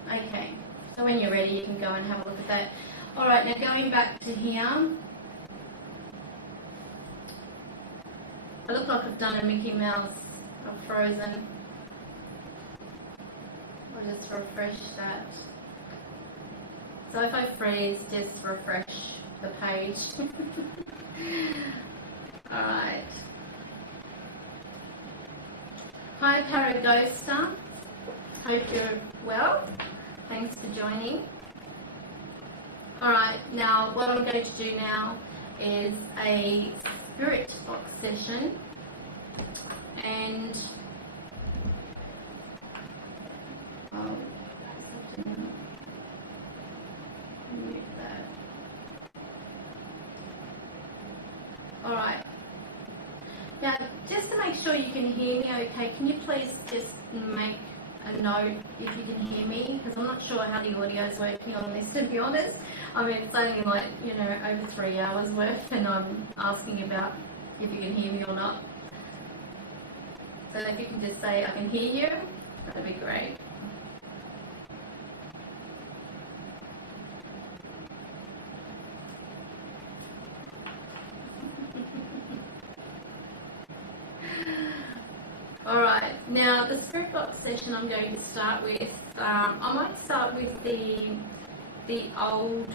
Okay, so when you're ready you can go and have a look at that. Alright, now going back to here. I look like I've done a Mickey Mouse. I've frozen. I'll just refresh that. So if I freeze, just refresh the page. Alright. Hi Paragosta. Hope you're well. Thanks for joining. Alright, now what I'm going to do now is a spirit box session, and I'll just have to mute that. Alright, now just to make sure you can hear me okay, can you please just make a note if you can hear me, because I'm not sure how the audio is working on this, to be honest. I mean, it's only like, you know, over 3 hours worth, and I'm asking about if you can hear me or not. So if you can just say, I can hear you, that'd be great. Alright, now the spirit box session I'm going to start with, I might start with the old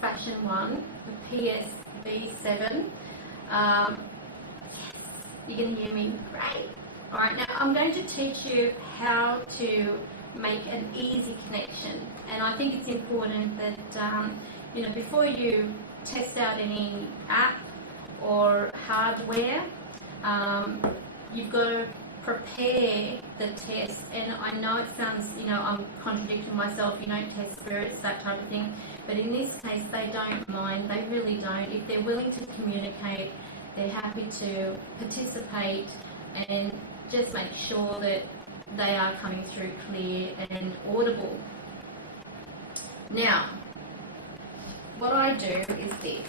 fashioned one, the PSV7. Yes, you can hear me, great. Alright, now I'm going to teach you how to make an easy connection, and I think it's important that you know, before you test out any app or hardware, you've got to prepare the test. And I know it sounds, I'm contradicting myself, you don't test spirits, that type of thing, but in this case they don't mind, they really don't. If they're willing to communicate, they're happy to participate and just make sure that they are coming through clear and audible. Now, what I do is this.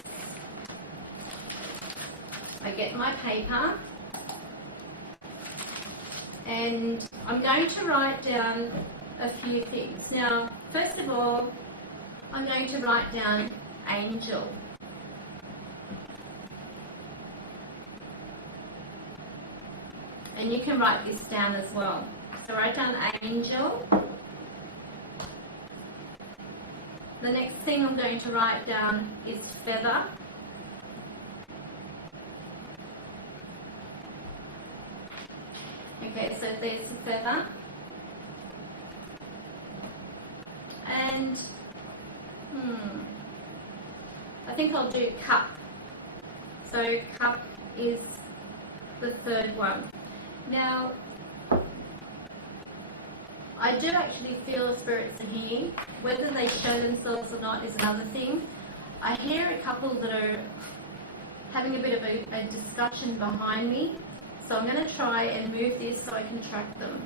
I get my paper and I'm going to write down a few things. Now, first of all, I'm going to write down angel. And you can write this down as well. So write down angel. The next thing I'm going to write down is feather. Okay, so there's the feather. And I think I'll do cup. So cup is the third one. Now, I do actually feel the spirits are here. Whether they show themselves or not is another thing. I hear a couple that are having a bit of a discussion behind me. So I'm going to try and move this so I can track them.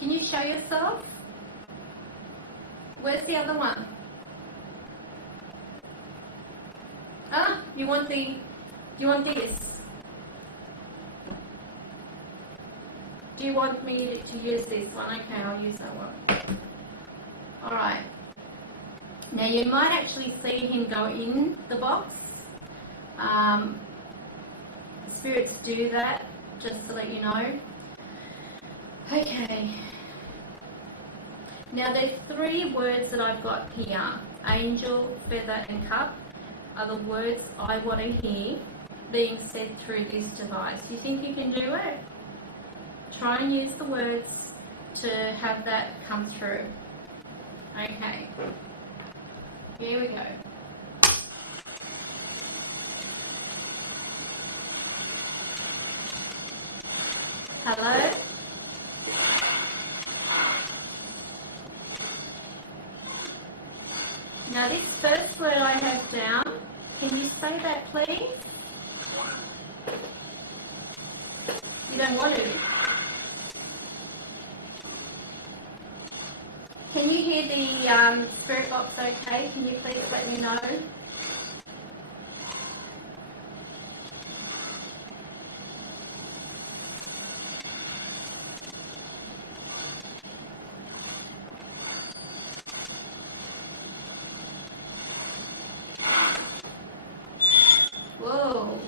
Can you show yourself? Where's the other one? Ah, you want this. Do you want me to use this one? Okay, I'll use that one. Alright. Now you might actually see him go in the box. Spirits do that, just to let you know. Okay. Now there's 3 words that I've got here. Angel, feather and cup are the words I want to hear being said through this device. Do you think you can do it? Try and use the words to have that come through. Okay. Here we go. Hello? Now this first word I have down, can you say that please? You don't want to? Can you hear the spirit box okay? Can you please let me know? Whoa.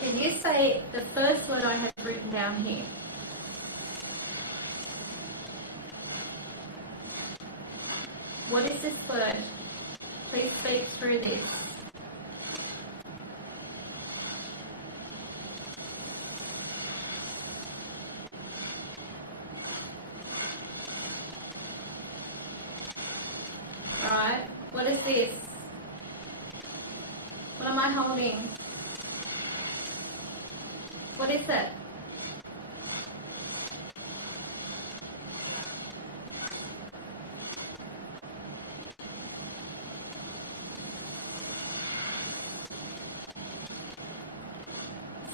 Can you say the first word I have written down here? What is this word? Please speak through this. Alright, what is this? What am I holding? What is it?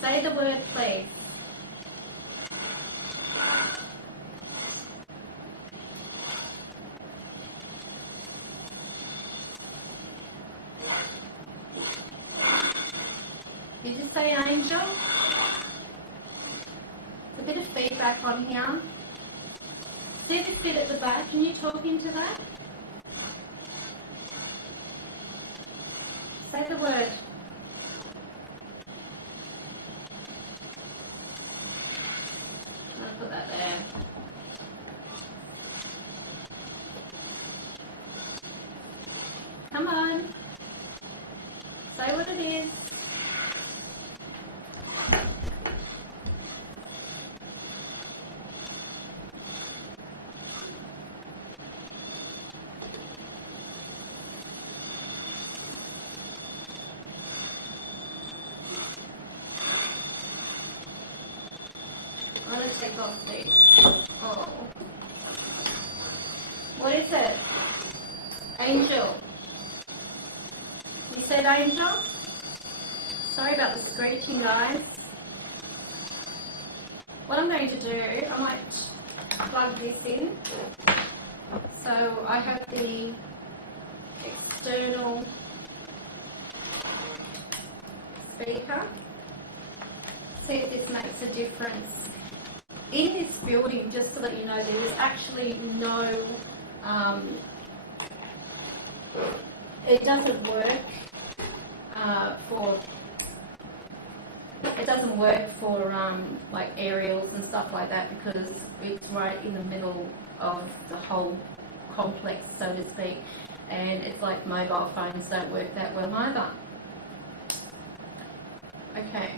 Say the word, please. Did you say angel? A bit of feedback on here. See this bit at the back, can you talk into that? Say the word. I'll put that there. Come on. Say what it is. take off this. Oh. What is it? Angel. You said angel? Sorry about the screeching, guys. What I'm going to do, I might plug this in. So I have the external speaker. See if this makes a difference. In this building, just to let you know, there is actually no, it doesn't work for like aerials and stuff like that, because it's right in the middle of the whole complex, so to speak, and it's like mobile phones don't work that well either. Okay.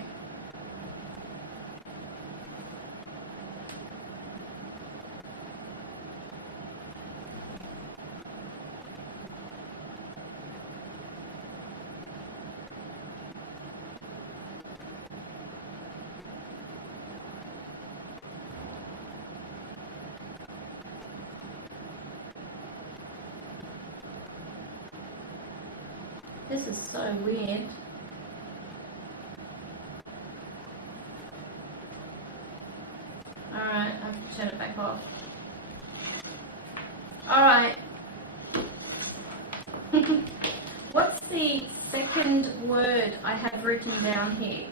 This is so weird. Alright, I have to turn it back off. Alright. What's the second word I have written down here?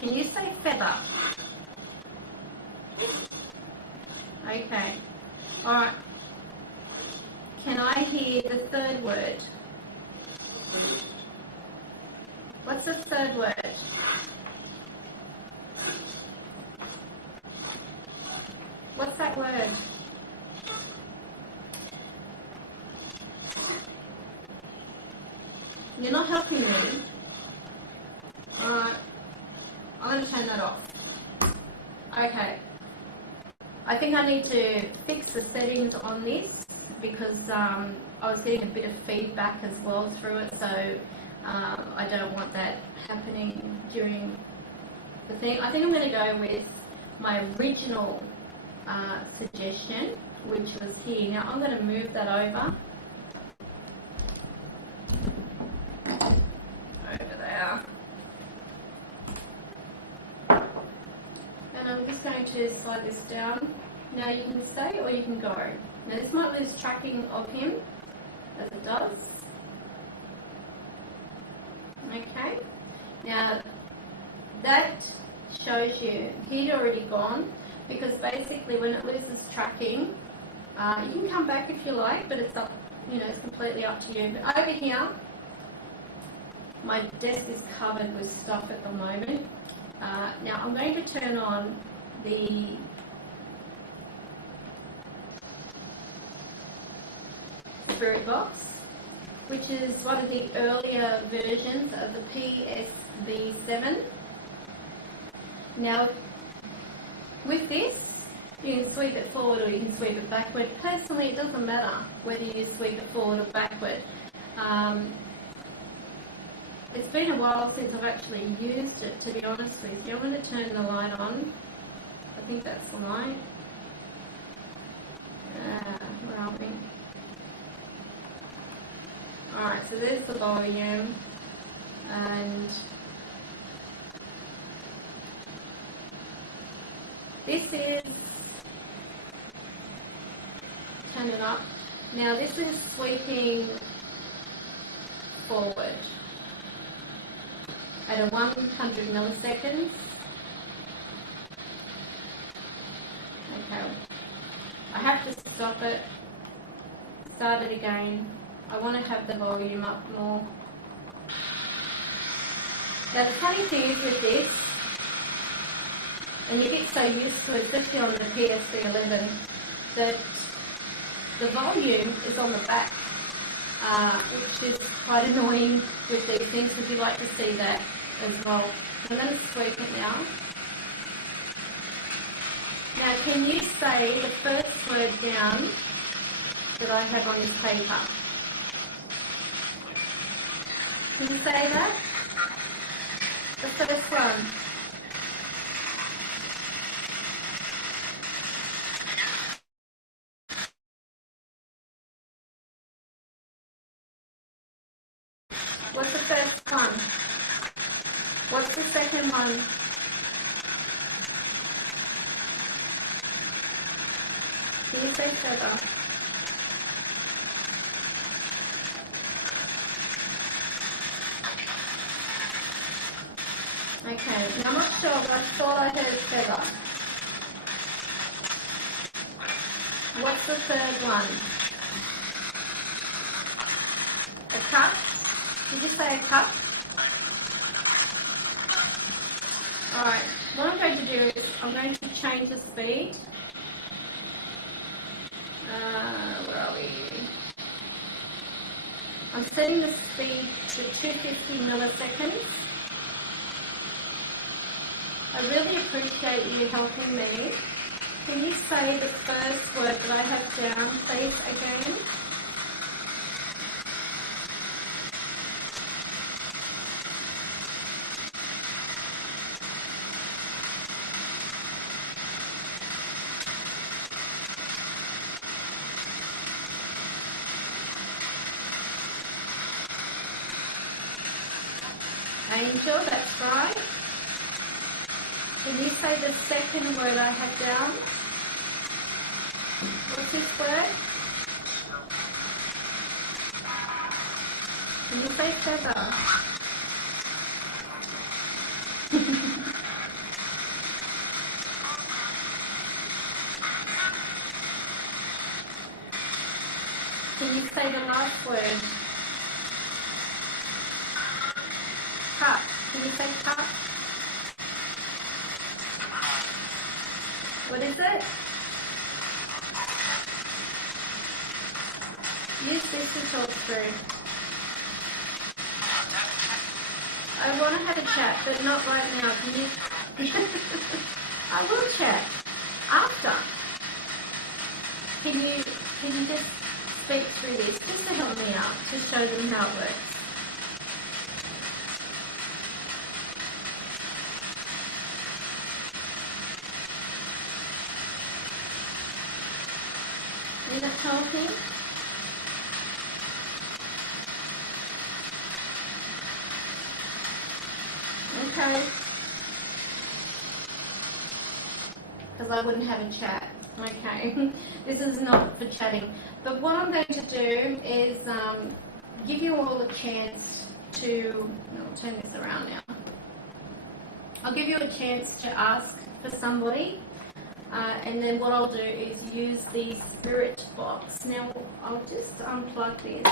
Can you say feather? Okay. Alright. Can I hear the third word? What's the third word? What's that word? You're not helping me. Alright. I'm going to turn that off. Okay. I think I need to fix the settings on this, because I was getting a bit of feedback as well through it, so I don't want that happening during the thing. I think I'm going to go with my original suggestion, which was here. Now I'm going to move that over. Over there. And I'm just going to slide this down. Now you can stay or you can go. Now this might lose tracking of him, as it does. Okay. Now that shows you he'd already gone, because basically when it loses tracking, you can come back if you like, but it's up, it's completely up to you. But over here, my desk is covered with stuff at the moment. Now I'm going to turn on the Spirit Box, which is one of the earlier versions of the PSV7. Now, with this, you can sweep it forward or you can sweep it backward. Personally, it doesn't matter whether you sweep it forward or backward. It's been a while since I've actually used it, to be honest with you. I'm going to turn the light on. I think that's the light. Where are we? Alright, so there's the volume, and this is turning up. Now this is sweeping forward at a 100 milliseconds. Okay, I have to stop it, start it again. I want to have the volume up more. Now the funny thing is with this, and you get so used to it, especially on the PSV11, that the volume is on the back, which is quite annoying with these things, because you like to see that as well. So I'm going to sweep it now. Now can you say the first word down that I have on this paper? Can you say that? The first one. What's the first one? What's the second one? Can you say feather? Okay, I'm not sure, but I thought I heard feather. What's the third one? A cup? Did you say a cup? Alright, what I'm going to do is I'm going to change the speed. Where are we? I'm setting the speed to 250 milliseconds. I really appreciate you helping me. Can you say the first word that I have down, please, again? Angel, that's right. Can you say the second word I have down? What's this word? Can you say feather? Can you say the last word? Cup. Can you say cup? What is it? Use this to talk through. I want to have a chat, but not right now. Can you? I will chat after. Can you just speak through this just to help me out, to show them how it works? Is it talking? Okay. Because I wouldn't have a chat. Okay. This is not for chatting. But what I'm going to do is give you all a chance to... I'll turn this around now. I'll give you a chance to ask for somebody. And then what I'll do is use the spirit box. Now, I'll just unplug this.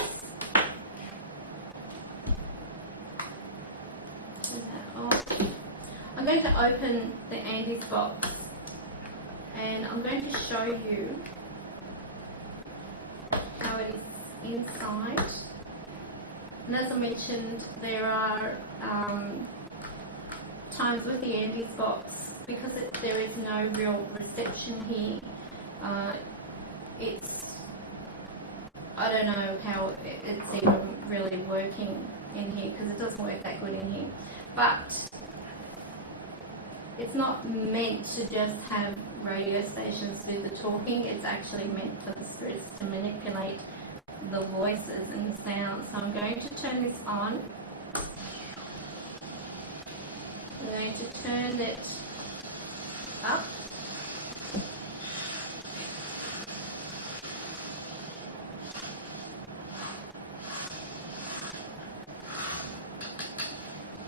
I'm going to open the Andy's box and I'm going to show you how it is inside. And as I mentioned, there are times with the Andy's box, because there is no real reception here, I don't know how it's even really working in here, because it doesn't work that good in here. But it's not meant to just have radio stations do the talking. It's actually meant for the spirits to manipulate the voices and the sounds. So I'm going to turn this on. I'm going to turn it up.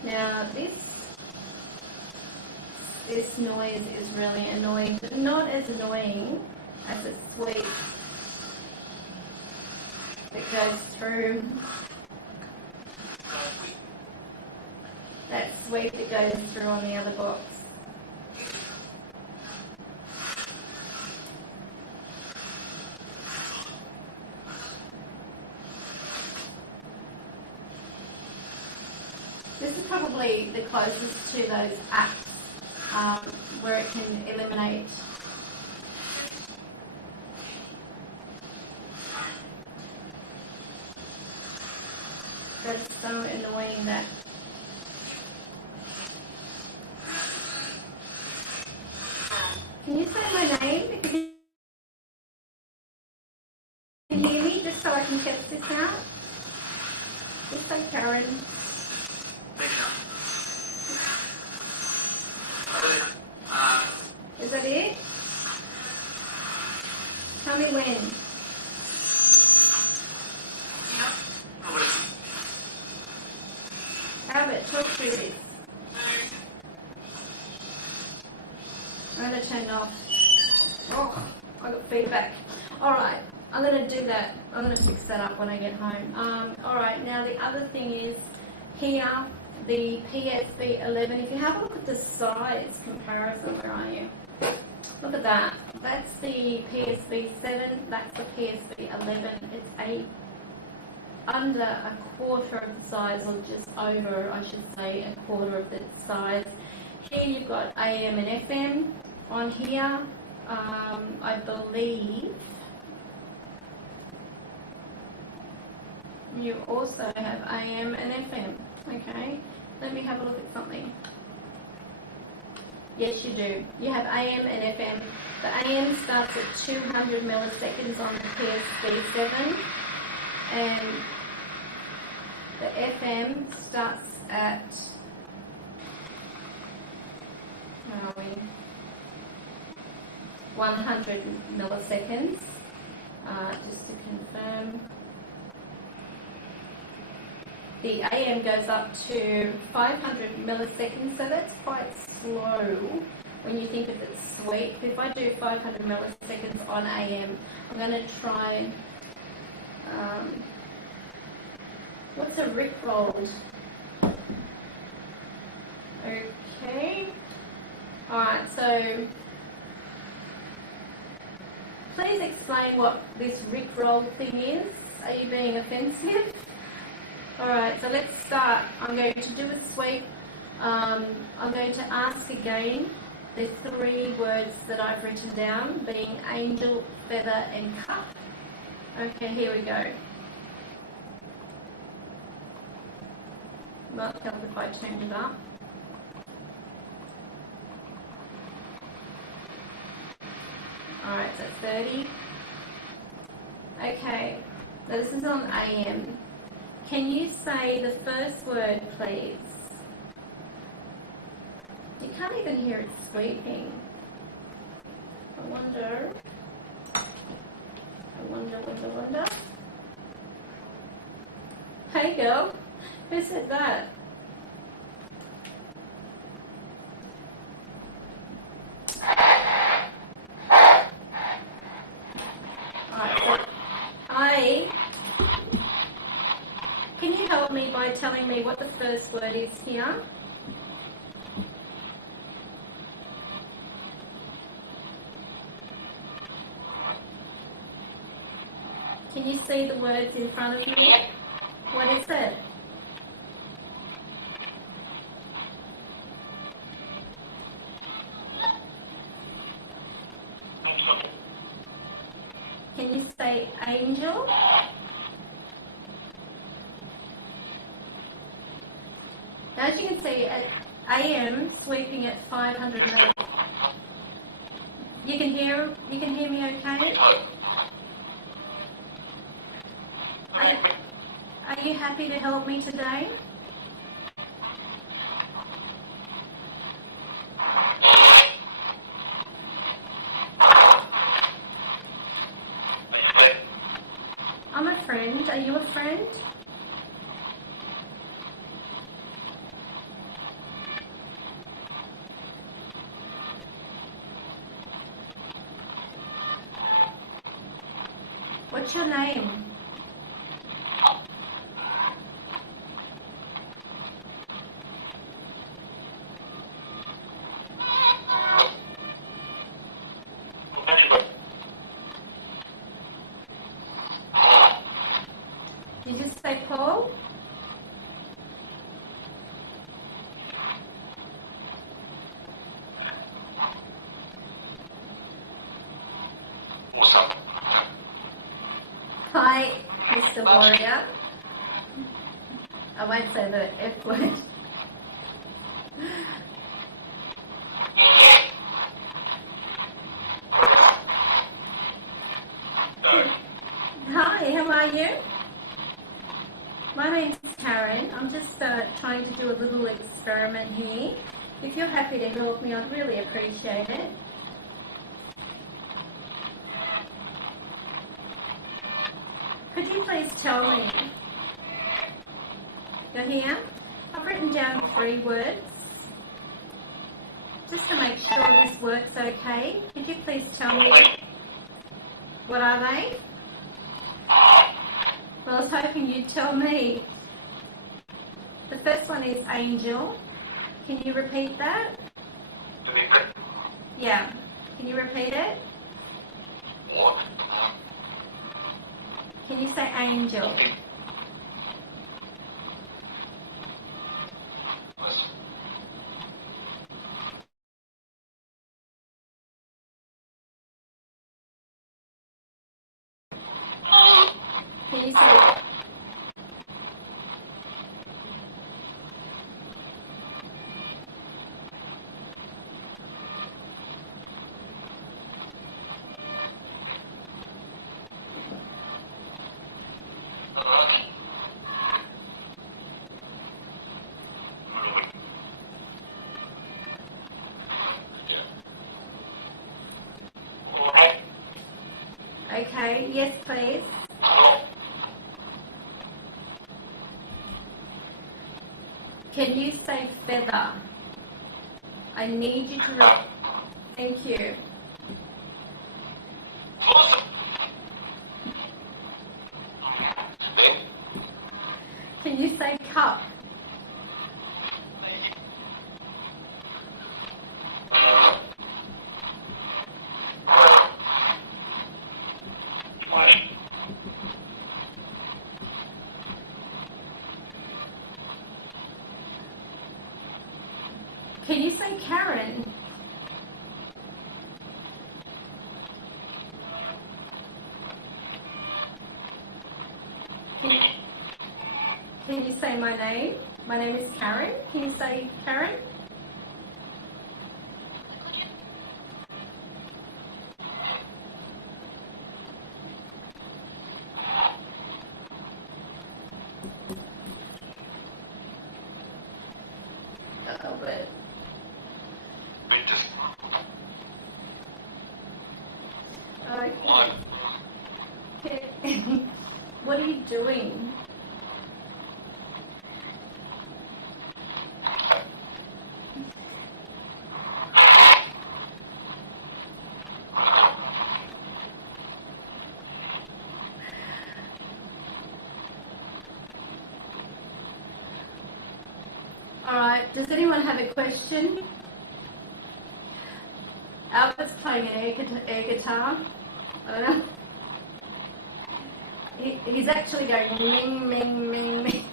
Now this noise is really annoying, but not as annoying as the sweep that goes through. That sweep that goes through on the other box. This is probably the closest to those apps where it can eliminate That's so annoying that. Can you say my name? Can you hear me just so I can test this out? Just say Karen. Is that it? Tell me when. Albert, talk through this. I'm going to turn it off. Oh, I got feedback. Alright, I'm going to do that. I'm going to fix that up when I get home. Alright, now the other thing is here, the PSB 11. If you have a look at the size comparison, where are you? Look at that. That's the PSB 7. That's the PSB 11. It's under a quarter of the size, or just over, I should say, a quarter of the size. Here you've got AM and FM on here. I believe you also have AM and FM. Okay, let me have a look at something. Yes, you do. You have AM and FM. The AM starts at 200 milliseconds on the PSB 7, and the FM starts at 100 milliseconds. Just to confirm, the AM goes up to 500 milliseconds, so that's quite slow when you think of its sweep. If I do 500 milliseconds on AM, I'm going to try, what's a rickrolled? Okay. Alright, so please explain what this rickroll thing is. Are you being offensive? Alright, so let's start. I'm going to do a sweep. I'm going to ask again. There's 3 words that I've written down, being angel, feather and cup. Okay, here we go. Might help if I turn it up. Alright, so 30. Okay, so this is on AM. Can you say the first word, please? You can't even hear it sweeping. I wonder. Hey girl, who said that? Can you help me by telling me what the first word is here? Can you see the words in front of you? What is it? Can you say angel? As you can see, at AM sweeping at 500 minutes. You can hear me okay? Are you happy to help me today? I'm a friend. Are you a friend? What's your name? Did you say Paul? Hi, Mr. Warrior. I won't say the F word. Hi, how are you? My name's Karen. I'm just trying to do a little experiment here. If you're happy to help me, I'd really appreciate it. Could you please tell me? You're here? I've written down 3 words. Just to make sure this works okay, could you please tell me what are they? Well, I was hoping you'd tell me. The first one is angel. Can you repeat that? Yeah. Can you repeat it? Can you say angel? Can you say okay, yes please. Can you say feather? I need you to thank you. Can you say cup? Can you say Karen? Can you say my name? My name is Karen. Can you say Karen? But okay. What are you doing? Alright, does anyone have a question? Albert's playing an air guitar. I don't know. He's actually going ming, ming, ming, ming.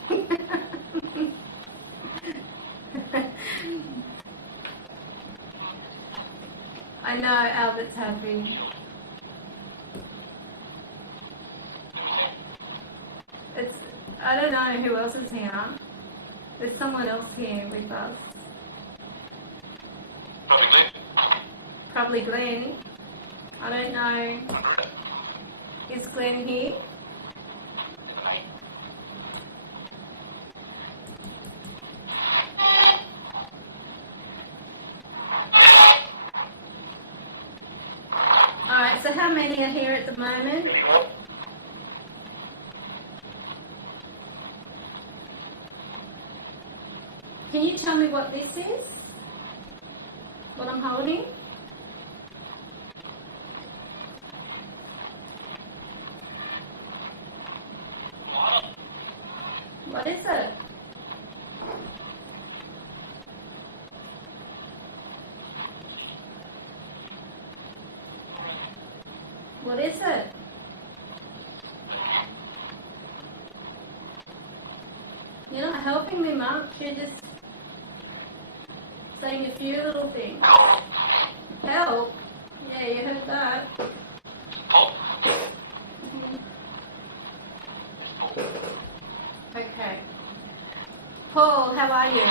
I know Albert's happy. I don't know who else is here. There's someone else here with us. Probably Glenn. I don't know. Is Glenn here? Alright, so how many are here at the moment? Can you tell me what this is? What I'm holding? What is it? What is it? You're not helping me much, you're just saying a few little things. Help? Yeah, you heard that. Okay. how are you?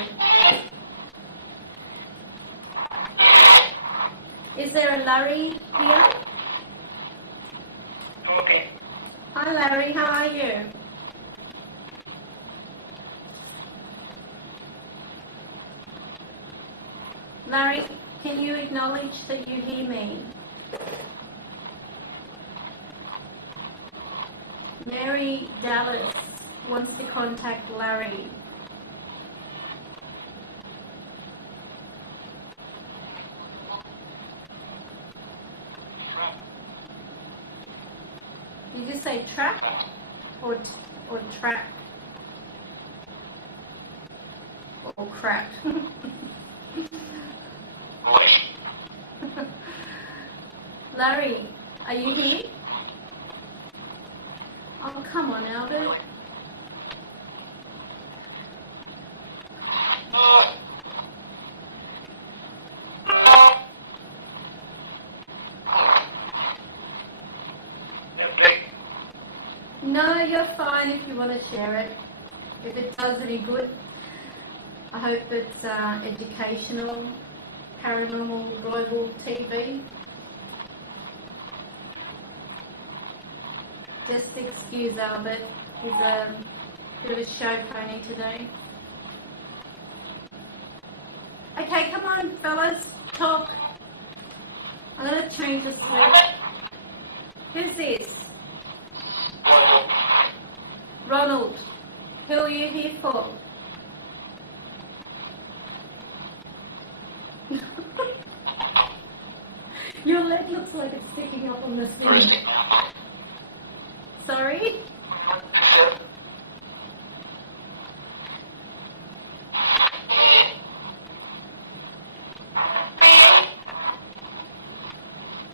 Is there a Larry here? Okay. Hi Larry, how are you? Larry, can you acknowledge that you hear me? Mary Dallas wants to contact Larry. Did you say track or track or crack? Larry, are you here? Oh, come on, Albert. No, you're fine if you want to share it. If it does any good, I hope it's educational, paranormal, global TV. Just excuse Albert, he's a bit of a show pony today. Okay, come on fellas, talk. I'm going to change the script. Who's this? Ronald, who are you here for? Your leg looks like it's sticking up on the thing. Sorry?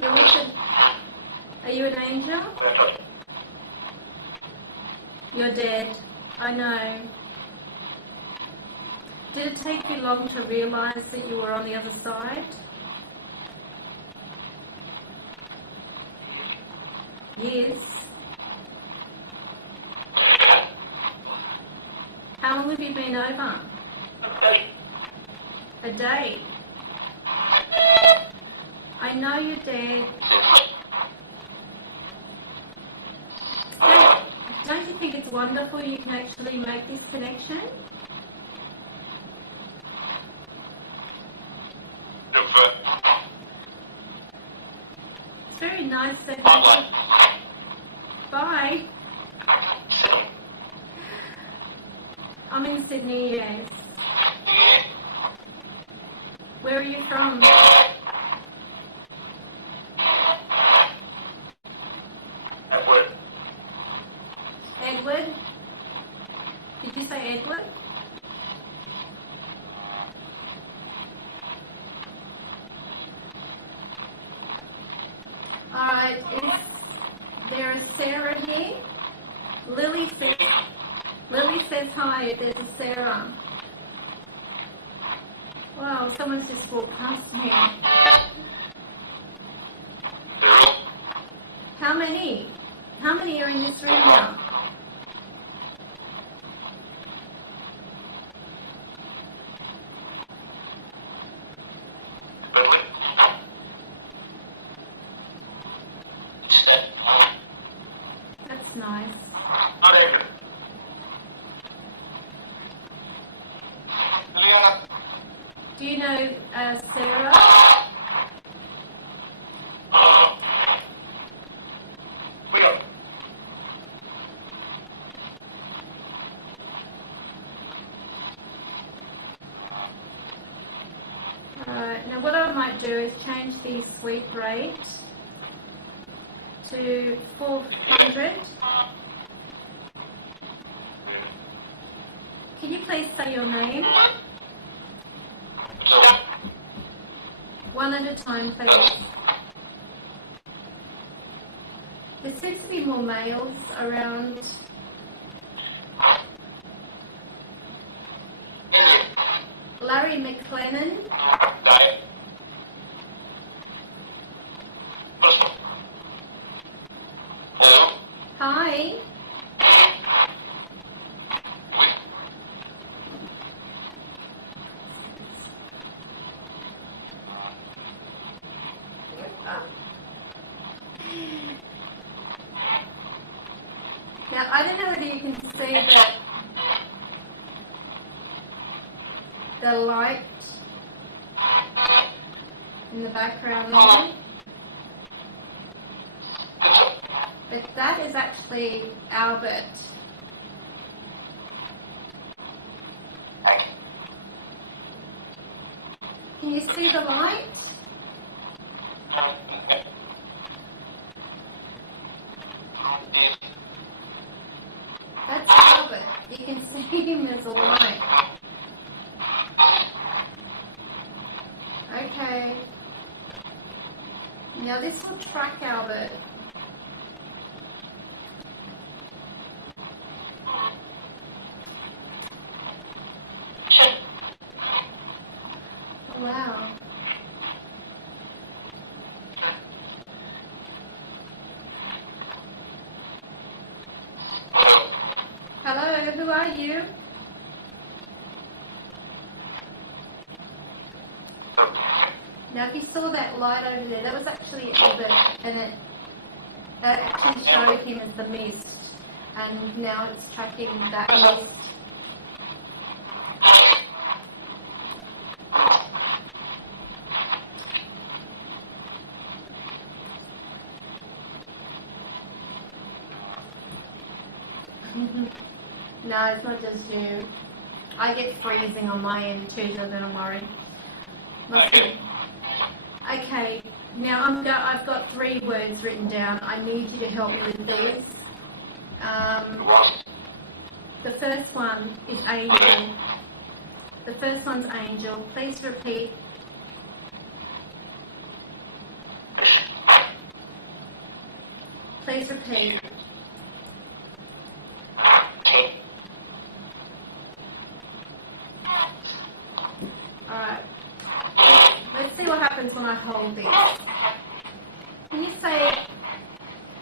You're with the... Are you an angel? You're dead. I know. Did it take you long to realise that you were on the other side? Years. How long have you been over? A day. I know you're dead. Don't you think it's wonderful you can actually make this connection? It's very nice that you... Bye. I'm in Sydney, yes. Where are you from? Edward? Did you say Edward? Alright, is there a Sarah here? Lily says hi if there's a Sarah. Wow, someone's just walked past me. How many? How many are in this room now? That's nice. Do you know Sarah? Now what I might do is change the sleep rate to 400. Can you please say your name? One at a time, please. There seems to be more males around. Larry McLennan. Hi. Now, I don't know whether you can see the light in the background there. But that is actually Albert. Can you see the light? That's Albert. You can see him as a light. Okay. Now this will track Albert. Wow. Hello, who are you? Now if you saw that light over there, that was actually Albert, and it actually showed him as the mist, and now it's tracking that mist. No, it's not just you. I get freezing on my end too, so don't worry. Must be. Okay, now I've got 3 words written down. I need you to help me with these. The first one is angel. The first one's angel. Please repeat. Please repeat. Alright. Let's see what happens when I hold this. Can you say,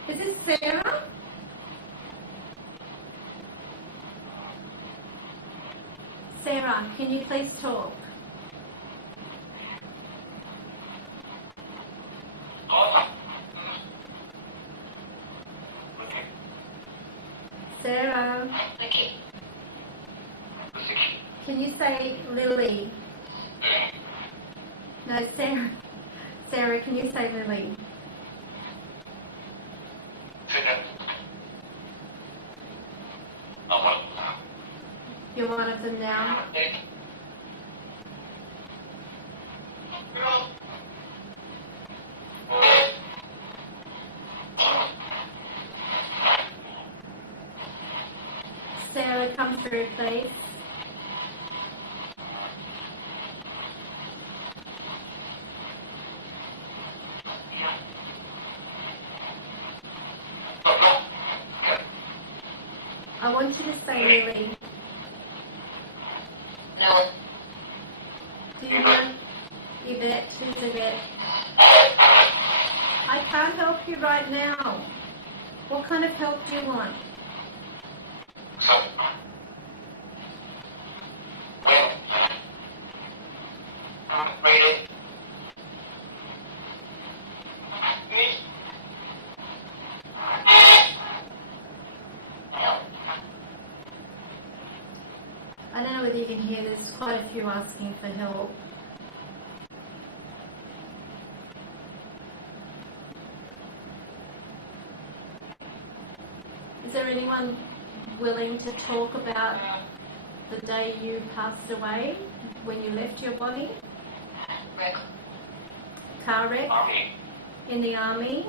is this Sarah? Sarah, can you please talk? Sarah, can you say Lily? No, Sarah. Sarah, can you say Lily? You're one of them now? Sarah, come through, please. I want you to say Lily. No. Do you want Yvette? Who's Yvette? I can't help you right now. What kind of help do you want? Really? I don't know whether you can hear, there's quite a few asking for help. Is there anyone willing to talk about the day you passed away, when you left your body? Wreck. Car wreck? Army. In the army?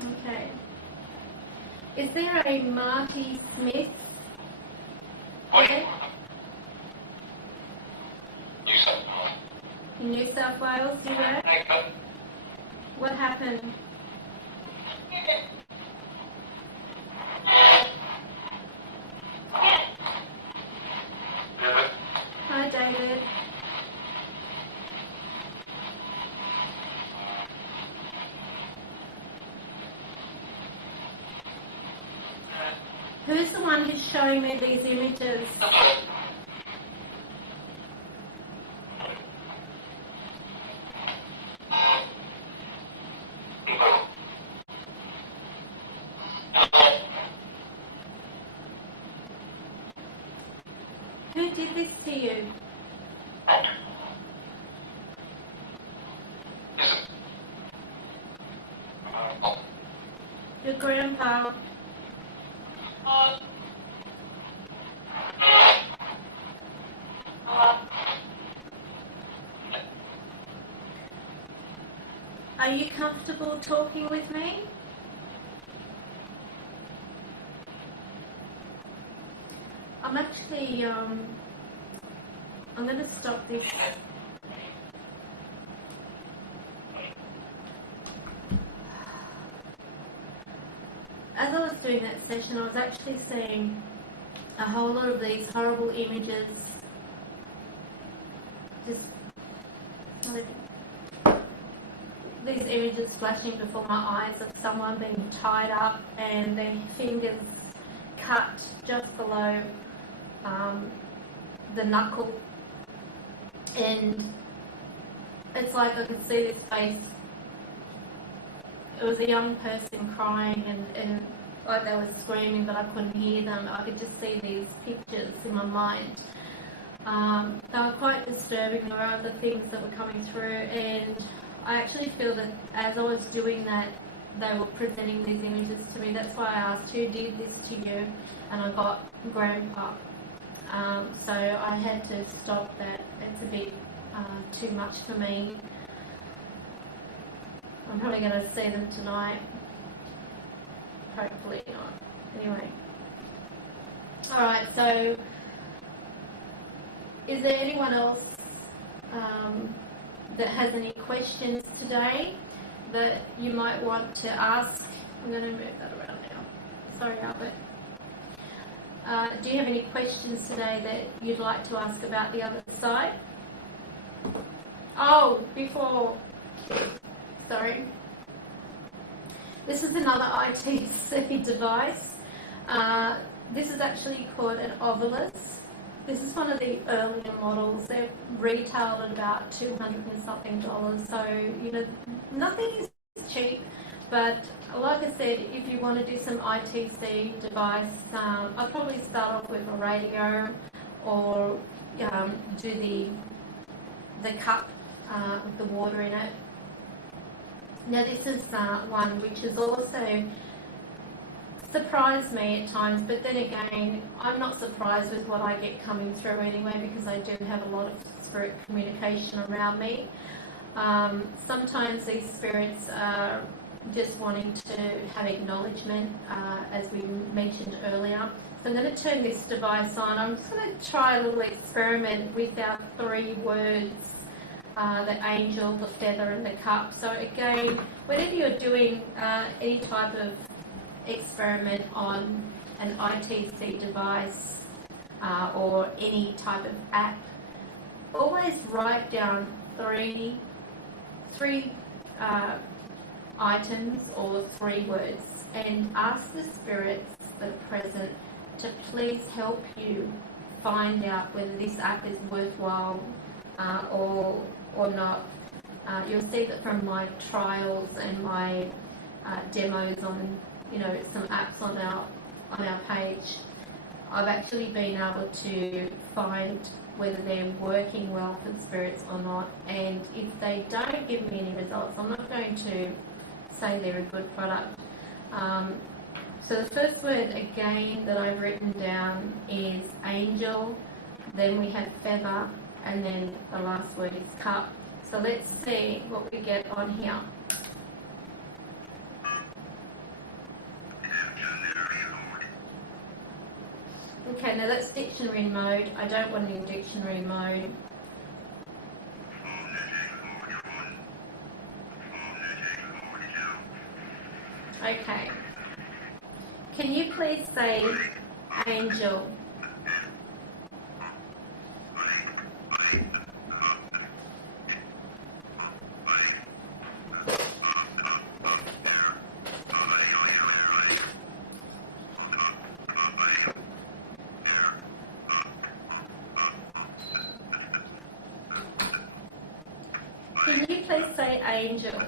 Okay. Is there a Marty Smith? What? In New South Wales, do you know? What happened? Hi, David. Who's the one who's showing me these images? Grandpa. Are you comfortable talking with me? I'm actually, I'm going to stop this. As I was doing that session, I was actually seeing a whole lot of these horrible images. Just these images flashing before my eyes of someone being tied up and their fingers cut just below the knuckle, and it's like I could see this face. It was a young person crying and like they were screaming, but I couldn't hear them. I could just see these pictures in my mind. They were quite disturbing. There were other things that were coming through, and I actually feel that as I was doing that, they were presenting these images to me. That's why I asked, who did this to you? And I got Grandpa. So I had to stop that. It's a bit too much for me. I'm probably going to see them tonight. Hopefully not. Anyway. Alright, so is there anyone else that has any questions today that you might want to ask? I'm going to move that around now. Sorry, Albert. Do you have any questions today that you'd like to ask about the other side? Oh, before... Sorry. This is another ITC device. This is actually called an Ovilus. This is one of the earlier models. They're retailed at about $200 and something. So, you know, nothing is cheap. But like I said, if you want to do some ITC device, I'll probably start off with a radio or do the cup with the water in it. Now this is one which has also surprised me at times, but then again, I'm not surprised with what I get coming through anyway, because I do have a lot of spirit communication around me. Sometimes these spirits are just wanting to have acknowledgement, as we mentioned earlier. So I'm going to turn this device on. I'm just going to try a little experiment with our 3 words. The angel, the feather and the cup. So again, whenever you're doing any type of experiment on an ITC device or any type of app, always write down three items or 3 words and ask the spirits that are present to please help you find out whether this app is worthwhile or not. You'll see that from my trials and my demos on, you know, some apps on our page, I've actually been able to find whether they're working well for the spirits or not. And if they don't give me any results, I'm not going to say they're a good product. So the first word again that I've written down is angel, then we have feather, and then the last word is cup. So let's see what we get on here. Okay, now that's dictionary mode. I don't want it in dictionary mode. Okay. Can you please say angel? Can you please say angel?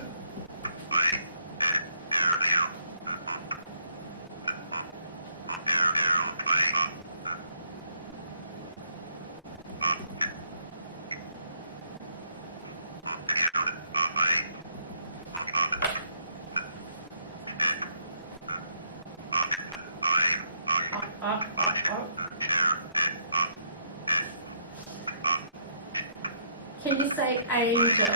Can you say angel?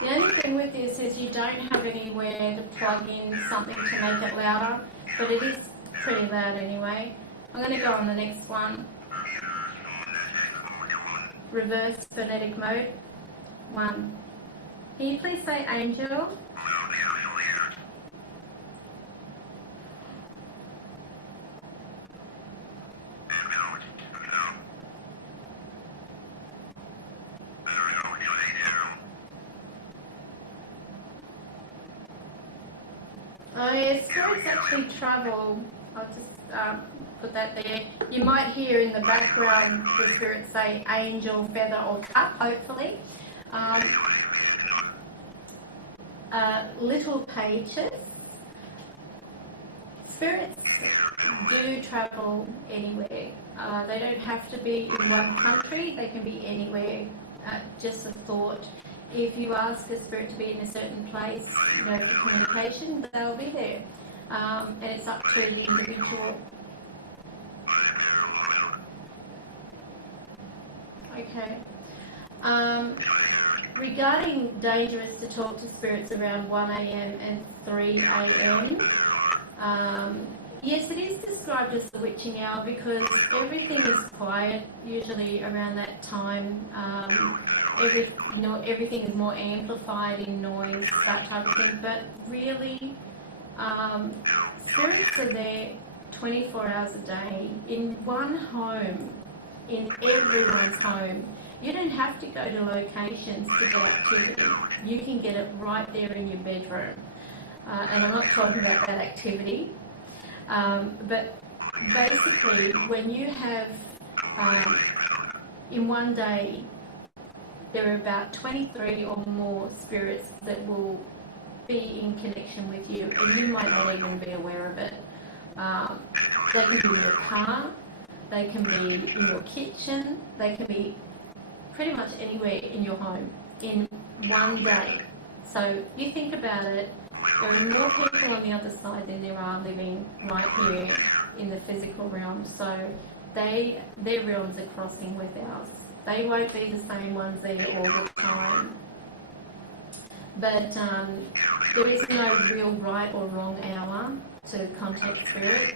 The only thing with this is you don't have anywhere to plug in something to make it louder, but it is pretty loud anyway. I'm going to go on the next one. Reverse phonetic mode. 1. Can you please say angel? Oh yeah, spirits actually travel. I'll just put that there. You might hear in the background the spirits say angel, feather or cup, hopefully. Little pages. Spirits do travel anywhere. They don't have to be in one country, they can be anywhere. Just a thought. If you ask a spirit to be in a certain place, for communication, they'll be there. And it's up to the individual. Okay. Regarding dangerous to talk to spirits around 1 a.m. and 3 a.m., yes, it is described as the witching hour because everything is quiet usually around that time. Everything is more amplified in noise, that type of thing. But really, spirits are there 24 hours a day in one home, in everyone's home. You don't have to go to locations to get activity. You can get it right there in your bedroom. And I'm not talking about that activity. But basically, when you have, in one day, there are about 23 or more spirits that will be in connection with you, and you might not even be aware of it. They can be in your car, they can be in your kitchen, they can be pretty much anywhere in your home in one day. So you think about it, there are more people on the other side than there are living right here in the physical realm. So their realms are crossing with ours. They won't be the same ones there all the time. But there is no real right or wrong hour to contact spirits.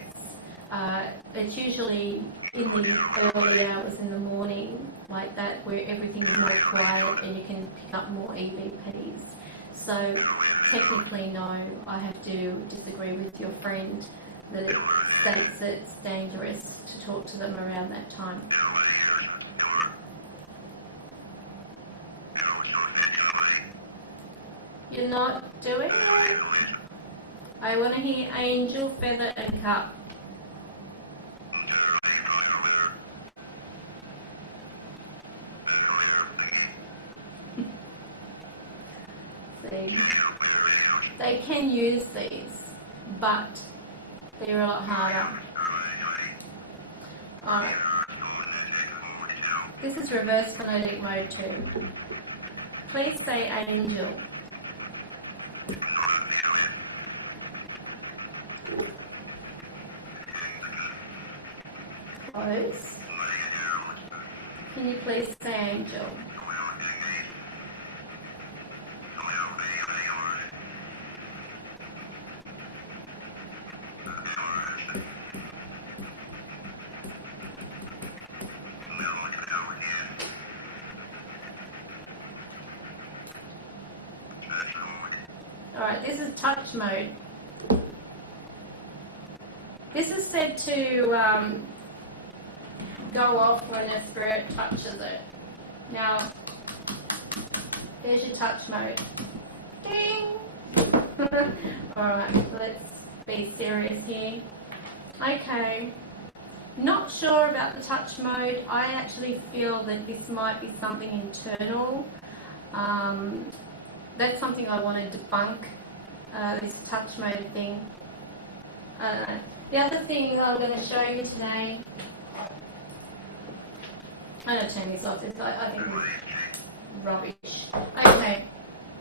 It's usually in the early hours in the morning, like that, where everything is more quiet and you can pick up more EVPs. So technically, no, I have to disagree with your friend that it states that it's dangerous to talk to them around that time. You're not doing it? I want to hear angel, feather and cup. See? They can use these, but they're a lot harder. Alright. This is reverse phonetic mode 2. Please say angel. Close. Can you please say angel? Alright, this is touch mode. This is said to go off when a spirit touches it. Now, here's your touch mode. Ding! Alright, let's be serious here. Okay, not sure about the touch mode. I actually feel that this might be something internal. That's something I want to debunk, this touch mode thing. The other thing I'm going to show you today I'm going to turn this off. I think it's rubbish. Okay,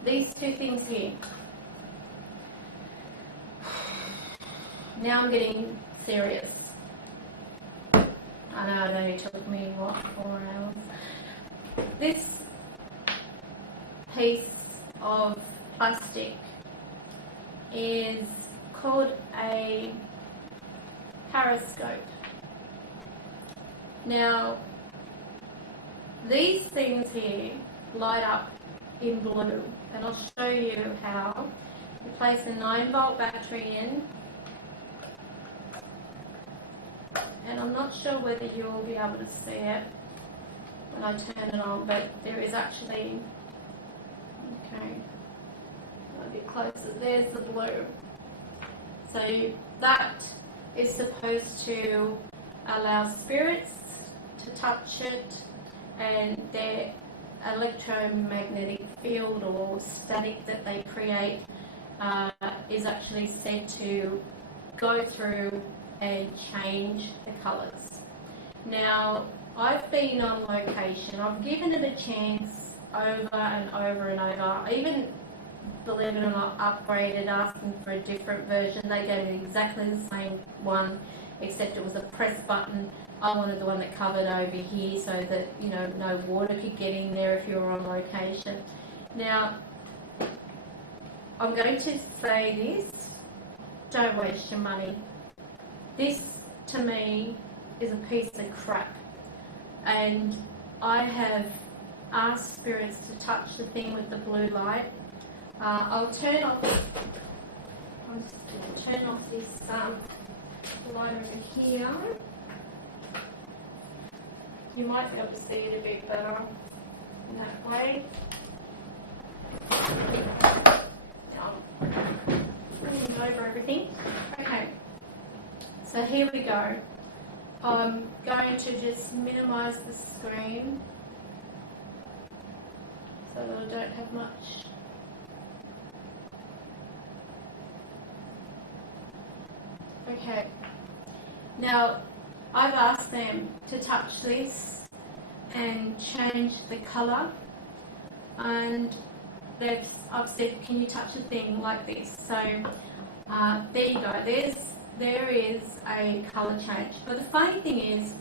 these two things here. Now I'm getting serious. I know it took me, 4 hours. This piece of plastic is called a periscope. Now, these things here light up in blue, and I'll show you how. You place a 9-volt battery in, and I'm not sure whether you'll be able to see it when I turn it on, but there is actually, okay, a bit closer, there's the blue. So that is supposed to allow spirits to touch it, and their electromagnetic field or static that they create is actually said to go through and change the colours. Now, I've been on location. I've given it a chance over and over and over. I even, believe it or not, upgraded, asking for a different version. They gave me exactly the same one, except it was a press button. I wanted the one that covered over here so that, you know, no water could get in there if you were on location. Now, I'm going to say this, don't waste your money. This, to me, is a piece of crap. And I have asked spirits to touch the thing with the blue light. I'll turn off, I'm just going to turn off this light over here. You might be able to see it a bit better in that way. Now, I'm over everything. Okay, so here we go. I'm going to just minimise the screen so that I don't have much. Okay, now I've asked them to touch this and change the colour, and I've said, can you touch a thing like this? So there you go, there is a colour change. But the funny thing is,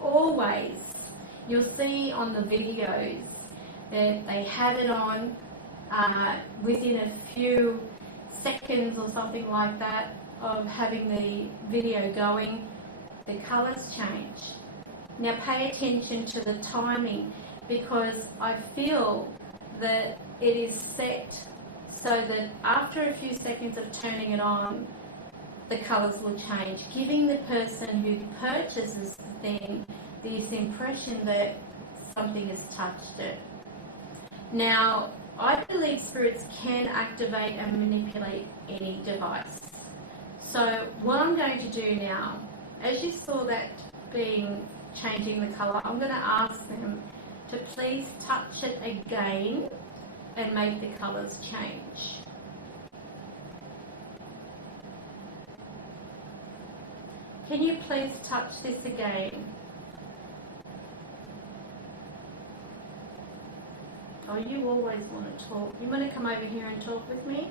always, you'll see on the videos that they have it on within a few seconds or something like that of having the video going, the colours change. Now pay attention to the timing, because I feel that it is set so that after a few seconds of turning it on, the colours will change, giving the person who purchases the thing this impression that something has touched it. Now, I believe spirits can activate and manipulate any device. So what I'm going to do now, as you saw that changing the colour, I'm going to ask them to please touch it again and make the colours change. Can you please touch this again? Oh, you always want to talk. You want to come over here and talk with me?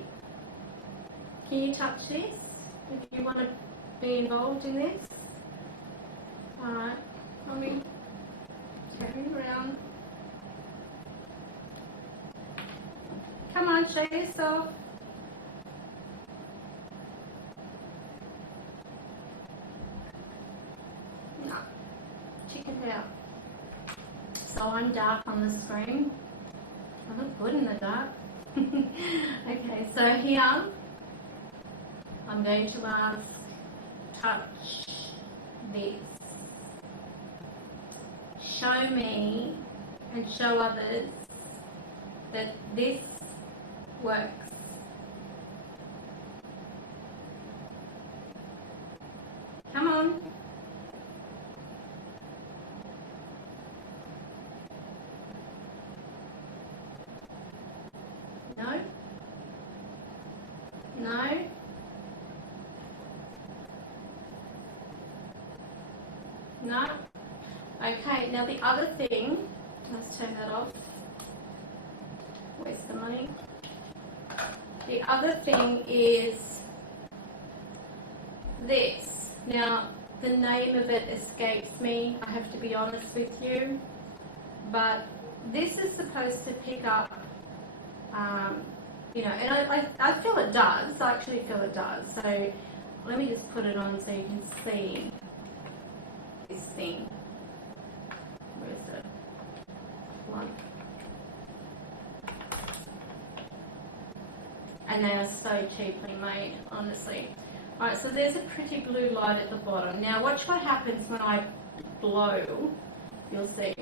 Can you touch this? If you want to be involved in this? Alright, let me turn around. Come on, show yourself. No, check it out. So I'm dark on the screen. I look good in the dark. Okay, so here I'm going to ask, touch this. Show me and show others that this works. Come on. No? No? No? Okay, Okay, now the other thing, let's turn that off. Waste the money. The other thing is this. Now, the name of it escapes me, I have to be honest with you, but this is supposed to pick up, you know, and I feel it does, I actually feel it does. So let me just put it on so you can see this thing. Where's the plug? And they are so cheaply made, honestly. Alright, so there's a pretty blue light at the bottom. Now watch what happens when I blow, you'll see.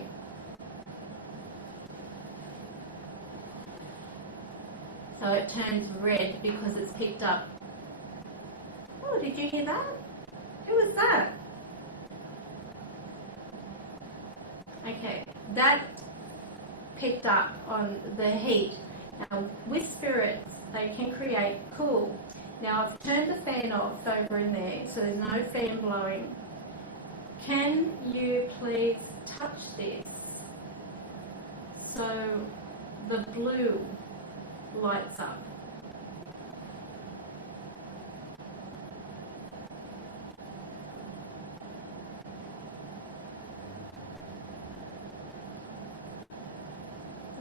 So it turns red because it's picked up. Oh, did you hear that? Who was that? Okay, that picked up on the heat. Now with spirits, they can create cool. Now I've turned the fan off over in there, so there's no fan blowing. Can you please touch this so the blue lights up?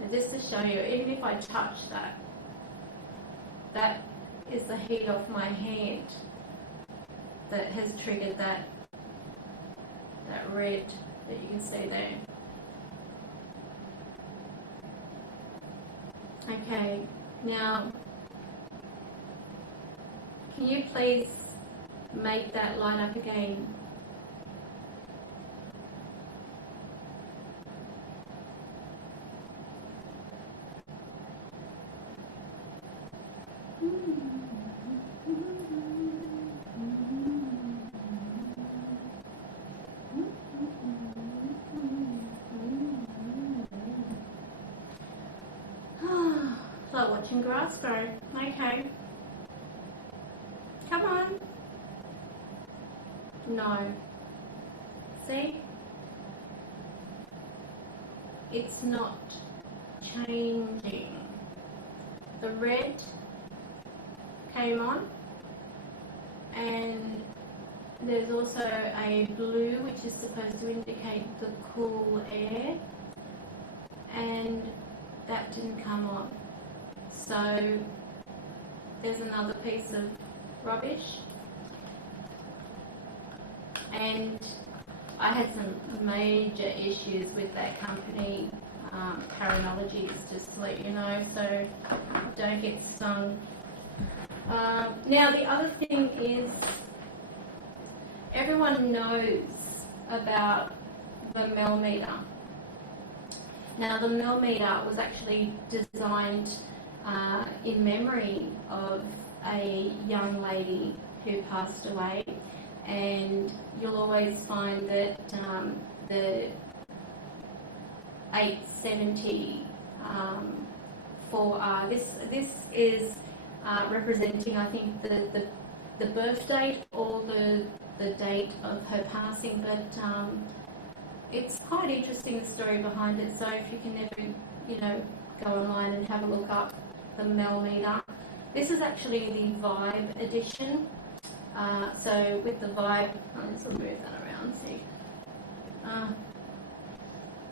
And just to show you, even if I touch that, that is the heat of my hand that has triggered that red that you can see there. Okay, now can you please make that light up again? Like watching grass grow. Okay. Come on. No. See? It's not changing. The red came on, and there's also a blue which is supposed to indicate the cool air, and that didn't come on. So there's another piece of rubbish, and I had some major issues with that company, Paranologies, just to let you know, so don't get stung. Now the other thing is, everyone knows about the millimeter. Now the millimeter was actually designed in memory of a young lady who passed away, and you'll always find that the 870 4R, this is representing, I think, the birth date or the date of her passing, but it's quite interesting, the story behind it. So if you can ever, you know, go online and have a look up the millimeter. This is actually the Vibe edition. So with the Vibe, let's move that around, see.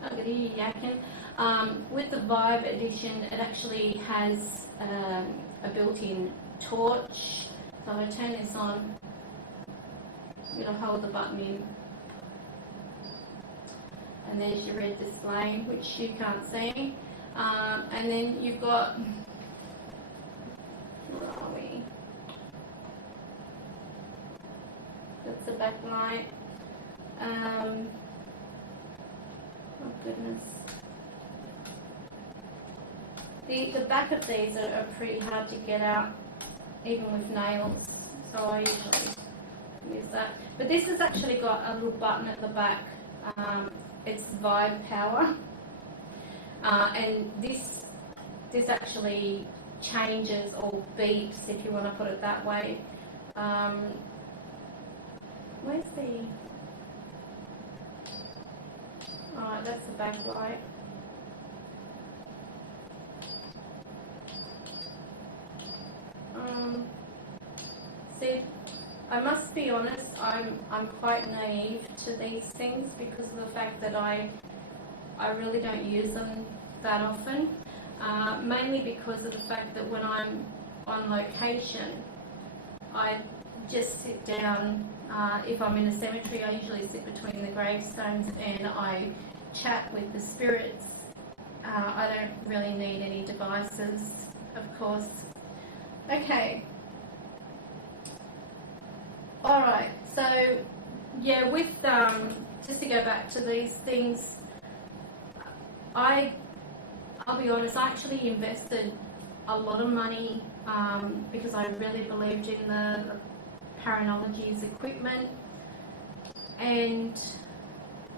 Look at you yakking. With the Vibe edition, it actually has a built-in torch. So if I turn this on, it'll hold the button in. And there's your red display, which you can't see. And then you've got, where are we? That's the backlight. Oh goodness. The back of these are pretty hard to get out, even with nails, so I usually use that. But this has actually got a little button at the back. It's Vibe Power, and this actually changes or beeps, if you want to put it that way. Where's the? Alright, that's the backlight. See, I must be honest, I'm quite naive to these things because of the fact that I really don't use them that often. Mainly because of the fact that when I'm on location, I just sit down. If I'm in a cemetery, I usually sit between the gravestones and I chat with the spirits. I don't really need any devices, of course. Okay. Alright, so yeah, with just to go back to these things, I'll be honest, I actually invested a lot of money because I really believed in the Paranology's equipment. And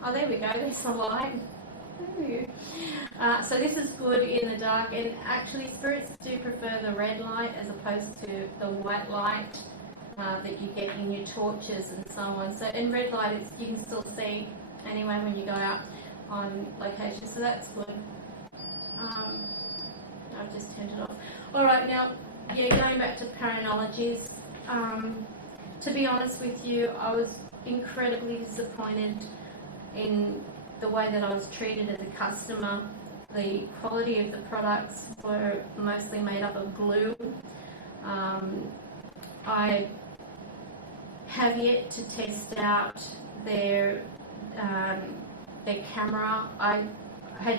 oh, there we go, there's the light. So this is good in the dark, and actually spirits do prefer the red light as opposed to the white light that you get in your torches and so on. So in red light, you can still see anyway when you go out on location, so that's good. I've just turned it off. Alright, now, yeah, going back to Paranologies, to be honest with you, I was incredibly disappointed in the way that I was treated as a customer. The quality of the products were mostly made up of glue. I have yet to test out their camera. I had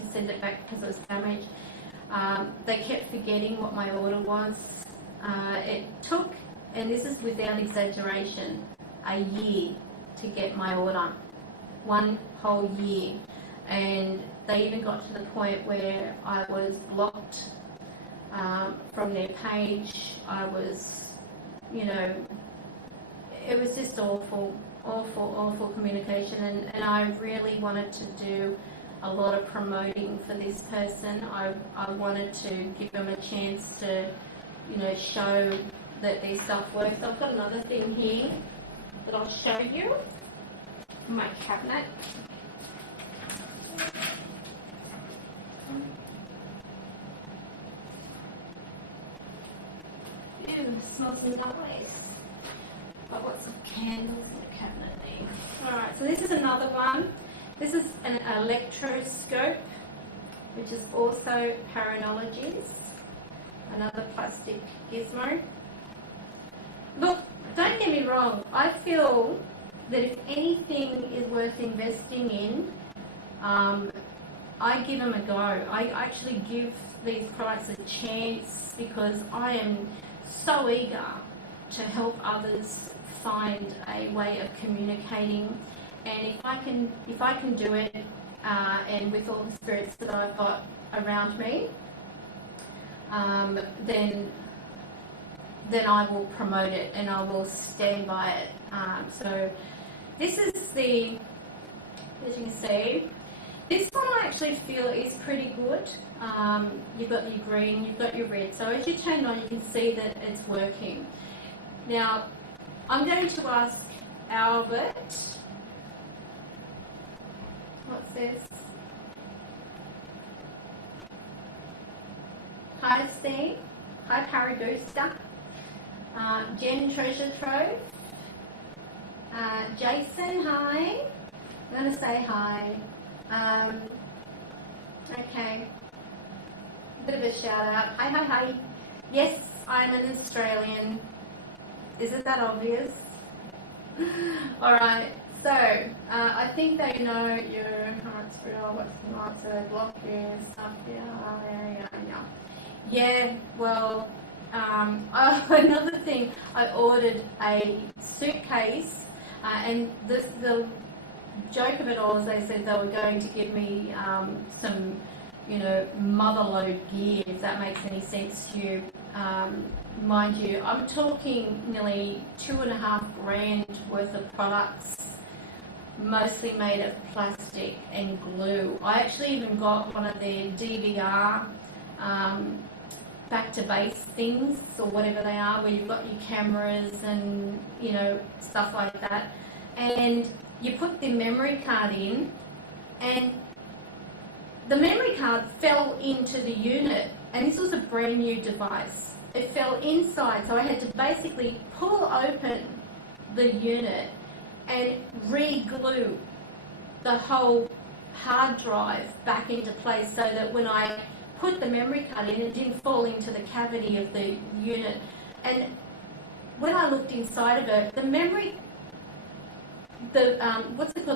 to send it back because it was damaged. They kept forgetting what my order was. It took, and this is without exaggeration, a year to get my order. 1 whole year. And they even got to the point where I was blocked from their page. I was, you know, it was just awful communication, and I really wanted to do a lot of promoting for this person. I wanted to give them a chance to, you know, show that their stuff works. I've got another thing here that I'll show you. My cabinet. Ew, it smells nice. I've got some candles in the cabinet there. Alright, so this is another one. This is an electroscope, which is also Paranologies. Another plastic gizmo. Look, don't get me wrong, I feel that if anything is worth investing in, I give them a go. I actually give these products a chance because I am so eager to help others find a way of communicating, and if I can do it, and with all the spirits that I've got around me, then I will promote it and I will stand by it. So this is the, as you can see, this one I actually feel is pretty good. You've got your green, you've got your red. So as you turn it on, you can see that it's working. Now, I'm going to ask Albert, what's this? Hi Steve, hi Paragooster, Jen Treasure Trove, Jason, hi, I'm going to say hi. Okay, a bit of a shout out. Hi. Yes, I'm an Australian. Isn't that obvious? Alright, so I think they know your heart's real, what's not to block you, stuff. Yeah, well, another thing, I ordered a suitcase, and the joke of it all is they said they were going to give me some, you know, motherload gear, if that makes any sense to you. Mind you, I'm talking nearly $2.5 grand worth of products, mostly made of plastic and glue. I actually even got one of their DVR back to base things, or whatever they are, where you've got your cameras and, you know, stuff like that, and you put the memory card in and the memory card fell into the unit, and this was a brand new device. It fell inside, so I had to basically pull open the unit and re-glue the whole hard drive back into place so that when I put the memory card in, it didn't fall into the cavity of the unit. And when I looked inside of it, the memory, the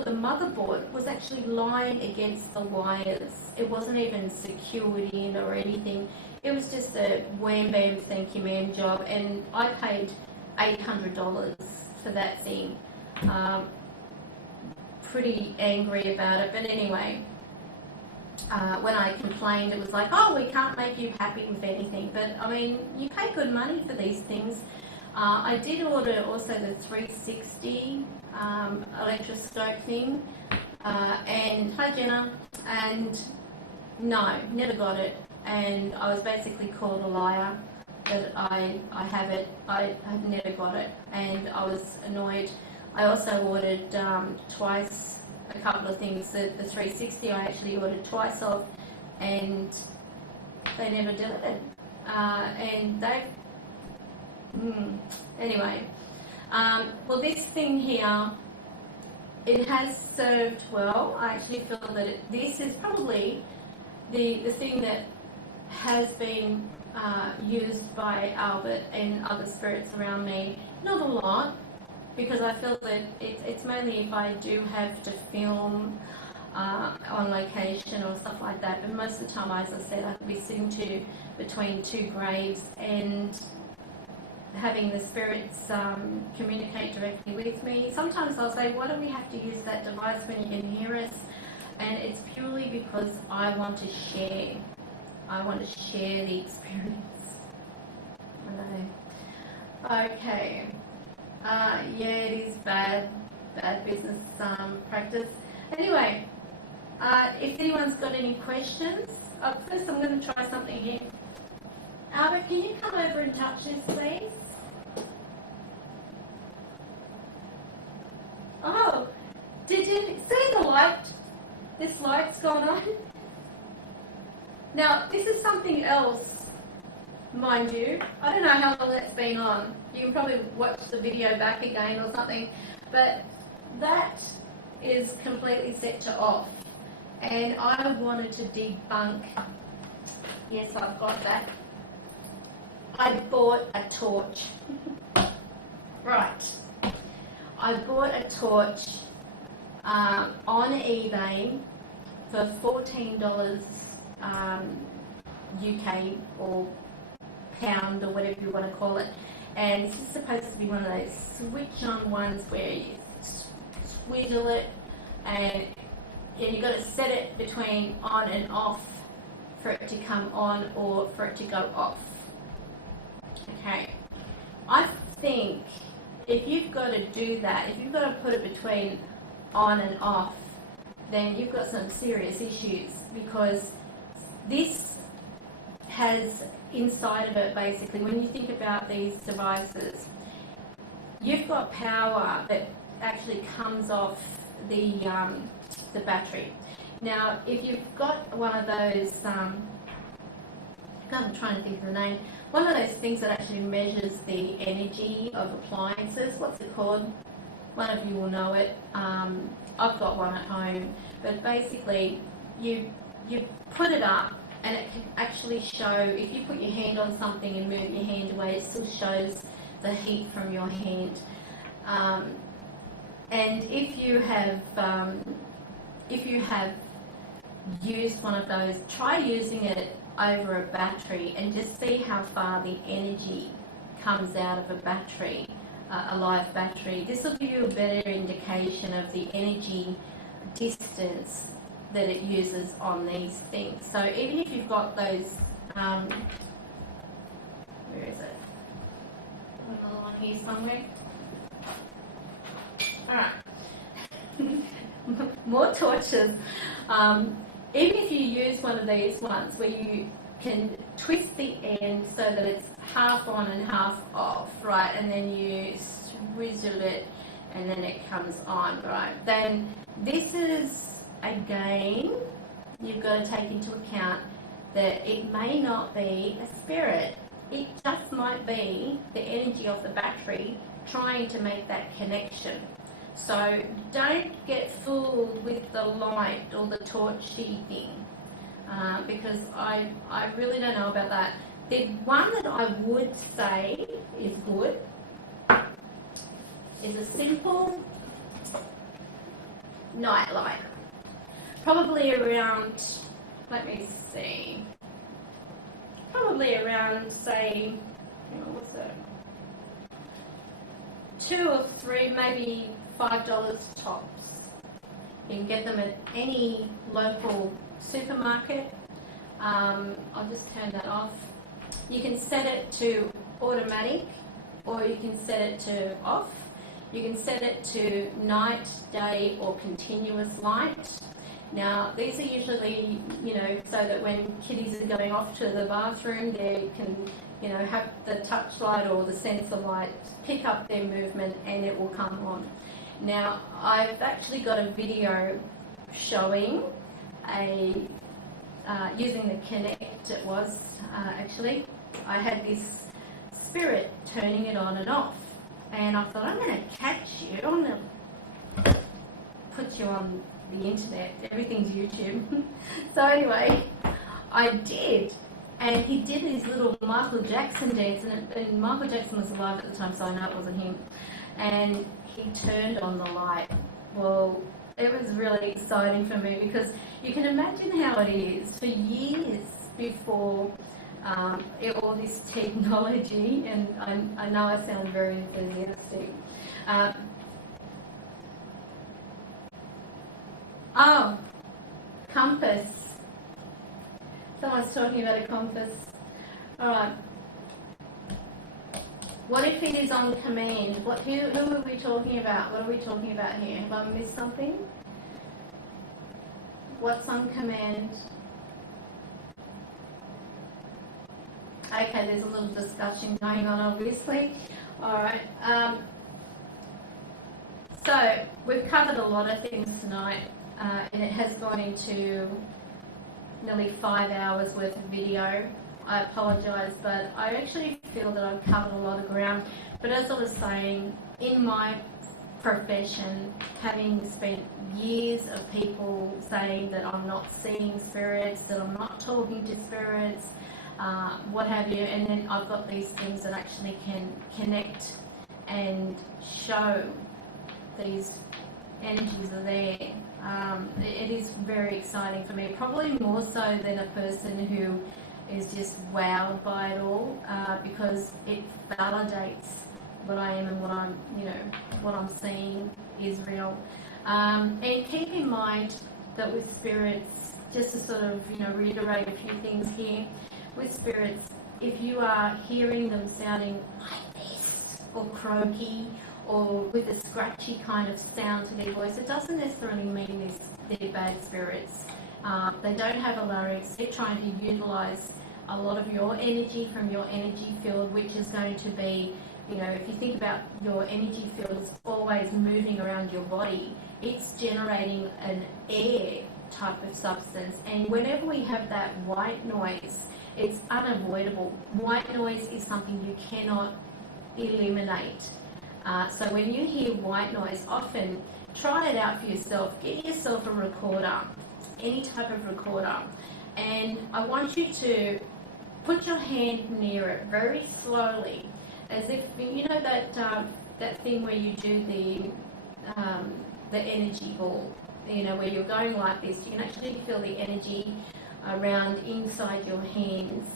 the motherboard was actually lying against the wires. It wasn't even secured in or anything. It was just a wham bam thank you ma'am job, and I paid $800 for that thing. Pretty angry about it, but anyway, when I complained, it was like, oh, we can't make you happy with anything. But I mean, you pay good money for these things. I did order also the 360 electroscope thing, and hi Jenna, and no, never got it, and I was basically called a liar that I have it. I never got it, and I was annoyed. I also ordered twice a couple of things. The 360 I actually ordered twice of, and they never delivered. And they, anyway. Well, this thing here, it has served well. I actually feel that this is probably the thing that has been used by Albert and other spirits around me. Not a lot, because I feel that it's mainly if I do have to film on location or stuff like that, but most of the time, as I said, I could be sitting between two graves and having the spirits communicate directly with me. Sometimes I'll say, why do we have to use that device when you can hear us? And it's purely because I want to share. I want to share the experience. Okay. Yeah, it is bad business practice. Anyway, if anyone's got any questions, first I'm going to try something here. Albert, can you come over and touch this, please? Oh, did you see the light? This light's gone on. Now, this is something else, mind you. I don't know how long that's been on. You can probably watch the video back again or something, but that is completely set to off. And I wanted to debunk. Yes, I've got that. I bought a torch. Right. I bought a torch on eBay for $14 UK or pound or whatever you want to call it. And this is supposed to be one of those switch-on ones where you squiddle it and you've got to set it between on and off for it to come on or for it to go off. Okay, I think if you've got to do that, if you've got to put it between on and off, then you've got some serious issues, because this has inside of it, basically, when you think about these devices, you've got power that actually comes off the battery. Now, if you've got one of those, I'm trying to think of the name, one of those things that actually measures the energy of appliances, what's it called? One of you will know it. I've got one at home, but basically you put it up and it can actually show, if you put your hand on something and move your hand away, it still shows the heat from your hand. And if you have used one of those, try using it over a battery and just see how far the energy comes out of a battery, a live battery. This will give you a better indication of the energy distance that it uses on these things. So even if you've got those, where is it? Another one here somewhere. Alright. More torches. Even if you use one of these ones where you can twist the end so that it's half on and half off, right, and then you swizzle it and then it comes on, right, then this is again, you've got to take into account that it may not be a spirit. It just might be the energy of the battery trying to make that connection. So don't get fooled with the light or the torchy thing, because I really don't know about that. The one that I would say is good is a simple night light. Probably around, let me see, probably around, say, what's that? 2 or 3, maybe $5 tops. You can get them at any local supermarket. I'll just turn that off. You can set it to automatic, or you can set it to off. You can set it to night, day, or continuous light. Now, these are usually, so that when kiddies are going off to the bathroom, they can, have the touch light or the sensor light pick up their movement and it will come on. Now, I've actually got a video showing using the Connect, it was actually. I had this spirit turning it on and off. And I thought, I'm going to catch you. I'm going to put you on the internet. Everything's YouTube. So anyway, I did. And he did his little Michael Jackson dance. And Michael Jackson was alive at the time, so I know it wasn't him. And he turned on the light. Well, it was really exciting for me, because you can imagine how it is for years before all this technology, and I know I sound very enthusiastic. Oh, compass. Someone's talking about a compass. Alright. What if it is on command? Who are we talking about? What are we talking about here? Have I missed something? What's on command? Okay, there's a little discussion going on, obviously. Alright. So, we've covered a lot of things tonight, and it has gone into nearly 5 hours worth of video. I apologise, but I actually feel that I've covered a lot of ground. But as I was saying, in my profession, having spent years of people saying that I'm not seeing spirits, that I'm not talking to spirits, what have you, and then I've got these things that actually can connect and show these energies are there. It is very exciting for me, probably more so than a person who is just wowed by it all, because it validates what I am and what I'm seeing is real. And keep in mind that with spirits, just to sort of reiterate a few things here, with spirits, if you are hearing them sounding like this, or croaky, or with a scratchy kind of sound to their voice, it doesn't necessarily mean they're bad spirits. They don't have a larynx. They're trying to utilise a lot of your energy from your energy field, which is going to be, if you think about your energy field is always moving around your body, it's generating an air type of substance. And whenever we have that white noise, it's unavoidable. White noise is something you cannot eliminate. So when you hear white noise, often try it out for yourself. Get yourself a recorder, any type of recorder, and I want you to put your hand near it very slowly, as if that thing where you do the energy ball, where you're going like this. You can actually feel the energy around inside your hands.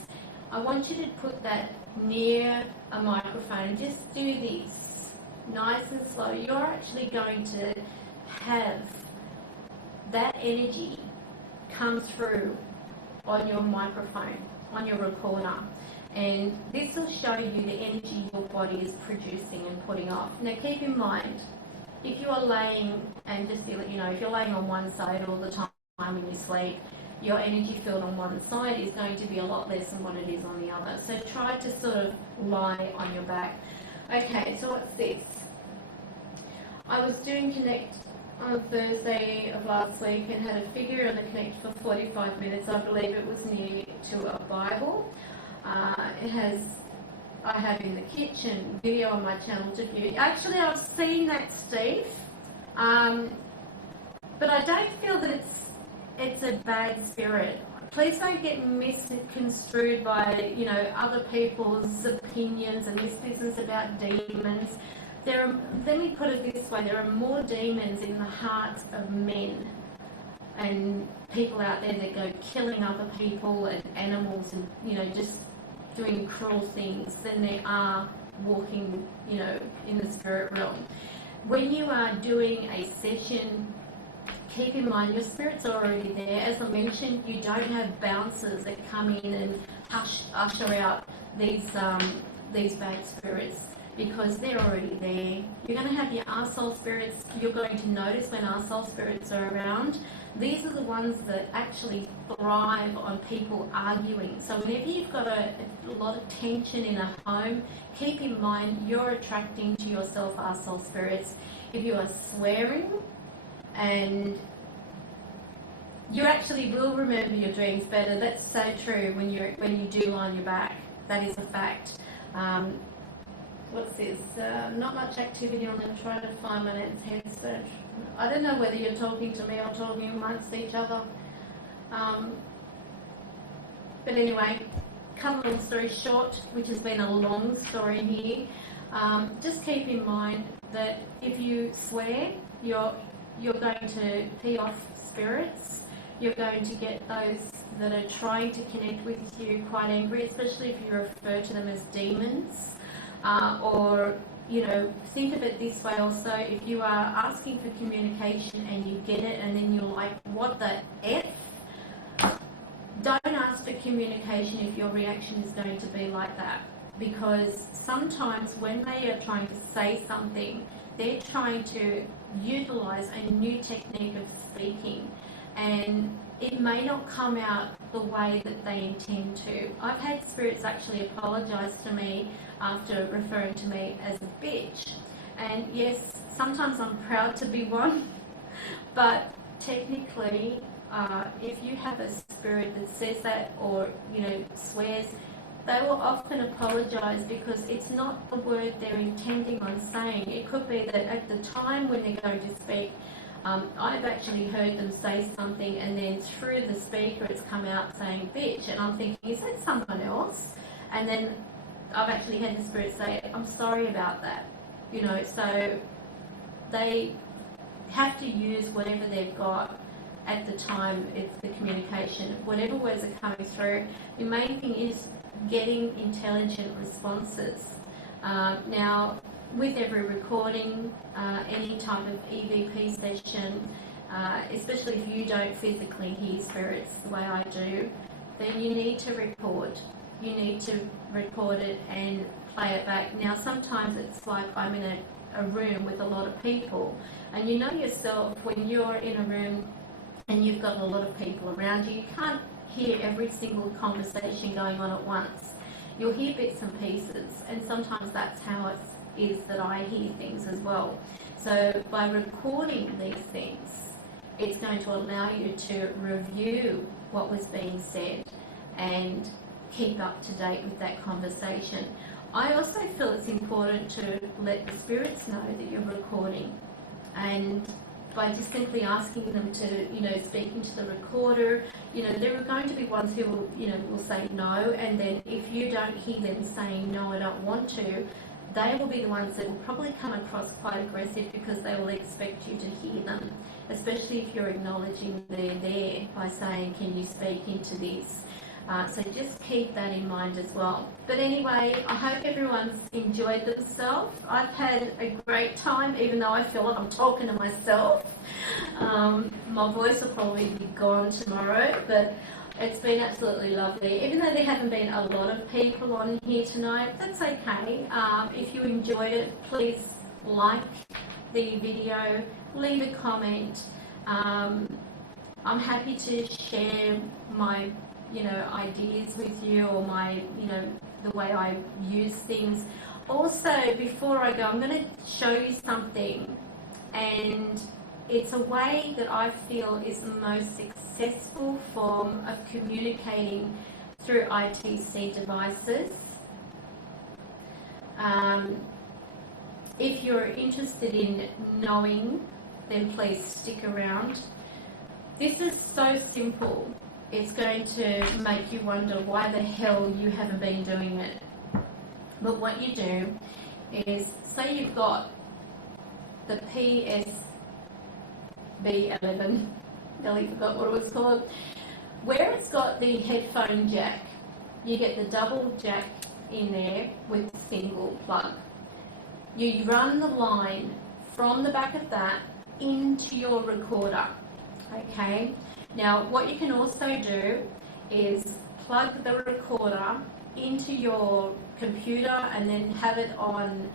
I want you to put that near a microphone and just do this nice and slow. You're actually going to have that energy come through on your microphone, on your recorder, and this will show you the energy your body is producing and putting off. Now keep in mind, if you are laying, and just feel it, if you're laying on one side all the time when you sleep, your energy field on one side is going to be a lot less than what it is on the other. So try to sort of lie on your back. Okay, so what's this? I was doing Connect on Thursday of last week and had a figure on the Connect for 45 minutes. I believe it was near to a Bible. It has, I have in the kitchen video on my channel to view. Actually, I've seen that, Steve, but I don't feel that it's a bad spirit. Please don't get misconstrued by, you know, other people's opinions and this business about demons. Let me put it this way, there are more demons in the hearts of men and people out there that go killing other people and animals and, you know, just doing cruel things than there are walking, you know, in the spirit realm. When you are doing a session, keep in mind your spirit's already there. As I mentioned, you don't have bouncers that come in and usher out these bad spirits, because they're already there. You're going to have your arsehole spirits. You're going to notice when arsehole spirits are around. These are the ones that actually thrive on people arguing. So whenever you've got a lot of tension in a home, keep in mind you're attracting to yourself arsehole spirits. If you are swearing, and you actually will remember your dreams better. That's so true when you do lie on your back. That is a fact. What's this? Not much activity on them. Trying to find my name's headstone. I don't know whether you're talking to me or talking amongst each other. But anyway, cut a long story short, which has been a long story here. Just keep in mind that if you swear, you're going to pee off spirits. You're going to get those that are trying to connect with you quite angry, especially if you refer to them as demons. Or, you know, think of it this way also, if you are asking for communication and you get it and then you're like, what the F? Don't ask for communication if your reaction is going to be like that. Because sometimes when they are trying to say something, they're trying to utilize a new technique of speaking, and it may not come out the way that they intend to. I've had spirits actually apologise to me after referring to me as a bitch, and yes, sometimes I'm proud to be one, but technically if you have a spirit that says that or, you know, swears, they will often apologise because it's not the word they're intending on saying. It could be that at the time when they're going to speak, I've actually heard them say something and then through the speaker it's come out saying bitch, and I'm thinking, is that someone else? And then I've actually had the spirit say, I'm sorry about that. You know, so they have to use whatever they've got at the time it's the communication. Whatever words are coming through, the main thing is getting intelligent responses. Now, with every recording, any type of EVP session, especially if you don't physically hear spirits the way I do, then you need to record. You need to record it and play it back. Now, sometimes it's like I'm in a room with a lot of people, and you know yourself when you're in a room and you've got a lot of people around you, you can't hear every single conversation going on at once. You'll hear bits and pieces, and sometimes that's how it is that I hear things as well. So by recording these things, it's going to allow you to review what was being said and keep up to date with that conversation. I also feel it's important to let the spirits know that you're recording, and by just simply asking them to, you know, speak into the recorder, you know, there are going to be ones who will, you know, will say no, and then if you don't hear them saying no, I don't want to, they will be the ones that will probably come across quite aggressive because they will expect you to hear them, especially if you're acknowledging they're there by saying, can you speak into this? So just keep that in mind as well. But anyway, I hope everyone's enjoyed themselves. I've had a great time, even though I feel like I'm talking to myself. My voice will probably be gone tomorrow, but it's been absolutely lovely. Even though there haven't been a lot of people on here tonight, that's okay. If you enjoyed it, please like the video, leave a comment. I'm happy to share my, you know, ideas with you, or my, you know, the way I use things. Also, before I go, I'm going to show you something, and it's a way that I feel is the most successful form of communicating through ITC devices. If you're interested in knowing, then please stick around. This is so simple, it's going to make you wonder why the hell you haven't been doing it. But what you do is, say you've got the PSB11, nearly forgot what it was called, where it's got the headphone jack, you get the double jack in there with the single plug. You run the line from the back of that into your recorder, okay? Now what you can also do is plug the recorder into your computer and then have it on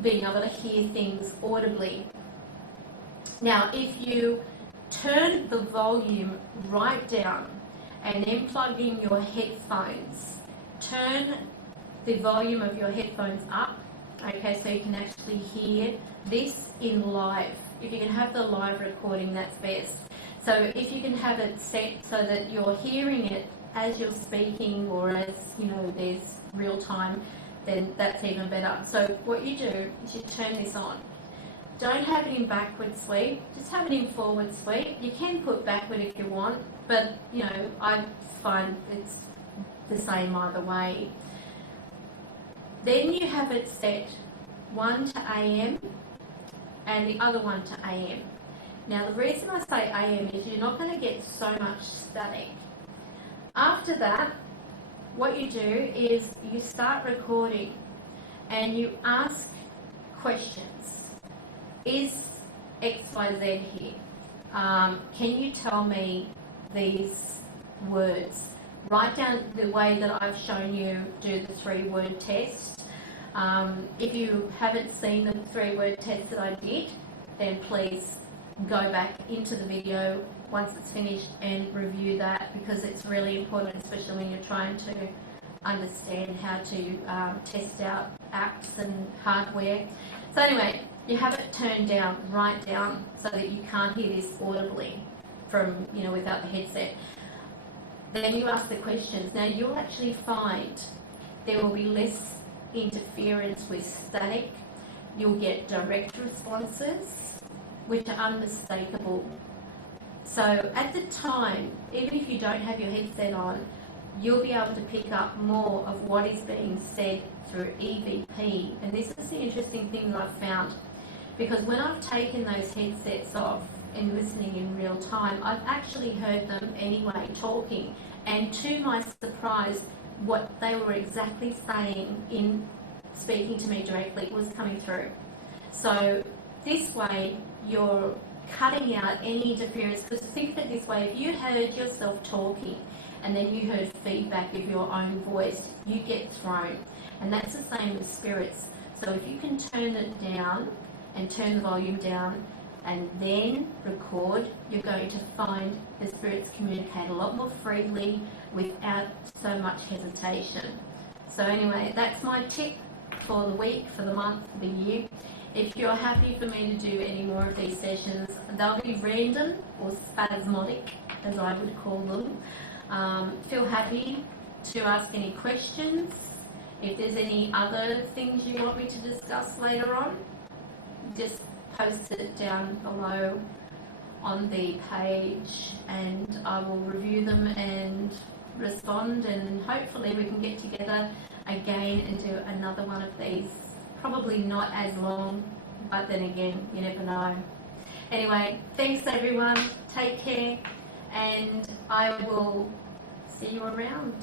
being able to hear things audibly. Now if you turn the volume right down and then plug in your headphones, turn the volume of your headphones up, okay, so you can actually hear this in live. If you can have the live recording, that's best. So if you can have it set so that you're hearing it as you're speaking, or as, you know, there's real time, then that's even better. So what you do is you turn this on. Don't have it in backward sweep, just have it in forward sweep. You can put backward if you want, but you know, I find it's the same either way. Then you have it set one to AM and the other one to AM. Now the reason I say AM is you're not going to get so much static. After that, what you do is you start recording and you ask questions. Is XYZ here? Can you tell me these words? Write down the way that I've shown you do the 3-word test. If you haven't seen the 3-word test that I did, then please go back into the video once it's finished and review that, because it's really important, especially when you're trying to understand how to test out apps and hardware. So anyway, you have it turned down, right down, so that you can't hear this audibly from, you know, without the headset. Then you ask the questions. Now you'll actually find there will be less interference with static. You'll get direct responses, which are unmistakable. So at the time, even if you don't have your headset on, you'll be able to pick up more of what is being said through EVP. And this is the interesting thing that I've found, because when I've taken those headsets off and listening in real time, I've actually heard them anyway talking, and to my surprise, what they were exactly saying in speaking to me directly was coming through. So this way you're cutting out any interference, because think of it this way, if you heard yourself talking and then you heard feedback of your own voice, you get thrown. And that's the same with spirits. So if you can turn it down and turn the volume down and then record, you're going to find the spirits communicate a lot more freely without so much hesitation. So anyway, that's my tip for the week, for the month, for the year. If you're happy for me to do any more of these sessions, they'll be random or spasmodic, as I would call them. Feel happy to ask any questions. If there's any other things you want me to discuss later on, just post it down below on the page and I will review them and respond, and hopefully we can get together again and do another one of these. Probably not as long, but then again, you never know. Anyway, thanks everyone, take care, and I will see you around.